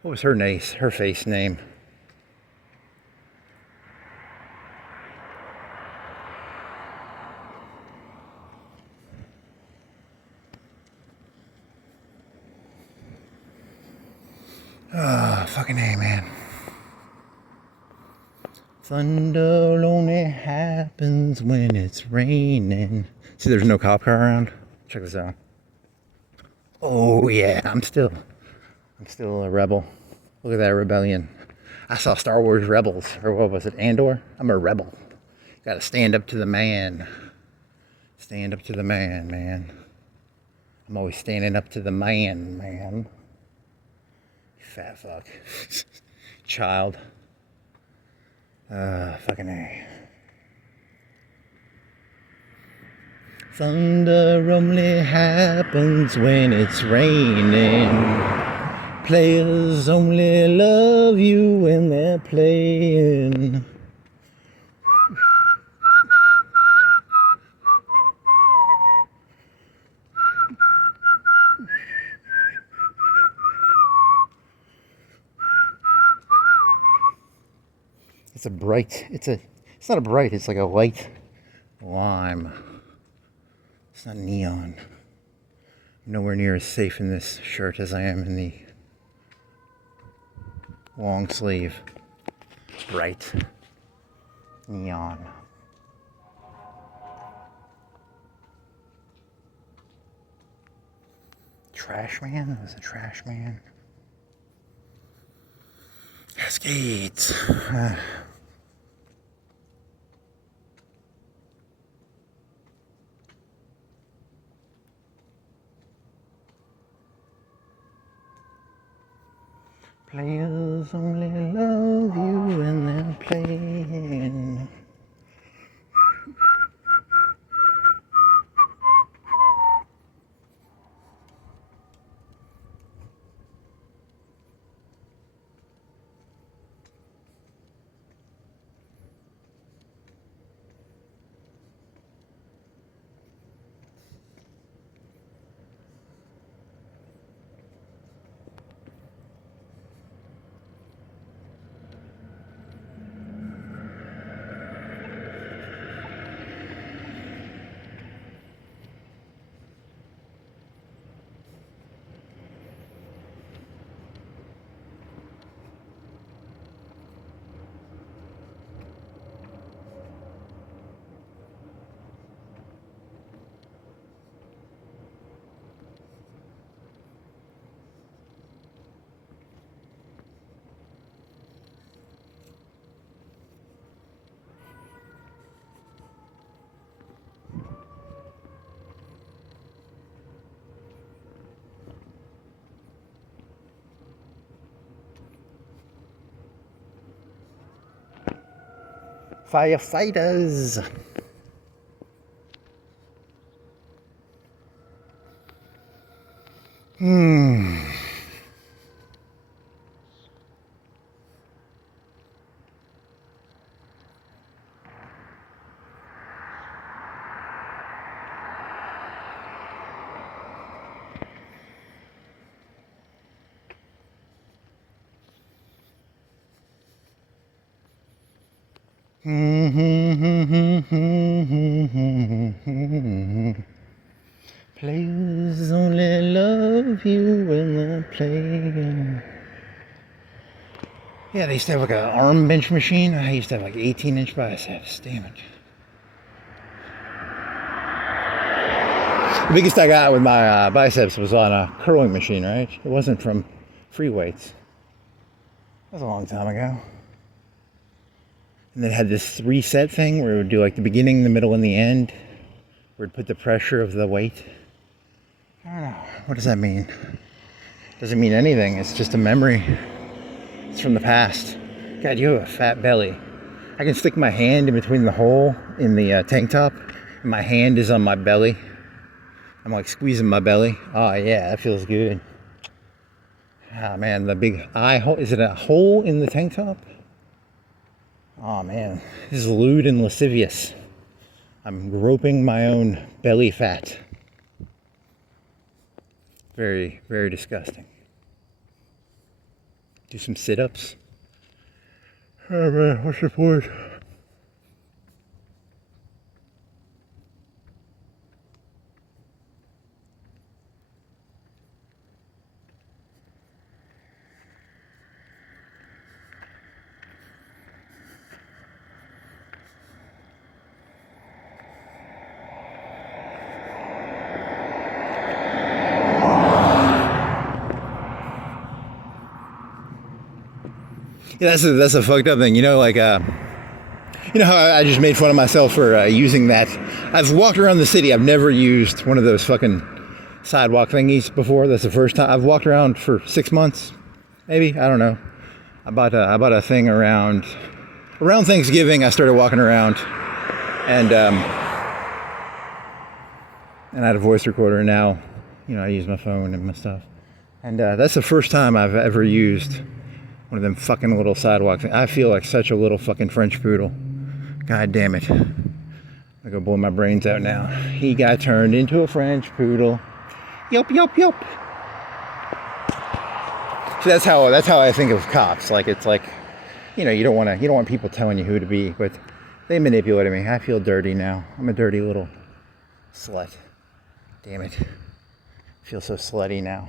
What was her face name? Ah, fucking A, man. Thunder only happens when it's raining. See, there's no cop car around. Check this out. Oh yeah, I'm still a rebel. Look at that rebellion. I saw Star Wars Rebels, or what was it, Andor? I'm a rebel. Gotta stand up to the man. Stand up to the man, man. I'm always standing up to the man, man. Fat fuck. Child. Fucking A. Thunder only happens when it's raining. Players only love you when they're playing. It's not a bright, it's like a light lime. It's not neon. nowhere near as safe in this shirt as I am in the long sleeve, bright neon. Trash man? That was a trash man. Cascades. Players only love you when they're playing. Firefighters. Players only love you when they're playing. Yeah, they used to have like an arm bench machine. I used to have like 18-inch biceps. Damn it. The biggest I got with my biceps was on a curling machine, right? It wasn't from free weights. That was a long time ago. And then it had this 3-set thing where it would do like the beginning, the middle, and the end. Where it would put the pressure of the weight. I don't know. What does that mean? Doesn't mean anything. It's just a memory. It's from the past. God, you have a fat belly. I can stick my hand in between the hole in the tank top. And my hand is on my belly. I'm like squeezing my belly. Oh yeah, that feels good. Ah man, the big eye hole. Is it a hole in the tank top? Oh man, this is lewd and lascivious. I'm groping my own belly fat. Very, very disgusting. Do some sit-ups. Oh man, what's the point? Yeah, that's a fucked up thing. You know, like, you know how I just made fun of myself for using that. I've walked around the city. I've never used one of those fucking sidewalk thingies before. That's the first time. I've walked around for 6 months, maybe. I don't know. I bought a thing around Thanksgiving. I started walking around, and I had a voice recorder. And now, you know, I use my phone and my stuff. And that's the first time I've ever used one of them fucking little sidewalk things. I feel like such a little fucking French poodle. God damn it. I'm gonna blow my brains out now. He got turned into a French poodle. Yelp, yelp, yelp. So that's how I think of cops. Like, it's like, you know, you don't want people telling you who to be, but they manipulated me. I feel dirty now. I'm a dirty little slut. Damn it. feel so slutty now.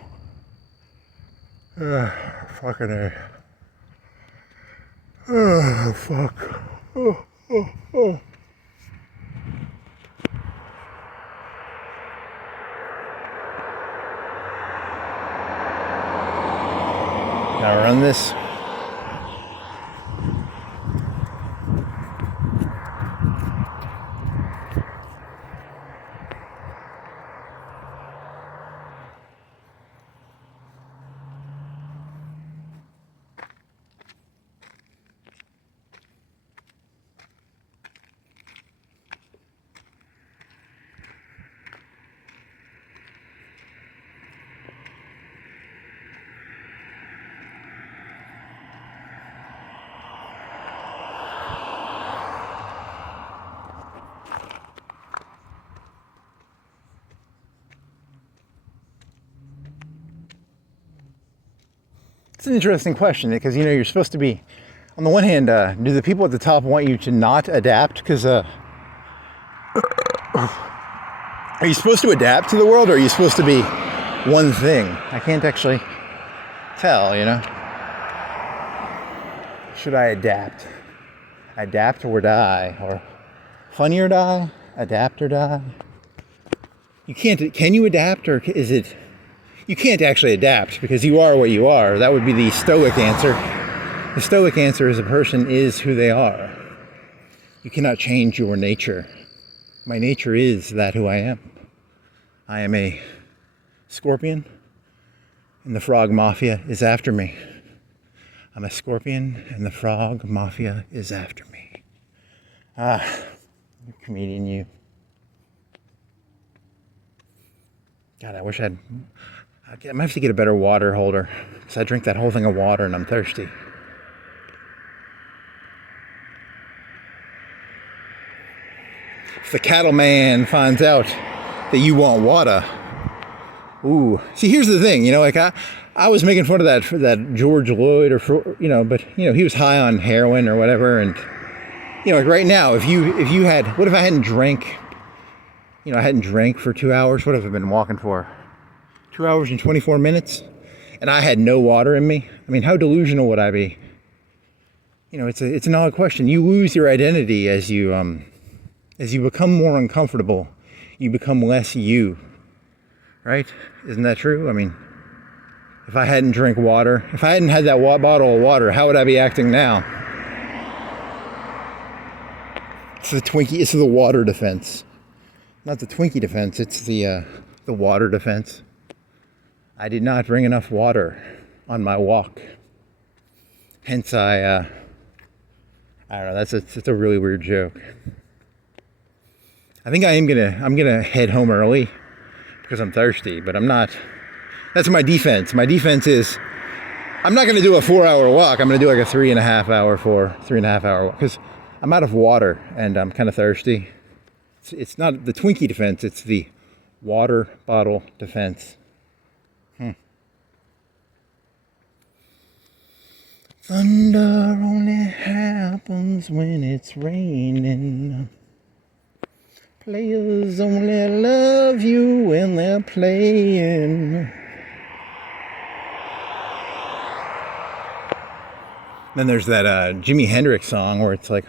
Fucking A. Oh, fuck. Oh. Gotta run this. It's an interesting question because, you know, you're supposed to be, on the one hand, do the people at the top want you to not adapt? Because are you supposed to adapt to the world, or are you supposed to be one thing? I can't actually tell, you know. Should I adapt? Adapt or die? Or funny or die? Adapt or die? You can't, can you adapt, or is it... You can't actually adapt because you are what you are. That would be the Stoic answer. The Stoic answer is a person is who they are. You cannot change your nature. My nature is that who I am. I am a scorpion, and the frog mafia is after me. I'm a scorpion, and the frog mafia is after me. Comedian you. God, I wish I might have to get a better water holder, because I drink that whole thing of water and I'm thirsty. If the cattleman finds out that you want water, ooh. See, here's the thing, you know, like I was making fun of that George Lloyd, or, you know, but, you know, he was high on heroin or whatever, and, you know, like right now, if you had, what if I hadn't drank, you know, I hadn't drank for 2 hours, what have I been walking for? 2 hours and 24 minutes, and I had no water in me. I mean, how delusional would I be? You know, it's an odd question. You lose your identity as you become more uncomfortable. You become less you, right? Isn't that true? I mean, if I hadn't drank water, if I hadn't had that bottle of water, how would I be acting now? It's the Twinkie. It's the water defense, not the Twinkie defense. It's the water defense. I did not bring enough water on my walk. Hence, I don't know. That's a really weird joke. I think I'm gonna head home early because I'm thirsty, but I'm not. That's my defense. My defense is I'm not gonna do a 4-hour walk. I'm gonna do like a 3.5 hour walk because I'm out of water and I'm kind of thirsty. It's not the Twinkie defense. It's the water bottle defense. Thunder only happens when it's raining. Players only love you when they're playing. Then there's that Jimi Hendrix song where it's like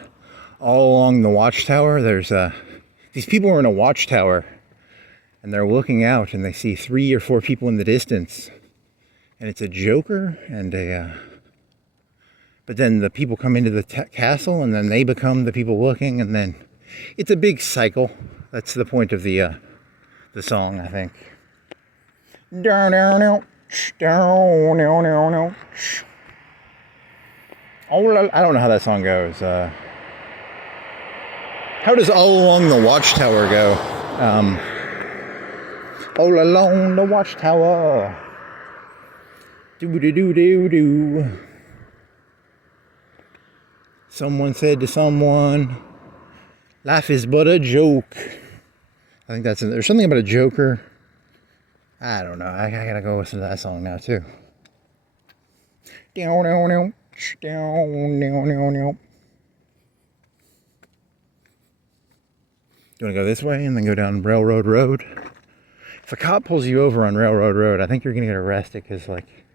all along the watchtower. There's these people are in a watchtower and they're looking out and they see 3 or 4 people in the distance. And it's a joker and a... But then the people come into the castle, and then they become the people looking, and then it's a big cycle. That's the point of the song, I think. Down, down, down, down, down, down, down. I don't know how that song goes. How does All Along the Watchtower go? All along the watchtower. Do-do-do-do-do. Someone said to someone, life is but a joke. I think there's something about a joker. I don't know. I gotta go listen to that song now too. Down, down, down, down, down, down, down. You wanna go this way and then go down Railroad Road? If a cop pulls you over on Railroad Road, I think you're gonna get arrested because, like,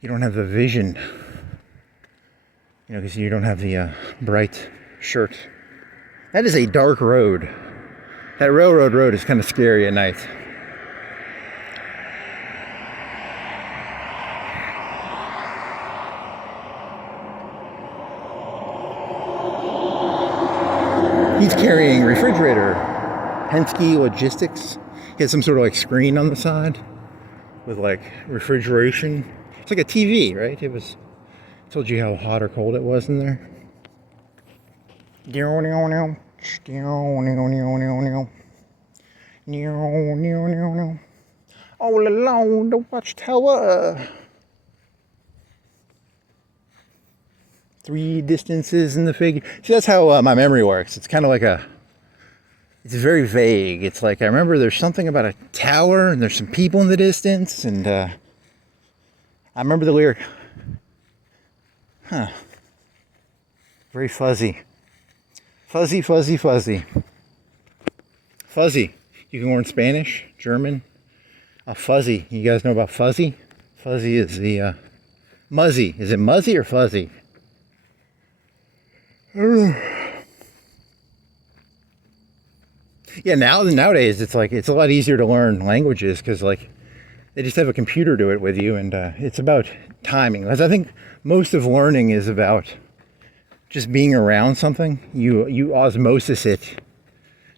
you don't have the vision. You know, because you don't have the bright shirt. That is a dark road. That Railroad Road is kind of scary at night. He's carrying refrigerator. Penske Logistics. He has some sort of like screen on the side with like refrigeration. It's like a TV, right? It told you how hot or cold it was in there. All along the watchtower. 3 distances in the figure. See, that's how my memory works. It's kind of like it's very vague. It's like, I remember there's something about a tower and there's some people in the distance, and I remember the lyric. Huh. Very fuzzy. Fuzzy, fuzzy, fuzzy. Fuzzy. You can learn Spanish, German. Fuzzy. You guys know about fuzzy? Fuzzy is the muzzy. Is it muzzy or fuzzy? Yeah, nowadays it's like it's a lot easier to learn languages because like they just have a computer do it with you, and it's about timing. Because I think most of learning is about just being around something. You osmosis it.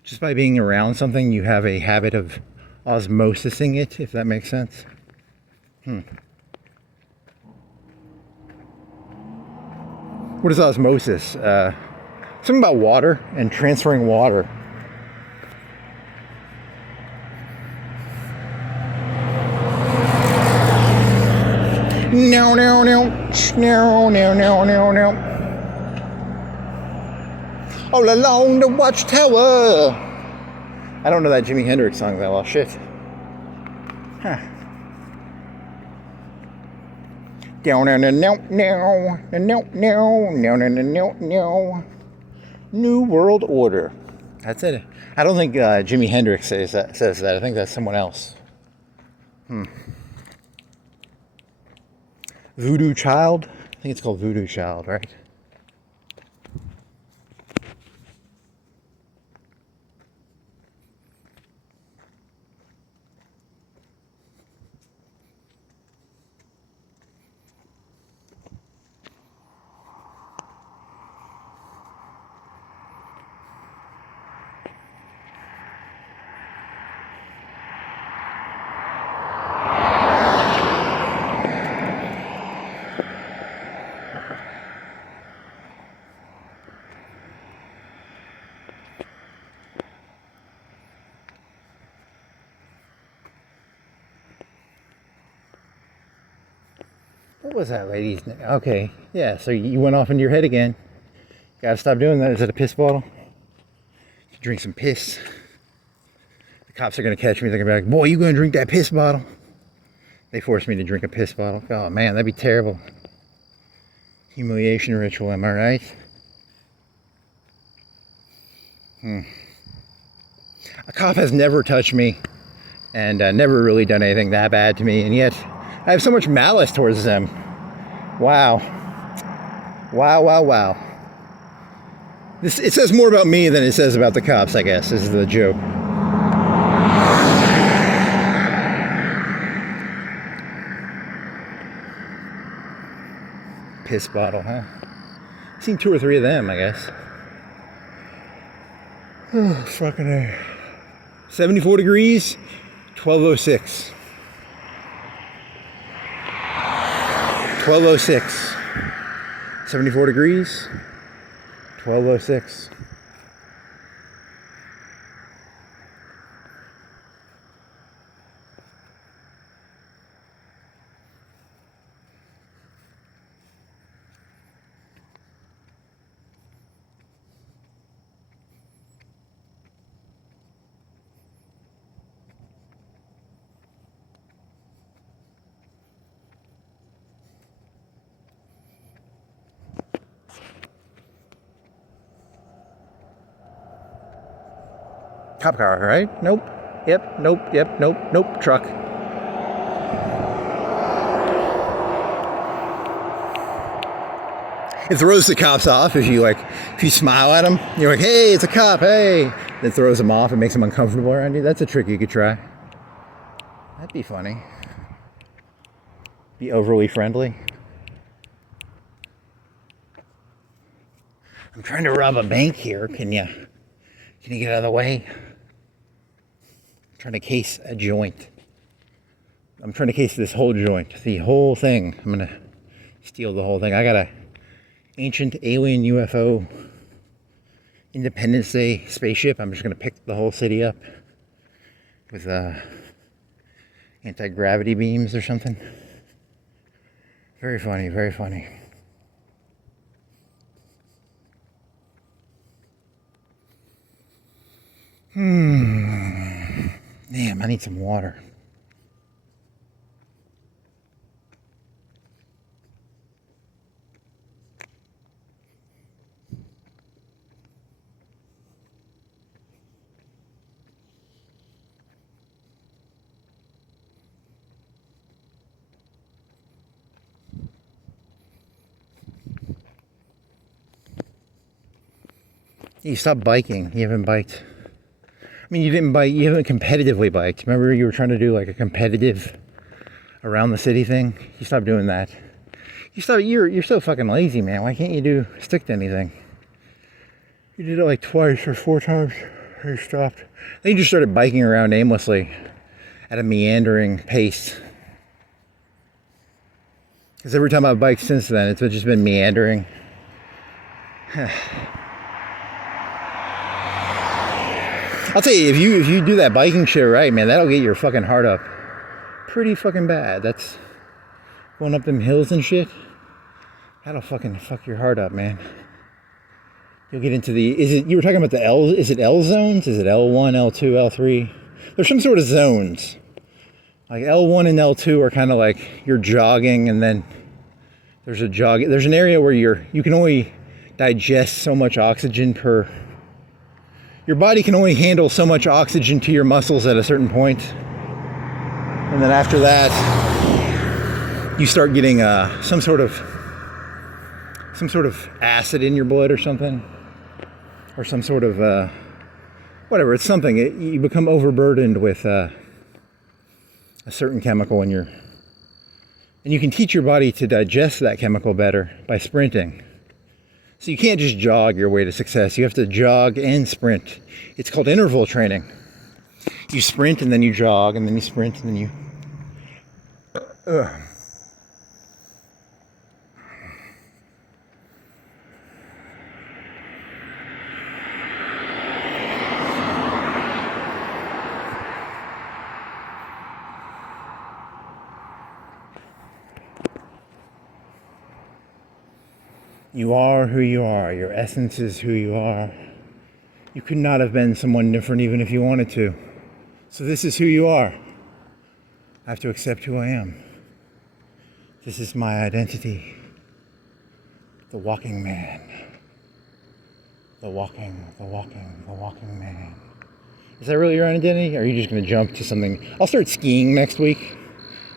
Just by being around something, you have a habit of osmosising it, if that makes sense. What is osmosis? Something about water and transferring water. No. All along the watchtower. I don't know that Jimi Hendrix song that well. Shit. Huh. No. New World Order. That's it. I don't think Jimi Hendrix says that. I think that's someone else. Voodoo Child? I think it's called Voodoo Child, right? What was that lady's name? Okay, yeah, so you went off into your head again. Gotta stop doing that. Is it a piss bottle? Drink some piss. The cops are gonna catch me. They're gonna be like, boy, you gonna drink that piss bottle? They forced me to drink a piss bottle. Oh man, that'd be terrible. Humiliation ritual, am I right? A cop has never touched me and never really done anything that bad to me, and yet I have so much malice towards them. Wow. It says more about me than it says about the cops, I guess. This is the joke. Piss bottle, huh? I've seen 2 or 3 of them, I guess. Oh, fucking A. 74 degrees, 1206. 1206. 74 degrees, 1206. Cop car, right? Nope. Yep, nope, yep, nope, nope, truck. It throws the cops off if you smile at them. You're like, hey, it's a cop, hey. It throws them off and makes them uncomfortable around you. That's a trick you could try. That'd be funny. Be overly friendly. I'm trying to rob a bank here. Can you get out of the way? I'm trying to case a joint. I'm trying to case this whole joint, the whole thing. I'm gonna steal the whole thing. I got a ancient alien UFO Independence Day spaceship. I'm just gonna pick the whole city up with anti-gravity beams or something. Very funny, very funny. Damn, I need some water. You stopped biking. You haven't biked. I mean, you didn't bike. You haven't competitively biked. Remember, you were trying to do like a competitive around the city thing. You stopped doing that. You stopped. You're so fucking lazy, man. Why can't you stick to anything? You did it like twice or 4 times. You stopped. Then you just started biking around aimlessly at a meandering pace. Because every time I've biked since then, it's just been meandering. I'll tell you, if you do that biking shit right, man, that'll get your fucking heart up pretty fucking bad. That's going up them hills and shit. That'll fucking fuck your heart up, man. You'll get into you were talking about is it L zones? Is it L1, L2, L3? There's some sort of zones. Like L1 and L2 are kind of like you're jogging, and then there's an area where you can only digest so much oxygen your body can only handle so much oxygen to your muscles at a certain point. And then after that, you start getting some sort of acid in your blood or something. Or some sort of, whatever, it's something. You become overburdened with a certain chemical and you can teach your body to digest that chemical better by sprinting. So you can't just jog your way to success. You have to jog and sprint. It's called interval training. You sprint and then you jog and then you sprint and then you... You are who you are. Your essence is who you are. You could not have been someone different even if you wanted to. So this is who you are. I have to accept who I am. This is my identity. The walking man. The walking man. Is that really your identity? Or are you just going to jump to something? I'll start skiing next week.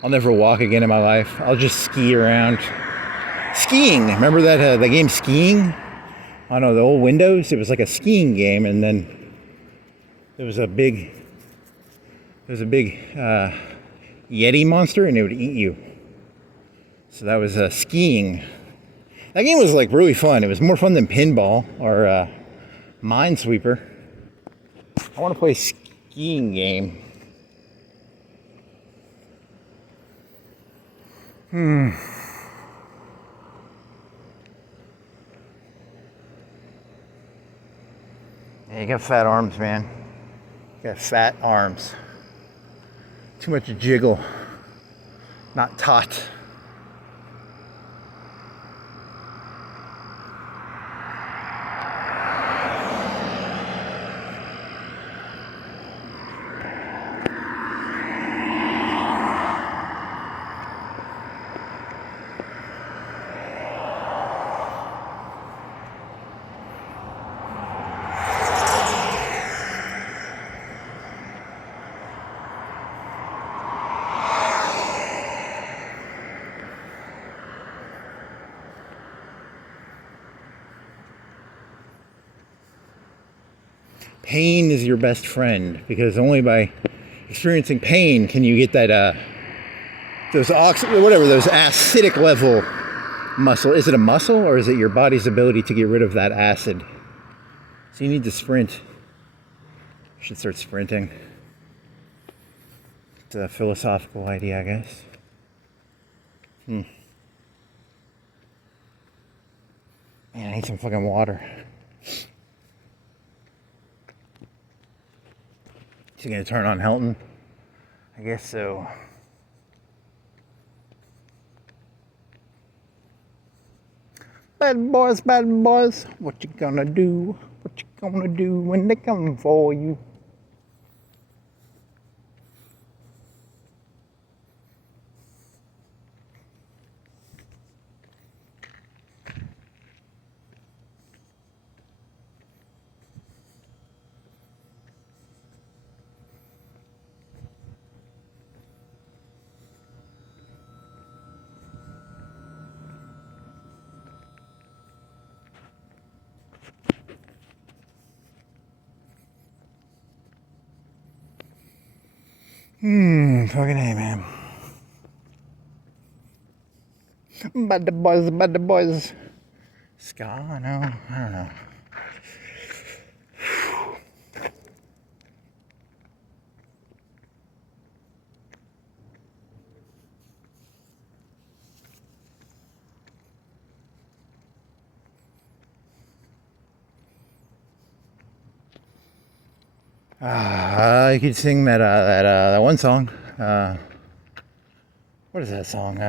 I'll never walk again in my life. I'll just ski around. Skiing. Remember that the game Skiing? I know the old Windows. It was like a skiing game, and then there was a big Yeti monster, and it would eat you. So that was skiing. That game was like really fun. It was more fun than pinball or Minesweeper. I want to play a skiing game. Yeah, you got fat arms, man. You got fat arms. Too much jiggle. Not taut. pain is your best friend, because only by experiencing pain can you get that those acidic level muscle. Is it a muscle, or is it your body's ability to get rid of that acid? So you need to sprint. You should start sprinting. It's a philosophical idea, I guess. Man, I need some fucking water. Is he gonna turn on Helton? I guess so. Bad boys, what you gonna do? What you gonna do when they come for you? Fucking A, man. Bad boys. Ska? No, I don't know. You could sing that one song. What is that song?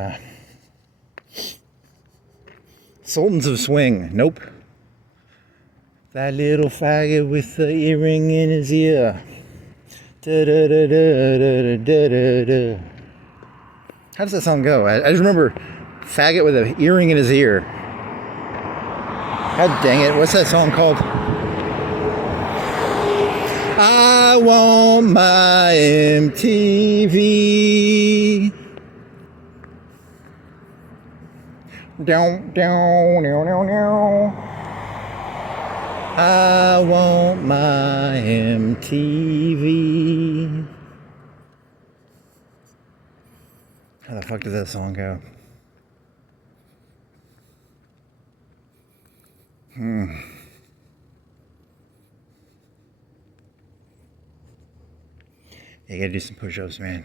Sultans of Swing. Nope. That little faggot with the earring in his ear. Da, da, da, da, da, da, da, da. How does that song go? I just remember faggot with an earring in his ear. God dang it. What's that song called? I want my MTV. Down. I want my MTV. How the fuck does that song go? You gotta do some push-ups, man.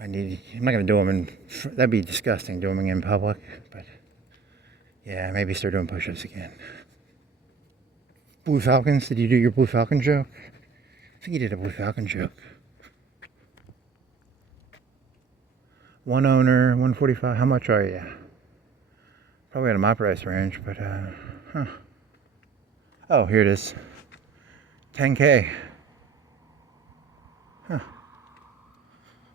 I'm not gonna do them that'd be disgusting, doing them in public, but yeah, maybe start doing push-ups again. Blue Falcons, did you do your Blue Falcon joke? I think you did a Blue Falcon joke. One owner, 145, how much are you? Probably out of my price range, but oh, here it is. 10K.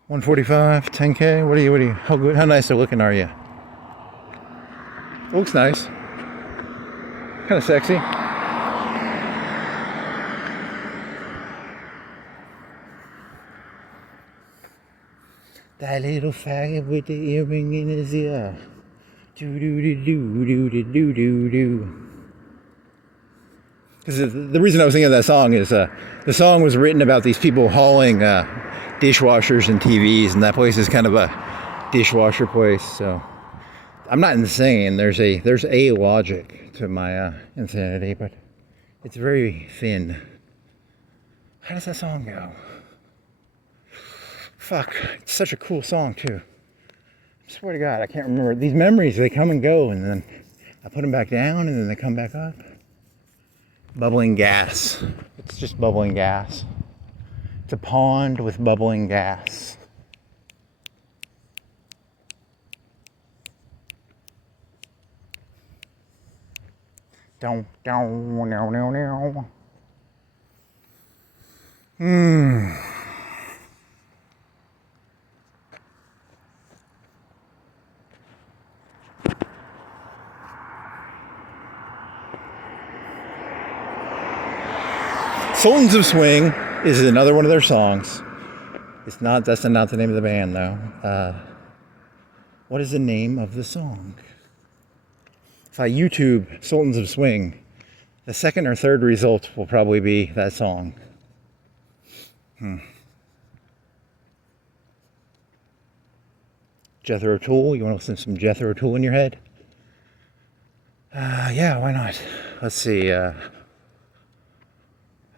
145, 10K. What are you? How nice looking are you? Looks nice. Kind of sexy. That little faggot with the earring in his ear. Do. Because the reason I was thinking of that song is the song was written about these people hauling dishwashers and TVs, and that place is kind of a dishwasher place. So I'm not insane. There's a logic to my insanity, but it's very thin. How does that song go? Fuck, it's such a cool song too. I swear to God, I can't remember. These memories, they come and go, and then I put them back down, and then they come back up. Bubbling gas. It's just bubbling gas. It's a pond with bubbling gas. No. Sultans of Swing is another one of their songs. That's not the name of the band though. What is the name of the song? If I YouTube Sultans of Swing, The second or third result will probably be that song. Jethro Tull. You want to listen to some Jethro Tull in your head? Yeah, why not? Let's see. How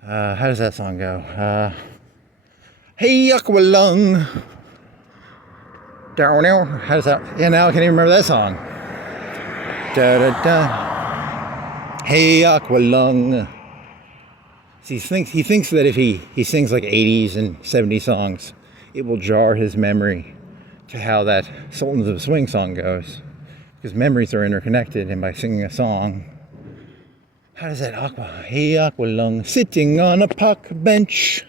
does that song go? Hey, Aqualung. Down now. How does that? Yeah, now I can't even remember that song. Da da da. Hey, Aqualung. See, he thinks that if he sings like 80s and 70s songs, it will jar his memory to how that Sultans of Swing song goes. Because memories are interconnected, and by singing a song, how does that Hey, Aqualung, sitting on a park bench,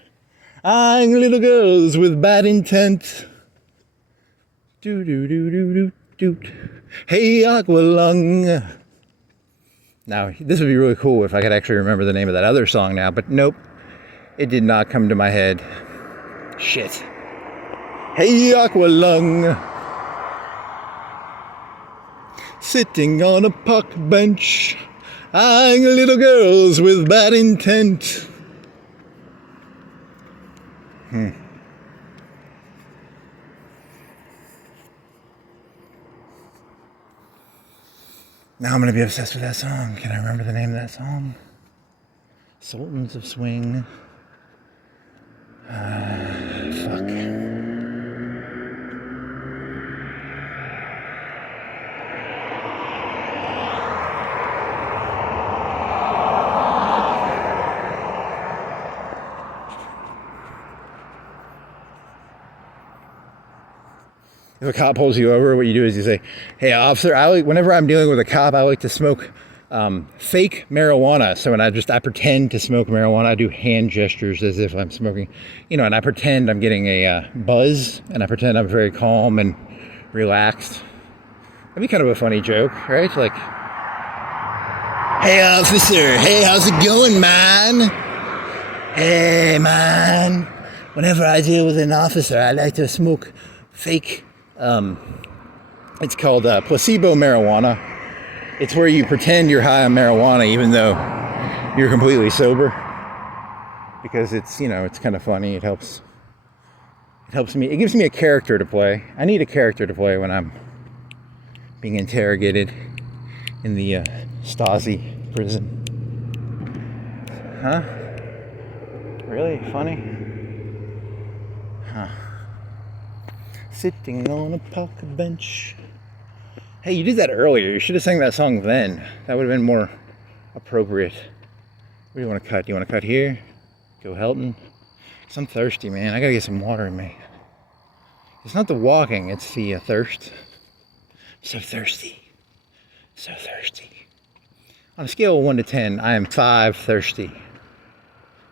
eyeing little girls with bad intent. Do do do do do do. Hey, Aqualung. Now, this would be really cool if I could actually remember the name of that other song now, but nope, it did not come to my head. Shit. Hey, Aqualung. Sitting on a park bench, eyeing little girls with bad intent. Now I'm going to be obsessed with that song. Can I remember the name of that song? Sultans of Swing. Fuck. If a cop pulls you over, what you do is you say, "Hey, officer, whenever I'm dealing with a cop, I like to smoke fake marijuana." So when I pretend to smoke marijuana, I do hand gestures as if I'm smoking, and I pretend I'm getting a buzz, and I pretend I'm very calm and relaxed. That'd be kind of a funny joke, right? Like, "Hey, officer, hey, how's it going, man? Hey, man, whenever I deal with an officer, I like to smoke fake, it's called placebo marijuana. It's where you pretend you're high on marijuana even though you're completely sober, because it's kind of funny. It helps me. It gives me a character to play. I need a character to play when I'm being interrogated in the Stasi prison. Huh? Really funny? Huh. Sitting on a park bench. Hey, you did that earlier. You should have sang that song then. That would have been more appropriate. Where do you want to cut? Do you want to cut here? Go Helton? Because I'm thirsty, man. I gotta get some water in me. It's not the walking, it's the thirst. So thirsty. So thirsty. On a scale of 1 to 10, I am 5 thirsty.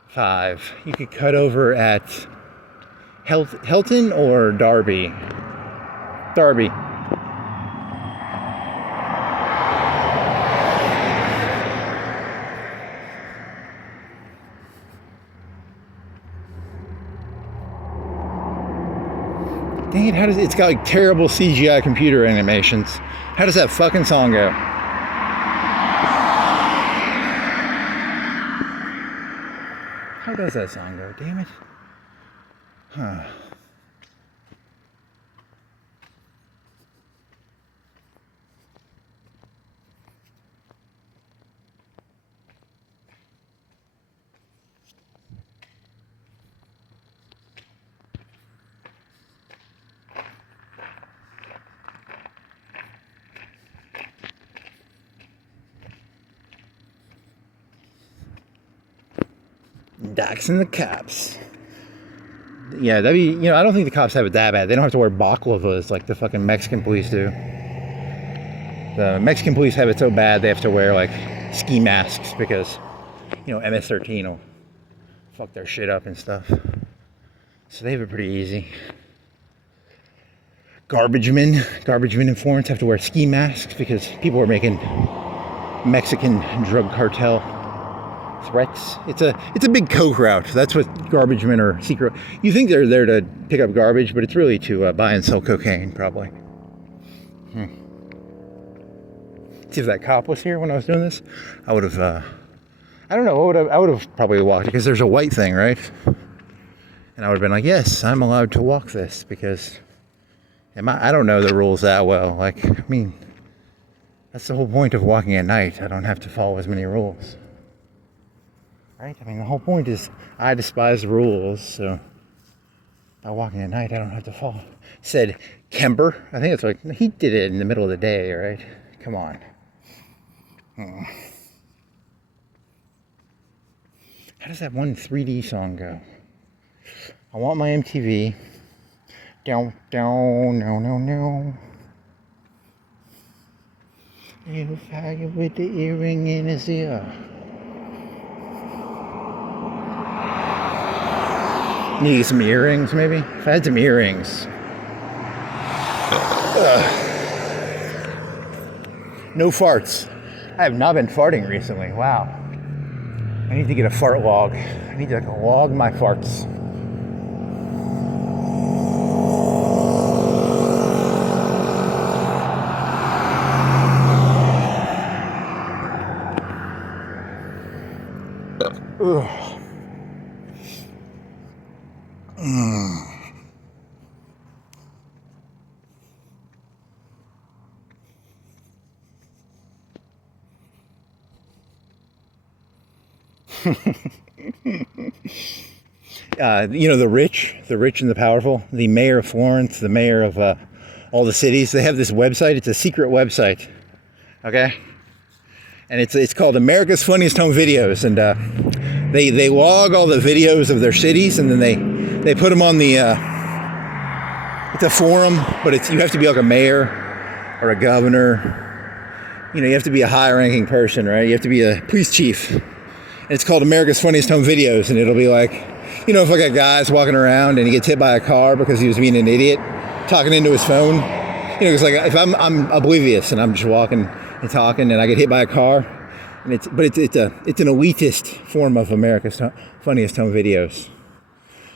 5. You could cut over at Helton or Darby? Darby. Dang it, it's got like terrible CGI computer animations. How does that fucking song go? How does that song go? Damn it. Huh. Docs and the cops. Yeah, that'd be, I don't think the cops have it that bad. They don't have to wear baklavas like the fucking Mexican police do. The Mexican police have it so bad they have to wear like ski masks because, MS-13 will fuck their shit up and stuff. So they have it pretty easy. Garbage men in Florence have to wear ski masks because people are making Mexican drug cartel threats. It's a big coke route. That's what garbage men are secret. You think they're there to pick up garbage, but it's really to buy and sell cocaine, probably. See if that cop was here when I was doing this, I would have I don't know. I would have probably walked it because there's a white thing, right? And I would have been like, yes, I'm allowed to walk this because I don't know the rules that well. Like, I mean, that's the whole point of walking at night. I don't have to follow as many rules. Right? I mean, the whole point is I despise rules, so by walking at night, I don't have to follow. Said Kemper. I think it's like, he did it in the middle of the day, right? Come on. How does that one 3D song go? I want my MTV. Down, down, no, no, no. You fire with the earring in his ear. Need some earrings, maybe? If I had some earrings. No farts. I have not been farting recently. Wow. I need to get a fart log. I need to log my farts. You know, the rich and the powerful, the mayor of Florence, the mayor of all the cities, they have this website. It's a secret website, okay? And it's called America's Funniest Home Videos, and they log all the videos of their cities, and then they put them on the it's a forum, but you have to be like a mayor or a governor. You know, you have to be a high-ranking person, right? You have to be a police chief. And it's called America's Funniest Home Videos, and it'll be like, you know, if like a guy's walking around and he gets hit by a car because he was being an idiot, talking into his phone. You know, it's like if I'm oblivious and I'm just walking and talking and I get hit by a car, and it's an elitist form of America's Funniest Home Videos.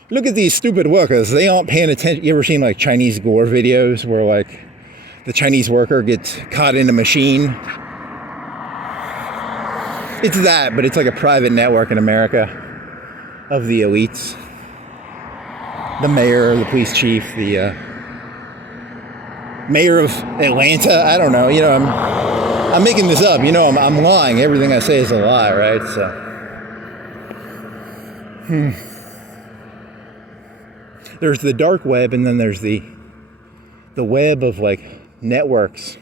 Look at these stupid workers. They aren't paying attention. You ever seen like Chinese gore videos where like the Chinese worker gets caught in a machine? It's that, but it's like a private network in America of the elites. The mayor, the police chief, the mayor of Atlanta. I don't know. You know, I'm making this up. You know, I'm lying. Everything I say is a lie, right? So, there's the dark web, and then there's the web of like networks.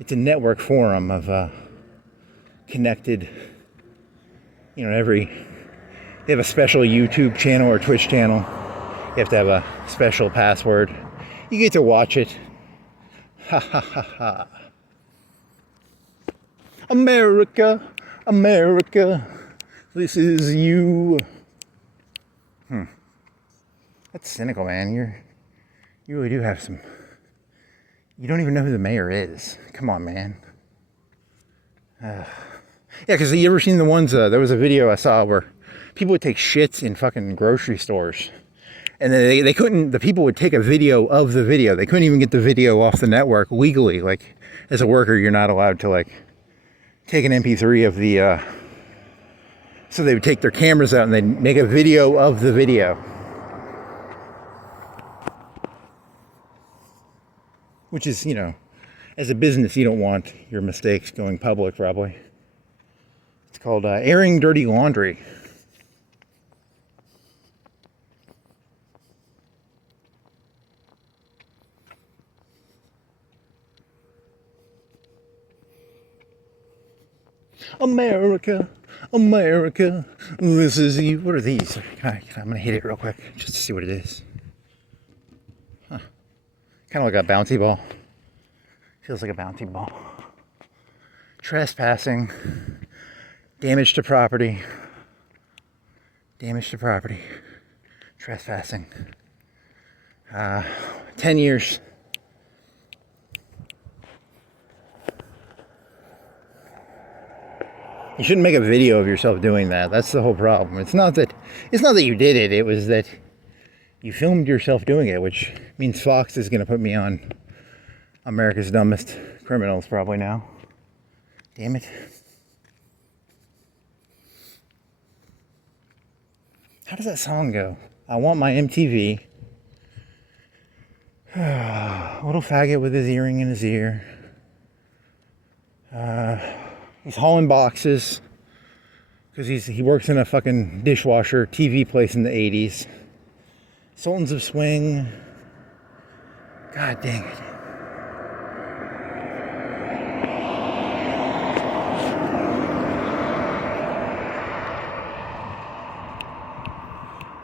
It's a network forum of connected. You know, they have a special YouTube channel or Twitch channel. You have to have a special password. You get to watch it. Ha ha ha ha. America, America, this is you. That's cynical, man. You really do have some. You don't even know who the mayor is. Come on, man. Yeah, because you ever seen the ones, there was a video I saw where people would take shits in fucking grocery stores. And then they couldn't, the people would take a video of the video. They couldn't even get the video off the network legally. Like, as a worker, you're not allowed to, like, take an MP3 of the, so they would take their cameras out and they'd make a video of the video. Which is, you know, as a business, you don't want your mistakes going public, probably. It's called airing dirty laundry. America, America, this is you. What are these? I'm going to hit it real quick just to see what it is. Huh. Kind of like a bouncy ball. Feels like a bouncy ball. Trespassing. Damage to property. Damage to property. Trespassing. 10 years. You shouldn't make a video of yourself doing that. That's the whole problem. It's not that you did it. It was that you filmed yourself doing it, which means Fox is going to put me on America's Dumbest Criminals probably now. Damn it. How does that song go? I want my MTV. Little faggot with his earring in his ear. He's hauling boxes because he works in a fucking dishwasher TV place in the 80s. Sultans of Swing. God dang it.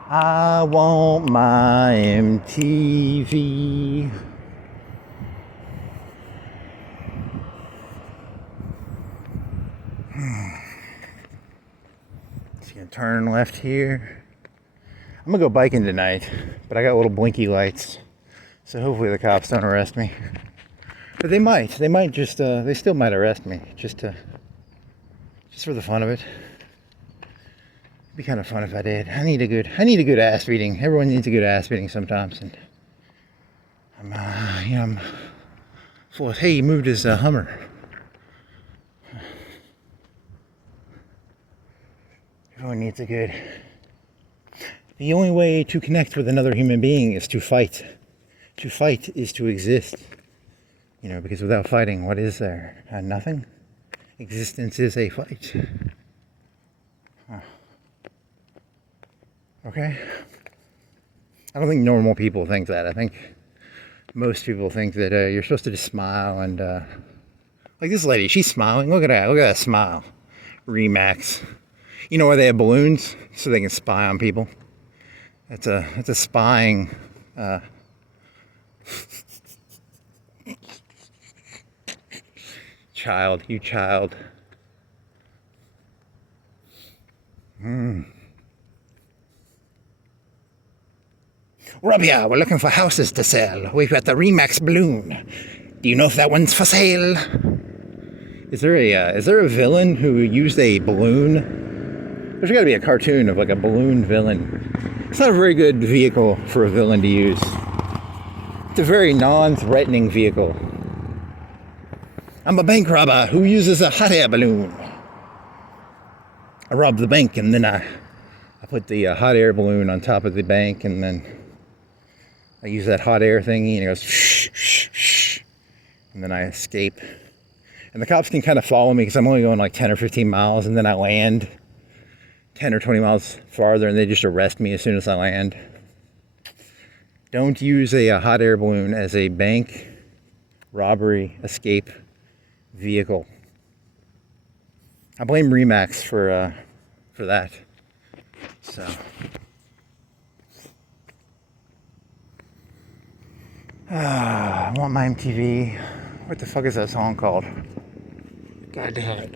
I want my MTV. Just gonna turn left here. I'm gonna go biking tonight, but I got little blinky lights, so hopefully the cops don't arrest me. But they might. They might just. They still might arrest me, just for the fun of it. It'd be kind of fun if I did. I need a good ass beating. Everyone needs a good ass beating sometimes, and I'm full of. Hey, he moved his Hummer. Everyone needs a good. The only way to connect with another human being is to fight. To fight is to exist. You know, because without fighting, what is there? Nothing. Existence is a fight. Huh. Okay? I don't think normal people think that. I think most people think that you're supposed to just smile and, like this lady, she's smiling. Look at that smile. Remax. You know why they have balloons? So they can spy on people. That's a spying, child. We're up here. We're looking for houses to sell. We've got the Remax balloon. Do you know if that one's for sale? Is there a villain who used a balloon? There's got to be a cartoon of like a balloon villain. It's not a very good vehicle for a villain to use. It's a very non-threatening vehicle. I'm a bank robber who uses a hot air balloon. I robbed the bank and then I put the hot air balloon on top of the bank, and then I use that hot air thingy and it goes shh, shh, shh, and then I escape. And the cops can kind of follow me because I'm only going like 10 or 15 miles, and then I land 10 or 20 miles farther and they just arrest me as soon as I land. Don't use a hot air balloon as a bank robbery escape vehicle. I blame Remax for that. So I want my MTV. What the fuck is that song called? God damn it.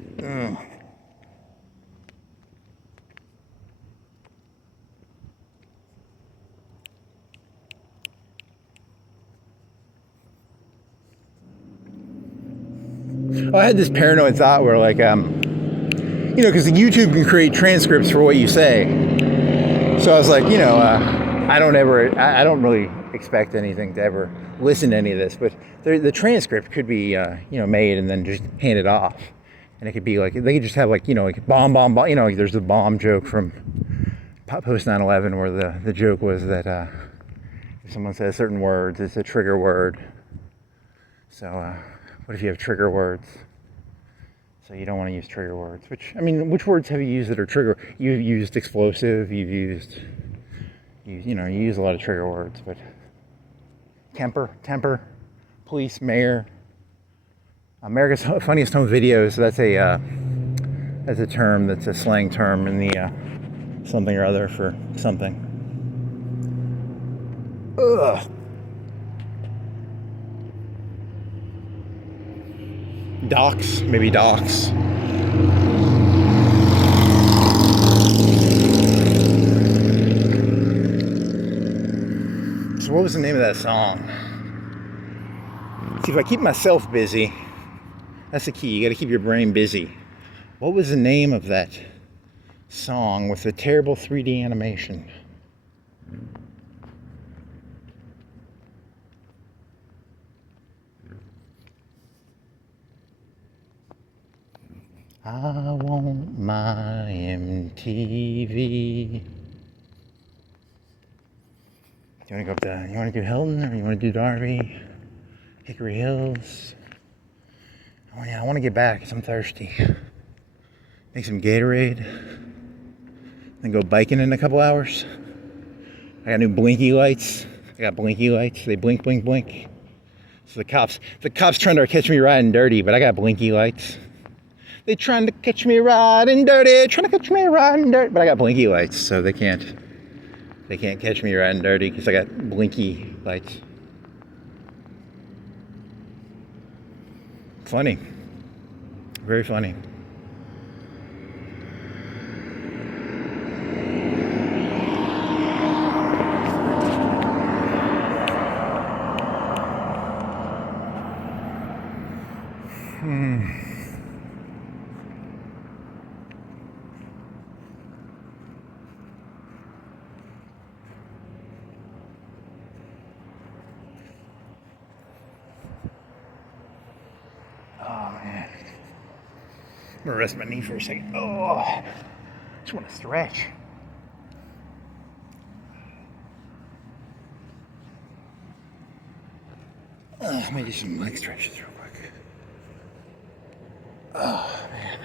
I had this paranoid thought where, like, because YouTube can create transcripts for what you say. So I was like, I don't really expect anything to ever listen to any of this, but the transcript could be, made and then just handed off. And it could be like, they could just have like bomb, there's the bomb joke from post 9/11 where the joke was that if someone says certain words, it's a trigger word. So what if you have trigger words? So you don't want to use trigger words. Which words have you used that are trigger? You've used explosive. You use a lot of trigger words, but temper, police, mayor, America's Funniest Home Videos. That's a term. That's a slang term in the something or other for something. Ugh. Docs, maybe docs. So what was the name of that song? See, if I keep myself busy, that's the key. You got to keep your brain busy. What was the name of that song with the terrible 3D animation? I want my MTV. you want to go up to, you want to do Hilton or you want to do Darby? Hickory Hills? Oh yeah, I want to get back because I'm thirsty. Make some Gatorade. Then go biking in a couple hours. I got new blinky lights. I got blinky lights. They blink, blink, blink. So the cops trying to catch me riding dirty, but I got blinky lights. They trying to catch me riding dirty, trying to catch me riding dirty, but I got blinky lights, so they can't catch me riding dirty because I got blinky lights. Funny, very funny. I'm gonna rest my knee for a second. Oh, just want to stretch. Let me do some leg stretches real quick. Oh, man.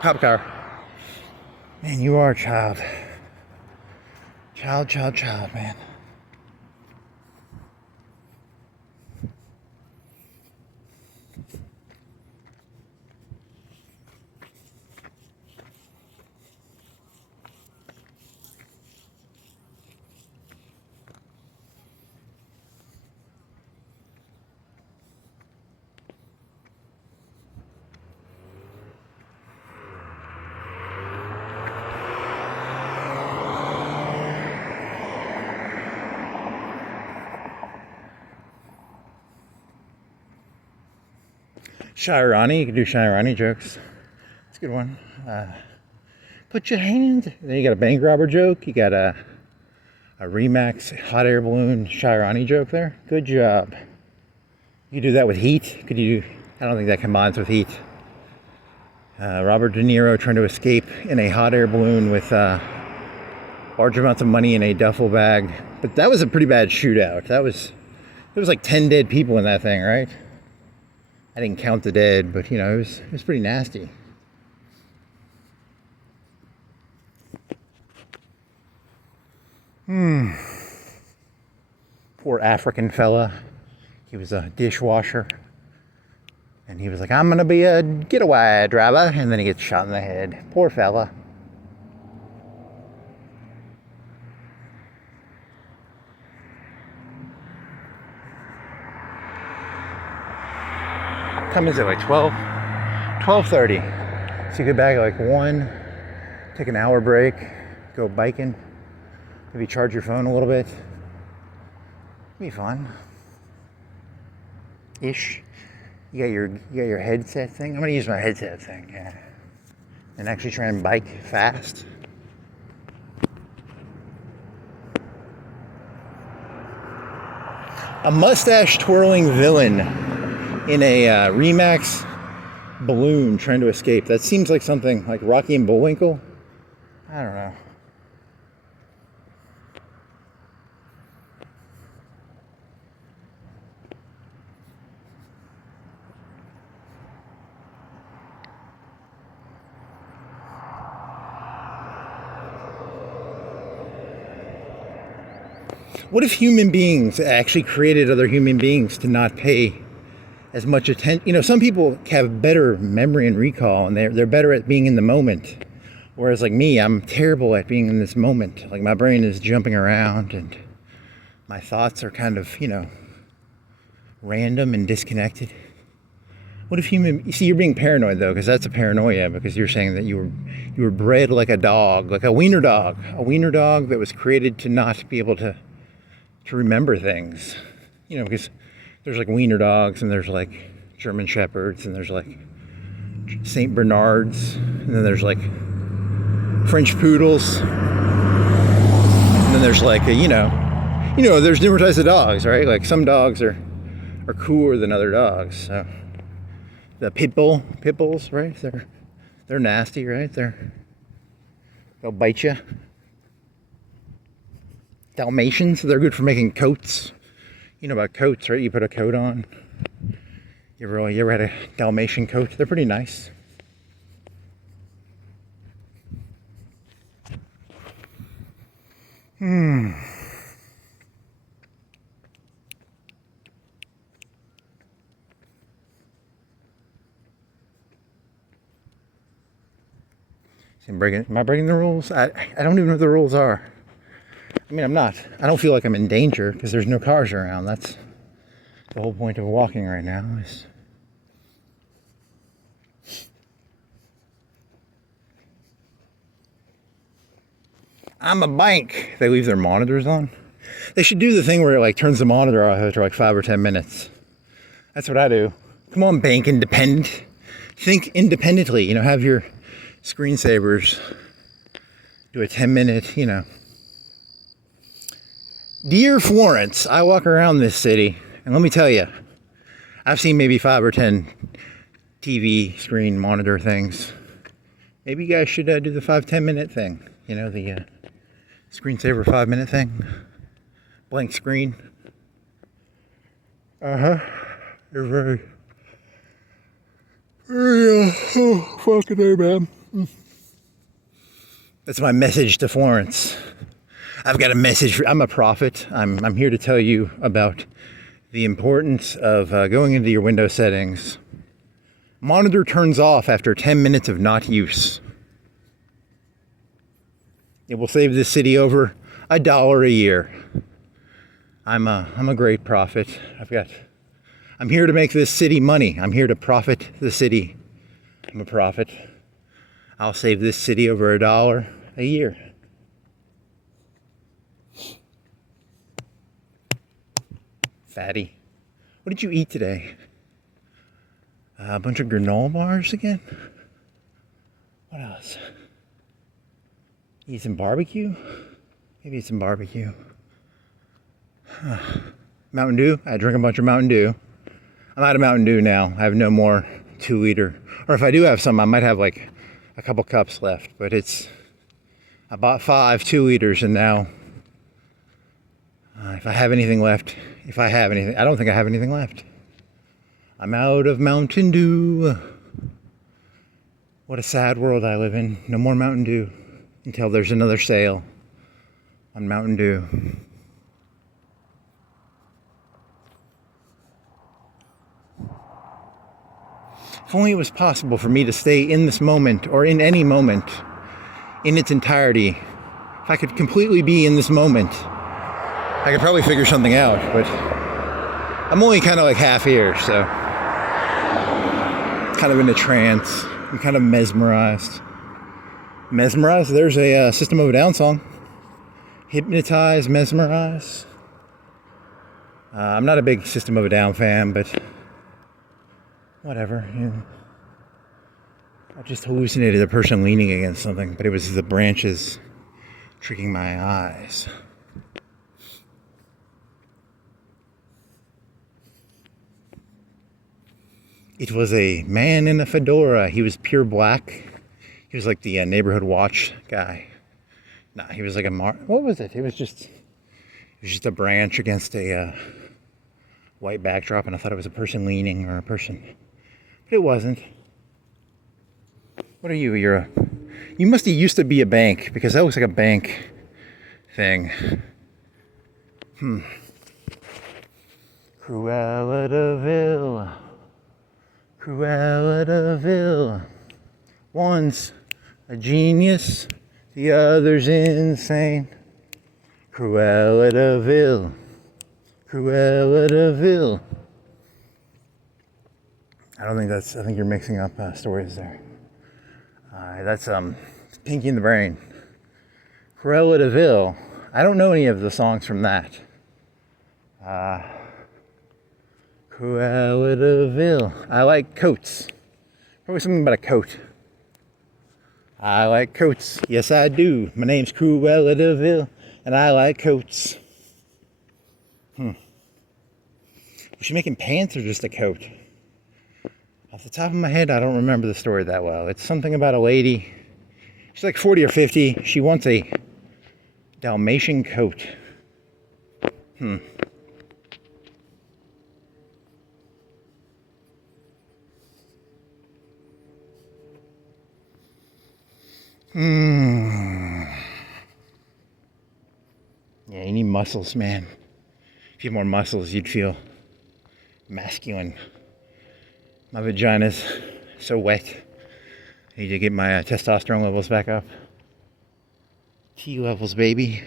Cop car. Man, you are a child. Child, man. Shairani, you can do Shairani jokes. It's a good one. Put your hand. Then you got a bank robber joke. You got a Remax hot air balloon Shairani joke there. Good job. You do that with heat. Could you? I don't think that combines with heat. Robert De Niro trying to escape in a hot air balloon with large amounts of money in a duffel bag. But that was a pretty bad shootout. There was like 10 dead people in that thing, right? I didn't count the dead, but you know, it was pretty nasty. Poor African fella. He was a dishwasher. And he was like, I'm gonna be a getaway driver. And then he gets shot in the head. Poor fella. Time is it, like 12:30. So you get back at like 1, take an hour break, go biking, maybe charge your phone a little bit. Be fun. Ish. You got your headset thing. I'm gonna use my headset thing, yeah. And actually try and bike fast. A mustache twirling villain in a Remax balloon trying to escape. That seems like something like Rocky and Bullwinkle. I don't know. What if human beings actually created other human beings to not pay as much attention? You know, some people have better memory and recall, and they're better at being in the moment. Whereas like me, I'm terrible at being in this moment. Like my brain is jumping around and my thoughts are kind of, you know, random and disconnected. What if you see, you're being paranoid though, because that's a paranoia, because you're saying that you were bred like a dog, like a wiener dog that was created to not be able to to remember things. You know, because there's like wiener dogs, and there's like German shepherds, and there's like Saint Bernards, and then there's like French poodles, and then there's like there's different types of dogs, right? Like some dogs are cooler than other dogs. So the pit bulls, right? They're nasty, right? They'll bite you. Dalmatians, they're good for making coats. You know about coats, right? You put a coat on. You ever had a Dalmatian coat? They're pretty nice. Am I breaking the rules? I don't even know what the rules are. I mean, I'm not. I don't feel like I'm in danger because there's no cars around. That's the whole point of walking right now. I'm a bank. They leave their monitors on. They should do the thing where it like turns the monitor off after like 5 or 10 minutes. That's what I do. Come on, bank independent. Think independently. You know, have your screensavers do a 10-minute, Dear Florence, I walk around this city, and let me tell you, I've seen maybe 5 or 10 TV screen monitor things. Maybe you guys should do the 5-10-minute thing. You know, the screensaver 5-minute thing. Blank screen. You're very fucking A, man. That's my message to Florence. I've got a message. I'm a prophet. I'm here to tell you about the importance of going into your window settings. Monitor turns off after 10 minutes of not use. It will save this city over $1 a year. I'm a great prophet. I'm here to make this city money. I'm here to profit the city. I'm a prophet. I'll save this city over $1 a year. Fatty. What did you eat today? A bunch of granola bars again? What else? Eat some barbecue? Maybe eat some barbecue. Mountain Dew? I drank a bunch of Mountain Dew. I'm out of Mountain Dew now. I have no more 2-liter. Or if I do have some, I might have like a couple cups left. But I bought 5 2-liters, and now if I have anything left, I don't think I have anything left. I'm out of Mountain Dew. What a sad world I live in. No more Mountain Dew until there's another sale on Mountain Dew. If only it was possible for me to stay in this moment, or in any moment, in its entirety. If I could completely be in this moment, I could probably figure something out, but I'm only kind of like half here, so kind of in a trance. I'm kind of mesmerized. Mesmerized? There's a System of a Down song. Hypnotize, mesmerize. I'm not a big System of a Down fan, but whatever. I just hallucinated a person leaning against something, but it was the branches tricking my eyes. It was a man in a fedora. He was pure black. He was like the neighborhood watch guy. Nah, he was like what was it? It was just a branch against a white backdrop, and I thought it was a person leaning or a person, but it wasn't. What are you? You must have used to be a bank, because that looks like a bank thing. Cruella de Vil. Cruella de Vil. One's a genius, the other's insane. Cruella de Vil. Cruella de Vil. I think you're mixing up stories there. That's Pinky and the Brain. Cruella de Vil. I don't know any of the songs from that. Cruella de Vil. I like coats. Probably something about a coat. I like coats. Yes, I do. My name's Cruella de Vil, and I like coats. Was she making pants or just a coat? Off the top of my head, I don't remember the story that well. It's something about a lady. She's like 40 or 50. She wants a Dalmatian coat. Yeah, you need muscles, man. If you had more muscles, you'd feel masculine. My vagina's so wet. I need to get my testosterone levels back up. T levels, baby.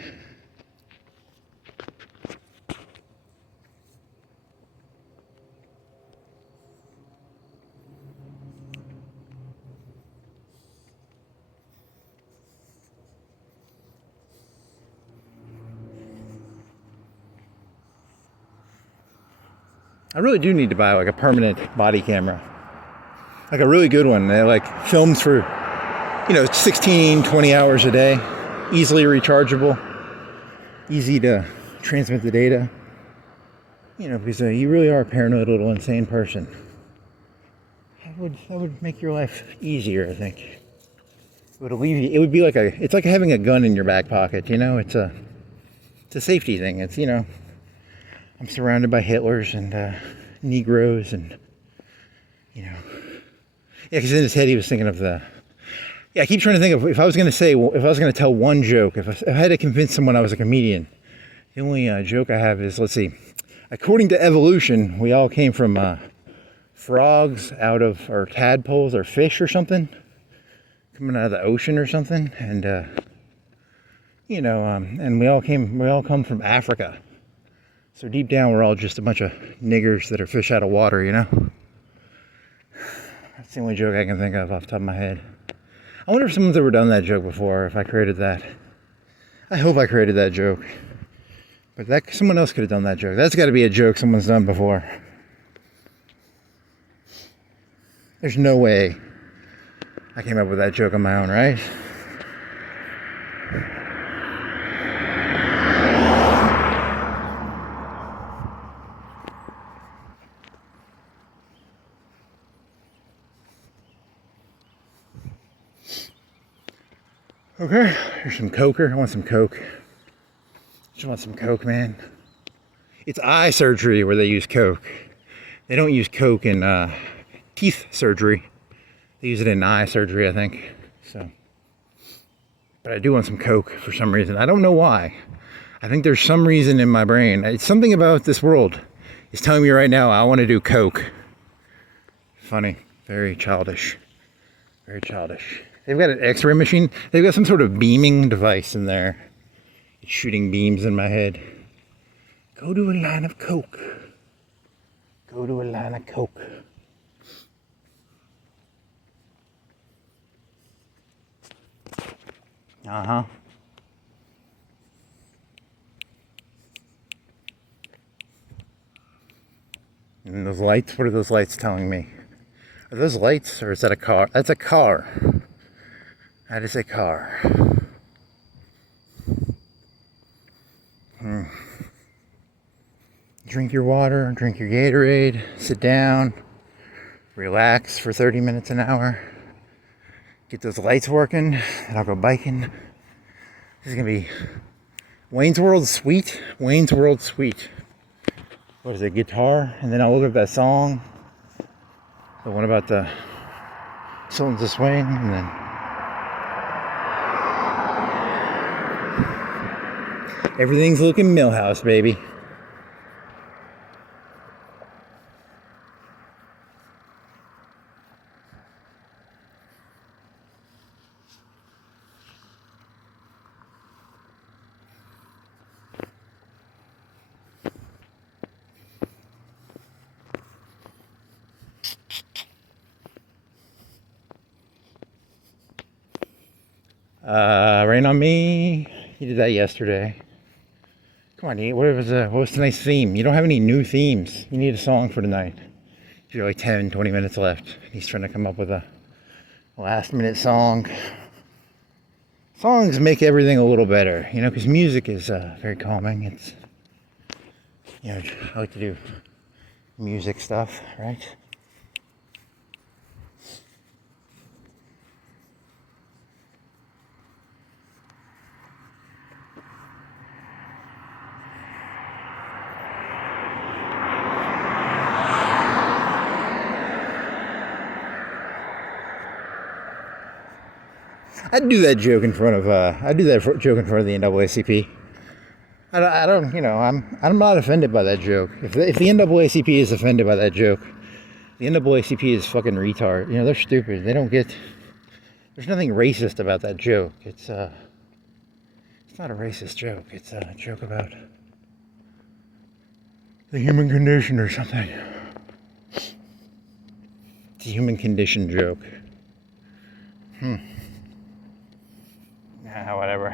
I really do need to buy like a permanent body camera. Like a really good one that like films for, 16, 20 hours a day. Easily rechargeable. Easy to transmit the data. Because you really are a paranoid little insane person. That would make your life easier, I think. It would alleviate. It would be like it's like having a gun in your back pocket. It's a safety thing. It's I'm surrounded by Hitlers and Negroes and yeah. Because in his head he was thinking of I keep trying to think of if I was going to tell one joke. If I had to convince someone I was a comedian, the only joke I have is, let's see. According to evolution, we all came from frogs or tadpoles or fish or something, coming out of the ocean or something, and and we all come from Africa. So deep down, we're all just a bunch of niggers that are fish out of water, That's the only joke I can think of off the top of my head. I wonder if someone's ever done that joke before, if I created that. I hope I created that joke. But someone else could have done that joke. That's got to be a joke someone's done before. There's no way I came up with that joke on my own, right? Okay, here's some Coker. I want some Coke. Just want some Coke, man. It's eye surgery where they use Coke. They don't use Coke in teeth surgery. They use it in eye surgery, I think. But I do want some Coke for some reason. I don't know why. I think there's some reason in my brain. It's something about this world. It's telling me right now I want to do Coke. Funny. Very childish. Very childish. They've got an X-ray machine. They've got some sort of beaming device in there. It's shooting beams in my head. Go to a line of Coke. Go to a line of Coke. Uh-huh. And those lights, what are those lights telling me? Are those lights or is that a car? That's a car. That is a car. Drink your water, drink your Gatorade, sit down, relax for 30 minutes an hour, get those lights working, and I'll go biking. This is gonna be Wayne's World Sweet. Wayne's World Sweet. What is it, guitar? And then I'll look up that song, the one about the Sultans of Swing, and then everything's looking Millhouse, baby. Rain on Me. He did that yesterday. Come on, what was tonight's theme? You don't have any new themes. You need a song for tonight. You're like 10, 20 minutes left. He's trying to come up with a last minute song. Songs make everything a little better, you know, because music is very calming. It's, you know, I like to do music stuff, right? I'd do that joke in front of joke in front of the NAACP. I don't, you know, I'm not offended by that joke. If the NAACP is offended by that joke, the NAACP is fucking retard. You know, they're stupid. They don't get. There's nothing racist about that joke. It's not a racist joke. It's a joke about the human condition or something. It's a human condition joke. Yeah, whatever.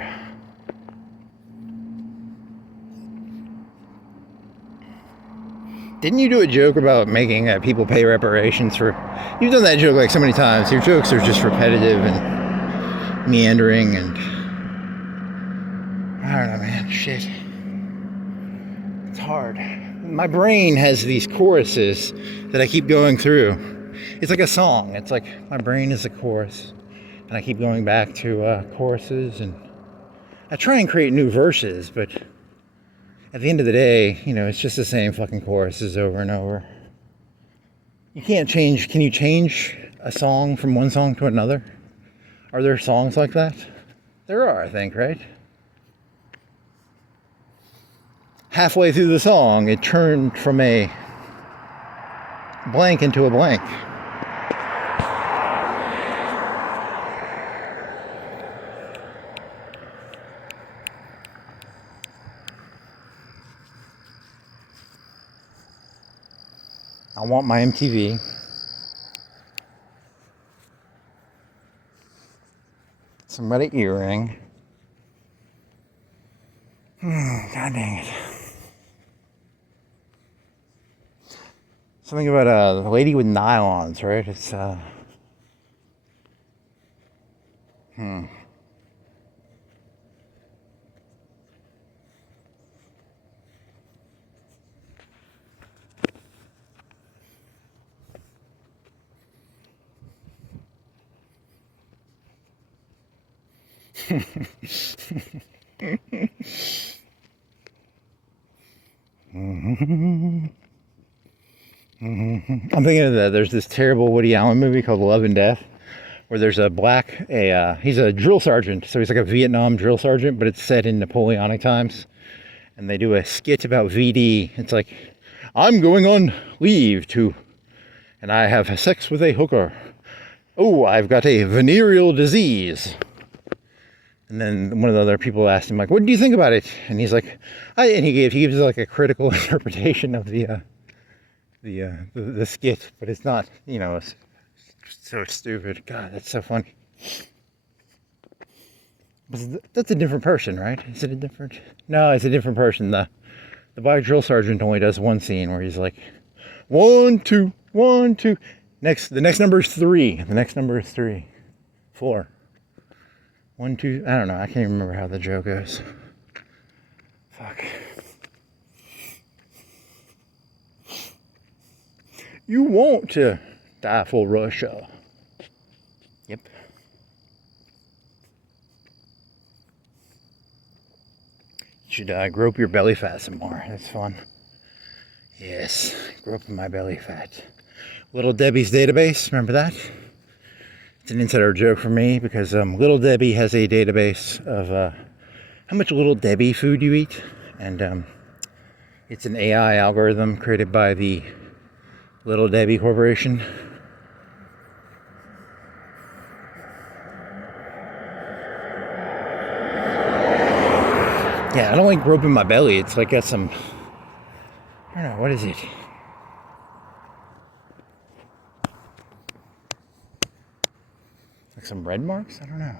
Didn't you do a joke about making people pay reparations for... You've done that joke like so many times. Your jokes are just repetitive and meandering and... I don't know, man. Shit. It's hard. My brain has these choruses that I keep going through. It's like a song. It's like my brain is a chorus. And I keep going back to choruses, and I try and create new verses, but at the end of the day, you know, it's just the same fucking choruses over and over. You can't change. Can you change a song from one song to another? Are there songs like that? There are, I think, right? Halfway through the song, it turned from a blank into a blank. I want my MTV. Somebody earring. God dang it. Something about a lady with nylons, right? It's I'm thinking of that. There's this terrible Woody Allen movie called Love and Death, where there's he's a drill sergeant, so he's like a Vietnam drill sergeant, but it's set in Napoleonic times, and they do a skit about VD. It's like, I'm going on leave and I have sex with a hooker. Oh, I've got a venereal disease. And then one of the other people asked him, like, what do you think about it? And he's like, he gives like a critical interpretation of the skit, but it's not, you know, it's so stupid. God, that's so funny. That's a different person, right? Is it a different? No, it's a different person. The black drill sergeant only does one scene where he's like, 1, 2, 1, 2. The next number is 3. The next number is 3, 4. 1, 2. I don't know. I can't even remember how the joke goes. Fuck. You want to die for Russia. Yep. You should grope your belly fat some more. That's fun. Yes, groping my belly fat. Little Debbie's Database. Remember that? It's an insider joke for me because Little Debbie has a database of how much Little Debbie food you eat. And it's an AI algorithm created by the Little Debbie Corporation. Yeah, I don't like groping my belly. It's like got some, I don't know, what is it? Like some red marks? I don't know.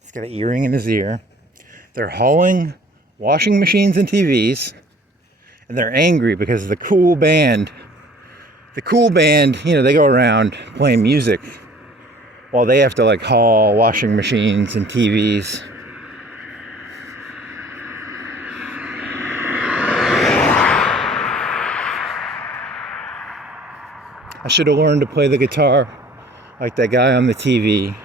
He's got an earring in his ear. They're hauling washing machines and TVs, and they're angry because the cool band, you know, they go around playing music while they have to like haul washing machines and TVs. I should have learned to play the guitar like that guy on the TV.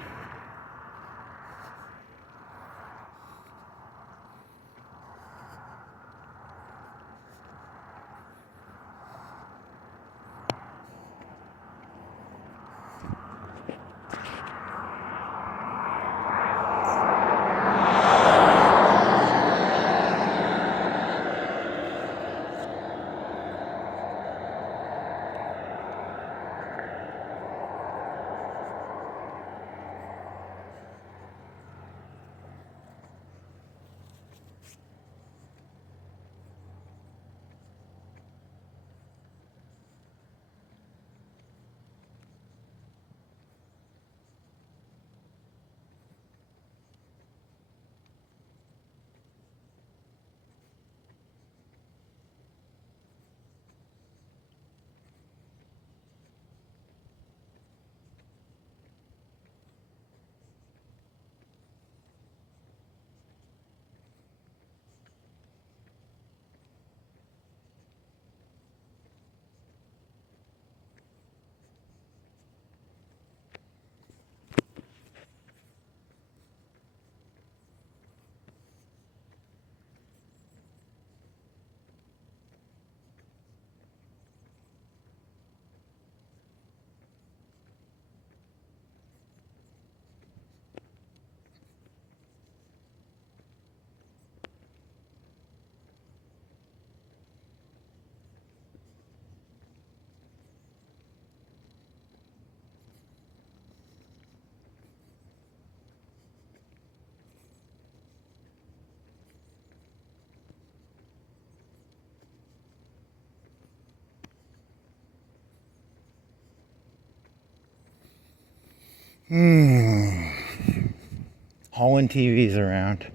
Hauling TVs around.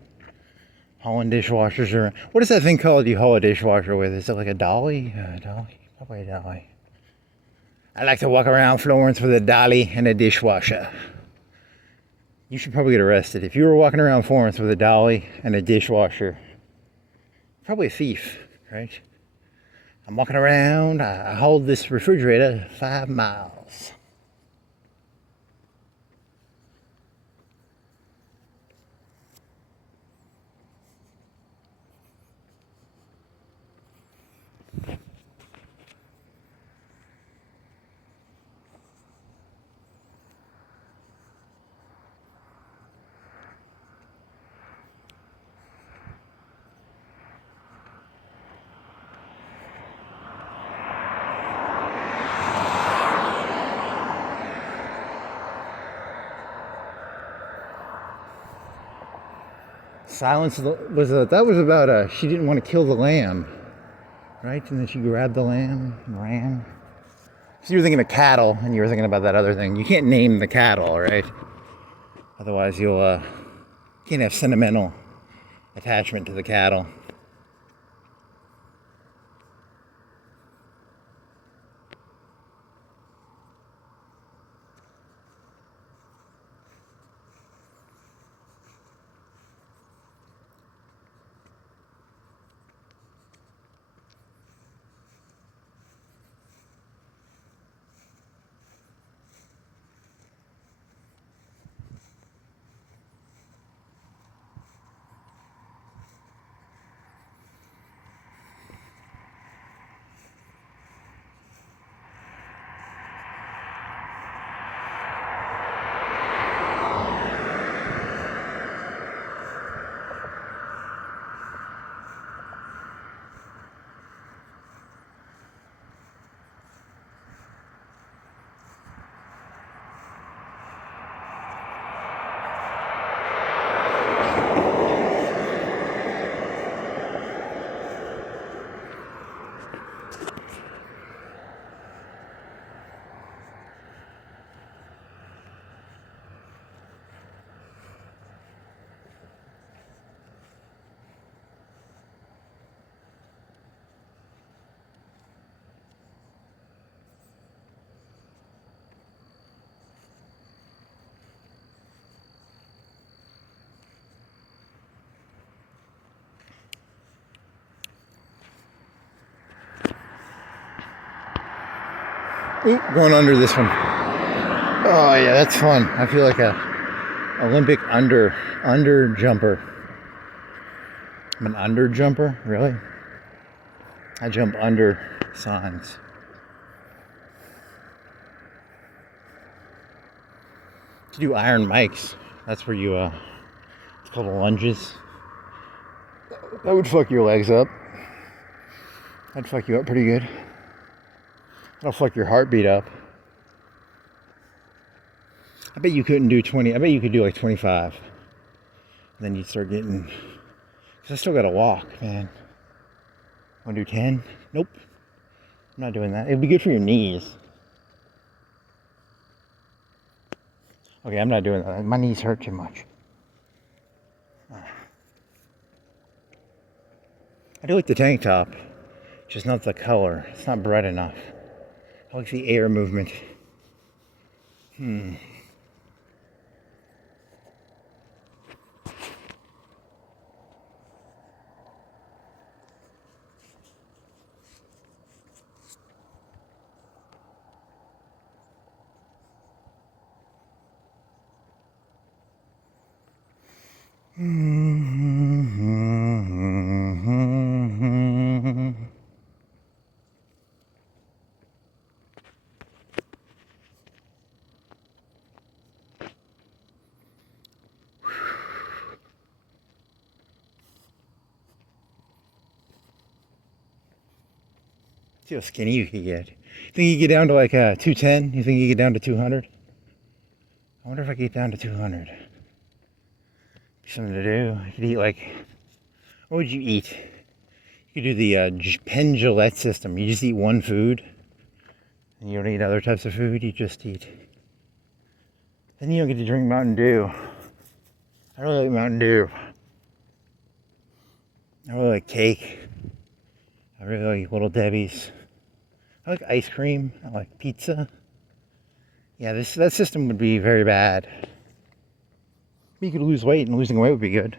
Hauling dishwashers around. What is that thing called you haul a dishwasher with? Is it like a dolly? Dolly? Probably a dolly. I like to walk around Florence with a dolly and a dishwasher. You should probably get arrested. If you were walking around Florence with a dolly and a dishwasher, probably a thief, right? I'm walking around, I hold this refrigerator 5 miles. Silence was that was about she didn't want to kill the lamb, right? And then she grabbed the lamb and ran. So you were thinking of cattle, and you were thinking about that other thing. You can't name the cattle, right? Otherwise, you'll can't have sentimental attachment to the cattle. Ooh, going under this one. Oh yeah, that's fun. I feel like a Olympic under jumper. I'm an under jumper, really? I jump under signs. To do iron mics, that's where you it's called lunges. That would fuck your legs up. That'd fuck you up pretty good. That'll fuck your heartbeat up. I bet you couldn't do 20. I bet you could do like 25. And then you'd start getting. Because I still gotta walk, man. Wanna do 10? Nope. I'm not doing that. It'd be good for your knees. Okay, I'm not doing that. My knees hurt too much. I do like the tank top. Just not the color. It's not bright enough. I like the air movement. See how skinny you can get. You think you get down to like 210? You think you get down to 200? I wonder if I get down to 200. Be something to do. I could eat like. What would you eat? You could do the Penn Gillette system. You just eat one food. And you don't eat other types of food. You just eat. Then you don't get to drink Mountain Dew. I really like Mountain Dew. I really like cake. I really like Little Debbie's. I like ice cream. I like pizza. Yeah, that system would be very bad. You could lose weight, and losing weight would be good.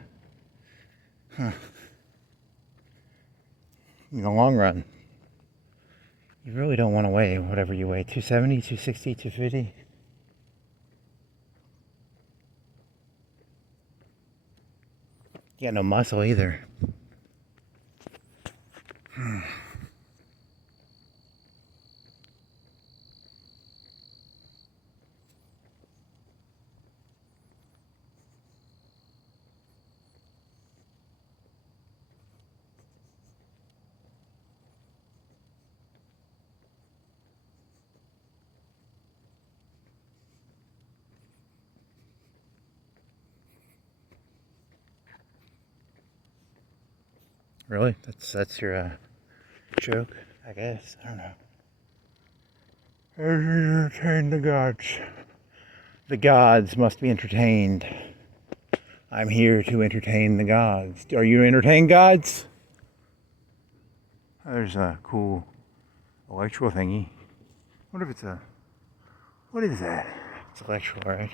Huh. In the long run. You really don't want to weigh whatever you weigh. 270, 260, 250. You got no muscle either. Really? That's your joke, I guess. I don't know. Entertain the gods. The gods must be entertained. I'm here to entertain the gods. Are you entertained, gods? There's a cool electrical thingy. What if it's a... What is that? It's electrical, right?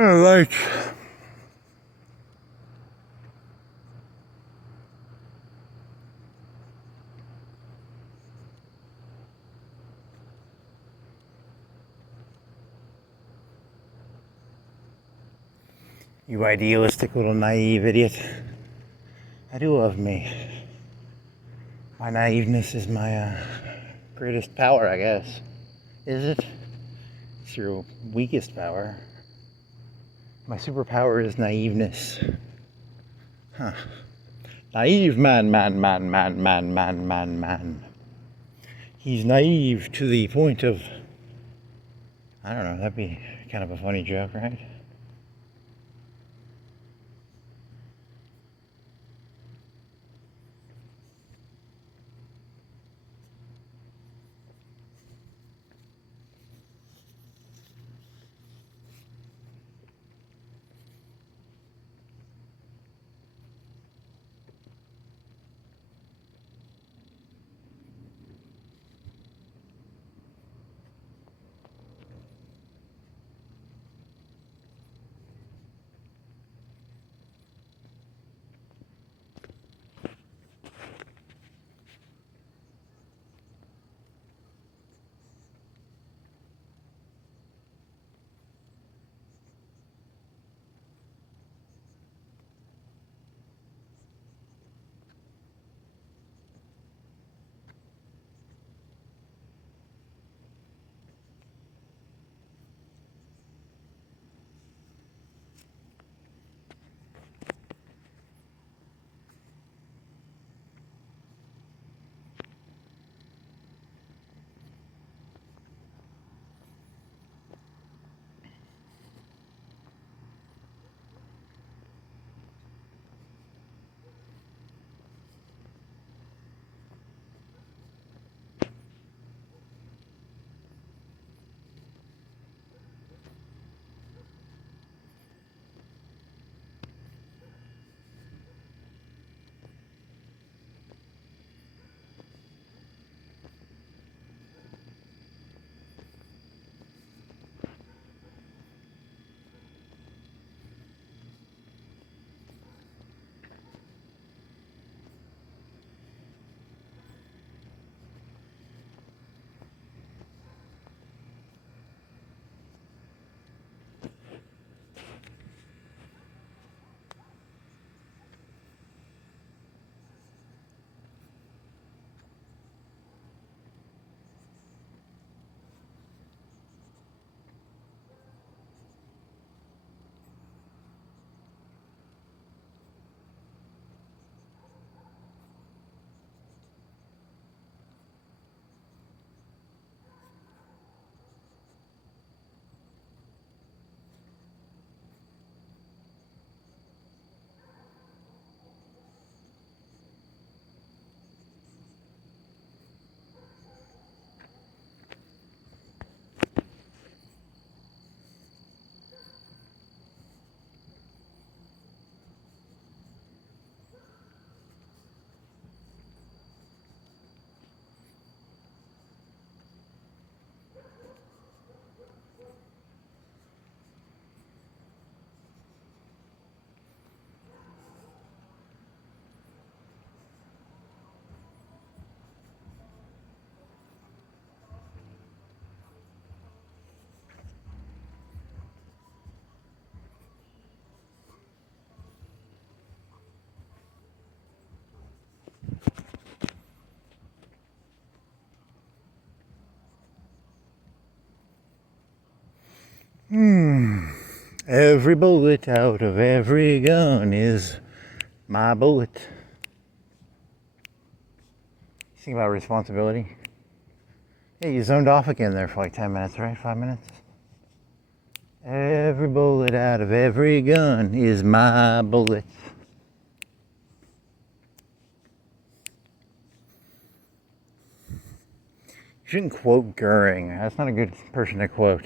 I like you idealistic little naive idiot. I do love me. My naiveness is my greatest power, I guess. Is it? It's your weakest power. My superpower is naiveness. Huh. Naive man. He's naive to the point of... I don't know, that'd be kind of a funny joke, right? Every bullet out of every gun is my bullet. You think about responsibility? Yeah, you zoned off again there for like 10 minutes, right? 5 minutes? Every bullet out of every gun is my bullet. You shouldn't quote Goering. That's not a good person to quote.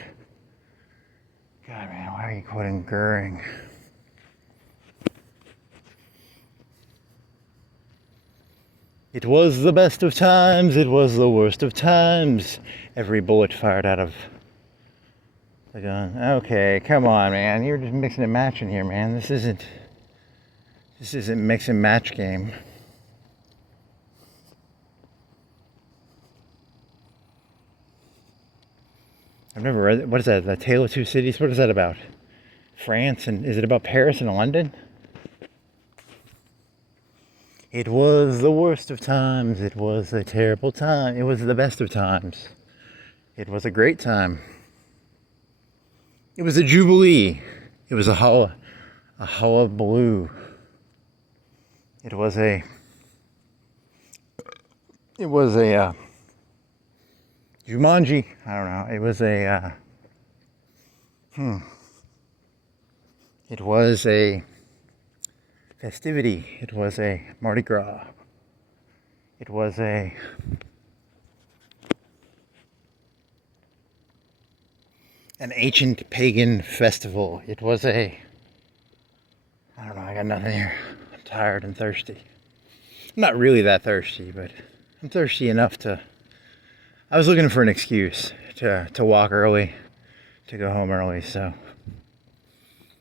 God, man, why are you quoting Goering? It was the best of times, it was the worst of times. Every bullet fired out of Like, okay, come on, man. You're just mixing and matching here, man. This isn't mix and match game. I've never read it. What is that? The Tale of Two Cities? What is that about? France? And is it about Paris and London? It was the worst of times. It was a terrible time. It was the best of times. It was a great time. It was a jubilee. It was a hullabaloo. It was a Jumanji. I don't know. It was It was a festivity. It was a Mardi Gras. It was an ancient pagan festival. It was I don't know, I got nothing here. I'm tired and thirsty. I'm not really that thirsty, but I'm thirsty enough to... I was looking for an excuse to walk early, to go home early, so...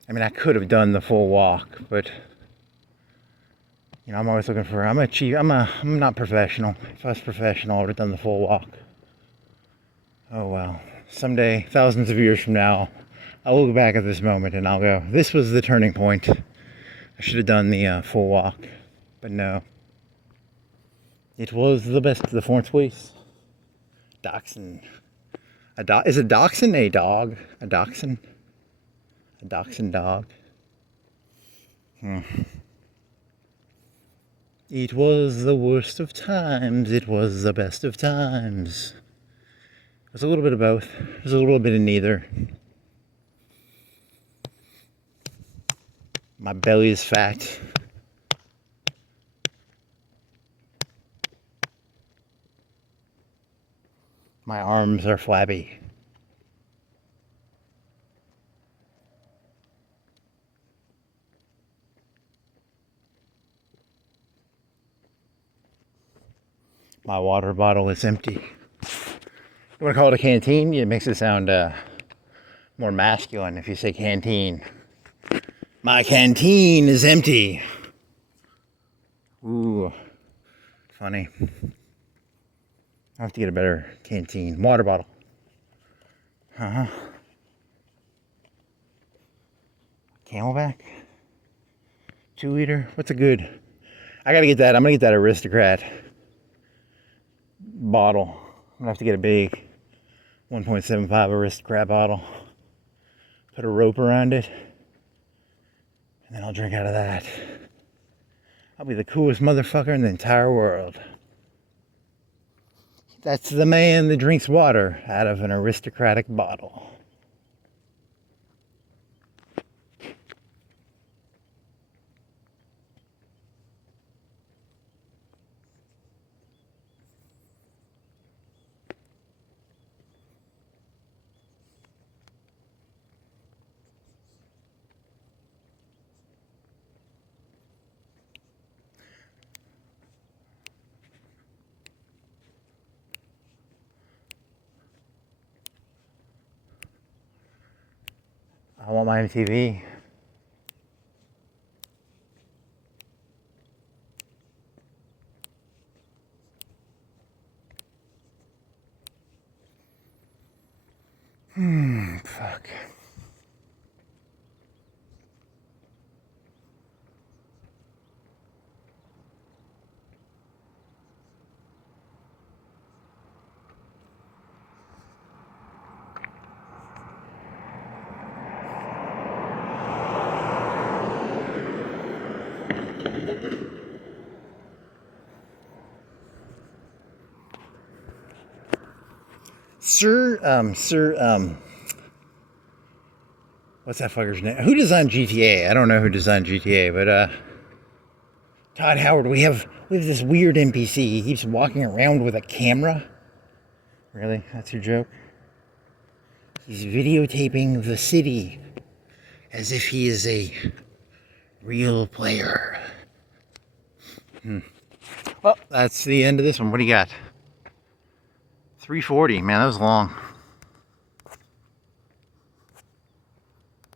I mean, I could have done the full walk, but... You know, I'm always looking for... I'm not professional. If I was professional, I would have done the full walk. Oh, well. Someday, thousands of years from now, I'll look back at this moment and I'll go, this was the turning point. I should have done the full walk. But no. It was the best of the fourth place. Dachshund. Is a dachshund a dog? A dachshund? A dachshund dog? It was the worst of times. It was the best of times. It was a little bit of both. It was a little bit of neither. My belly is fat. My arms are flabby. My water bottle is empty. You want to call it a canteen? It makes it sound more masculine if you say canteen. My canteen is empty. Ooh, funny. I have to get a better canteen. Water bottle. Camelback? 2 liter? What's a good? I gotta get that. I'm gonna get that Aristocrat bottle. I'm gonna have to get a big 1.75 Aristocrat bottle. Put a rope around it. And then I'll drink out of that. I'll be the coolest motherfucker in the entire world. That's the man that drinks water out of an aristocratic bottle. I want my MTV. Fuck. What's that fucker's name? Who designed GTA? I don't know who designed GTA, but Todd Howard. We have this weird NPC. He keeps walking around with a camera. Really? That's your joke? He's videotaping the city as if he is a real player. Well, that's the end of this one. What do you got? 340. Man, that was long.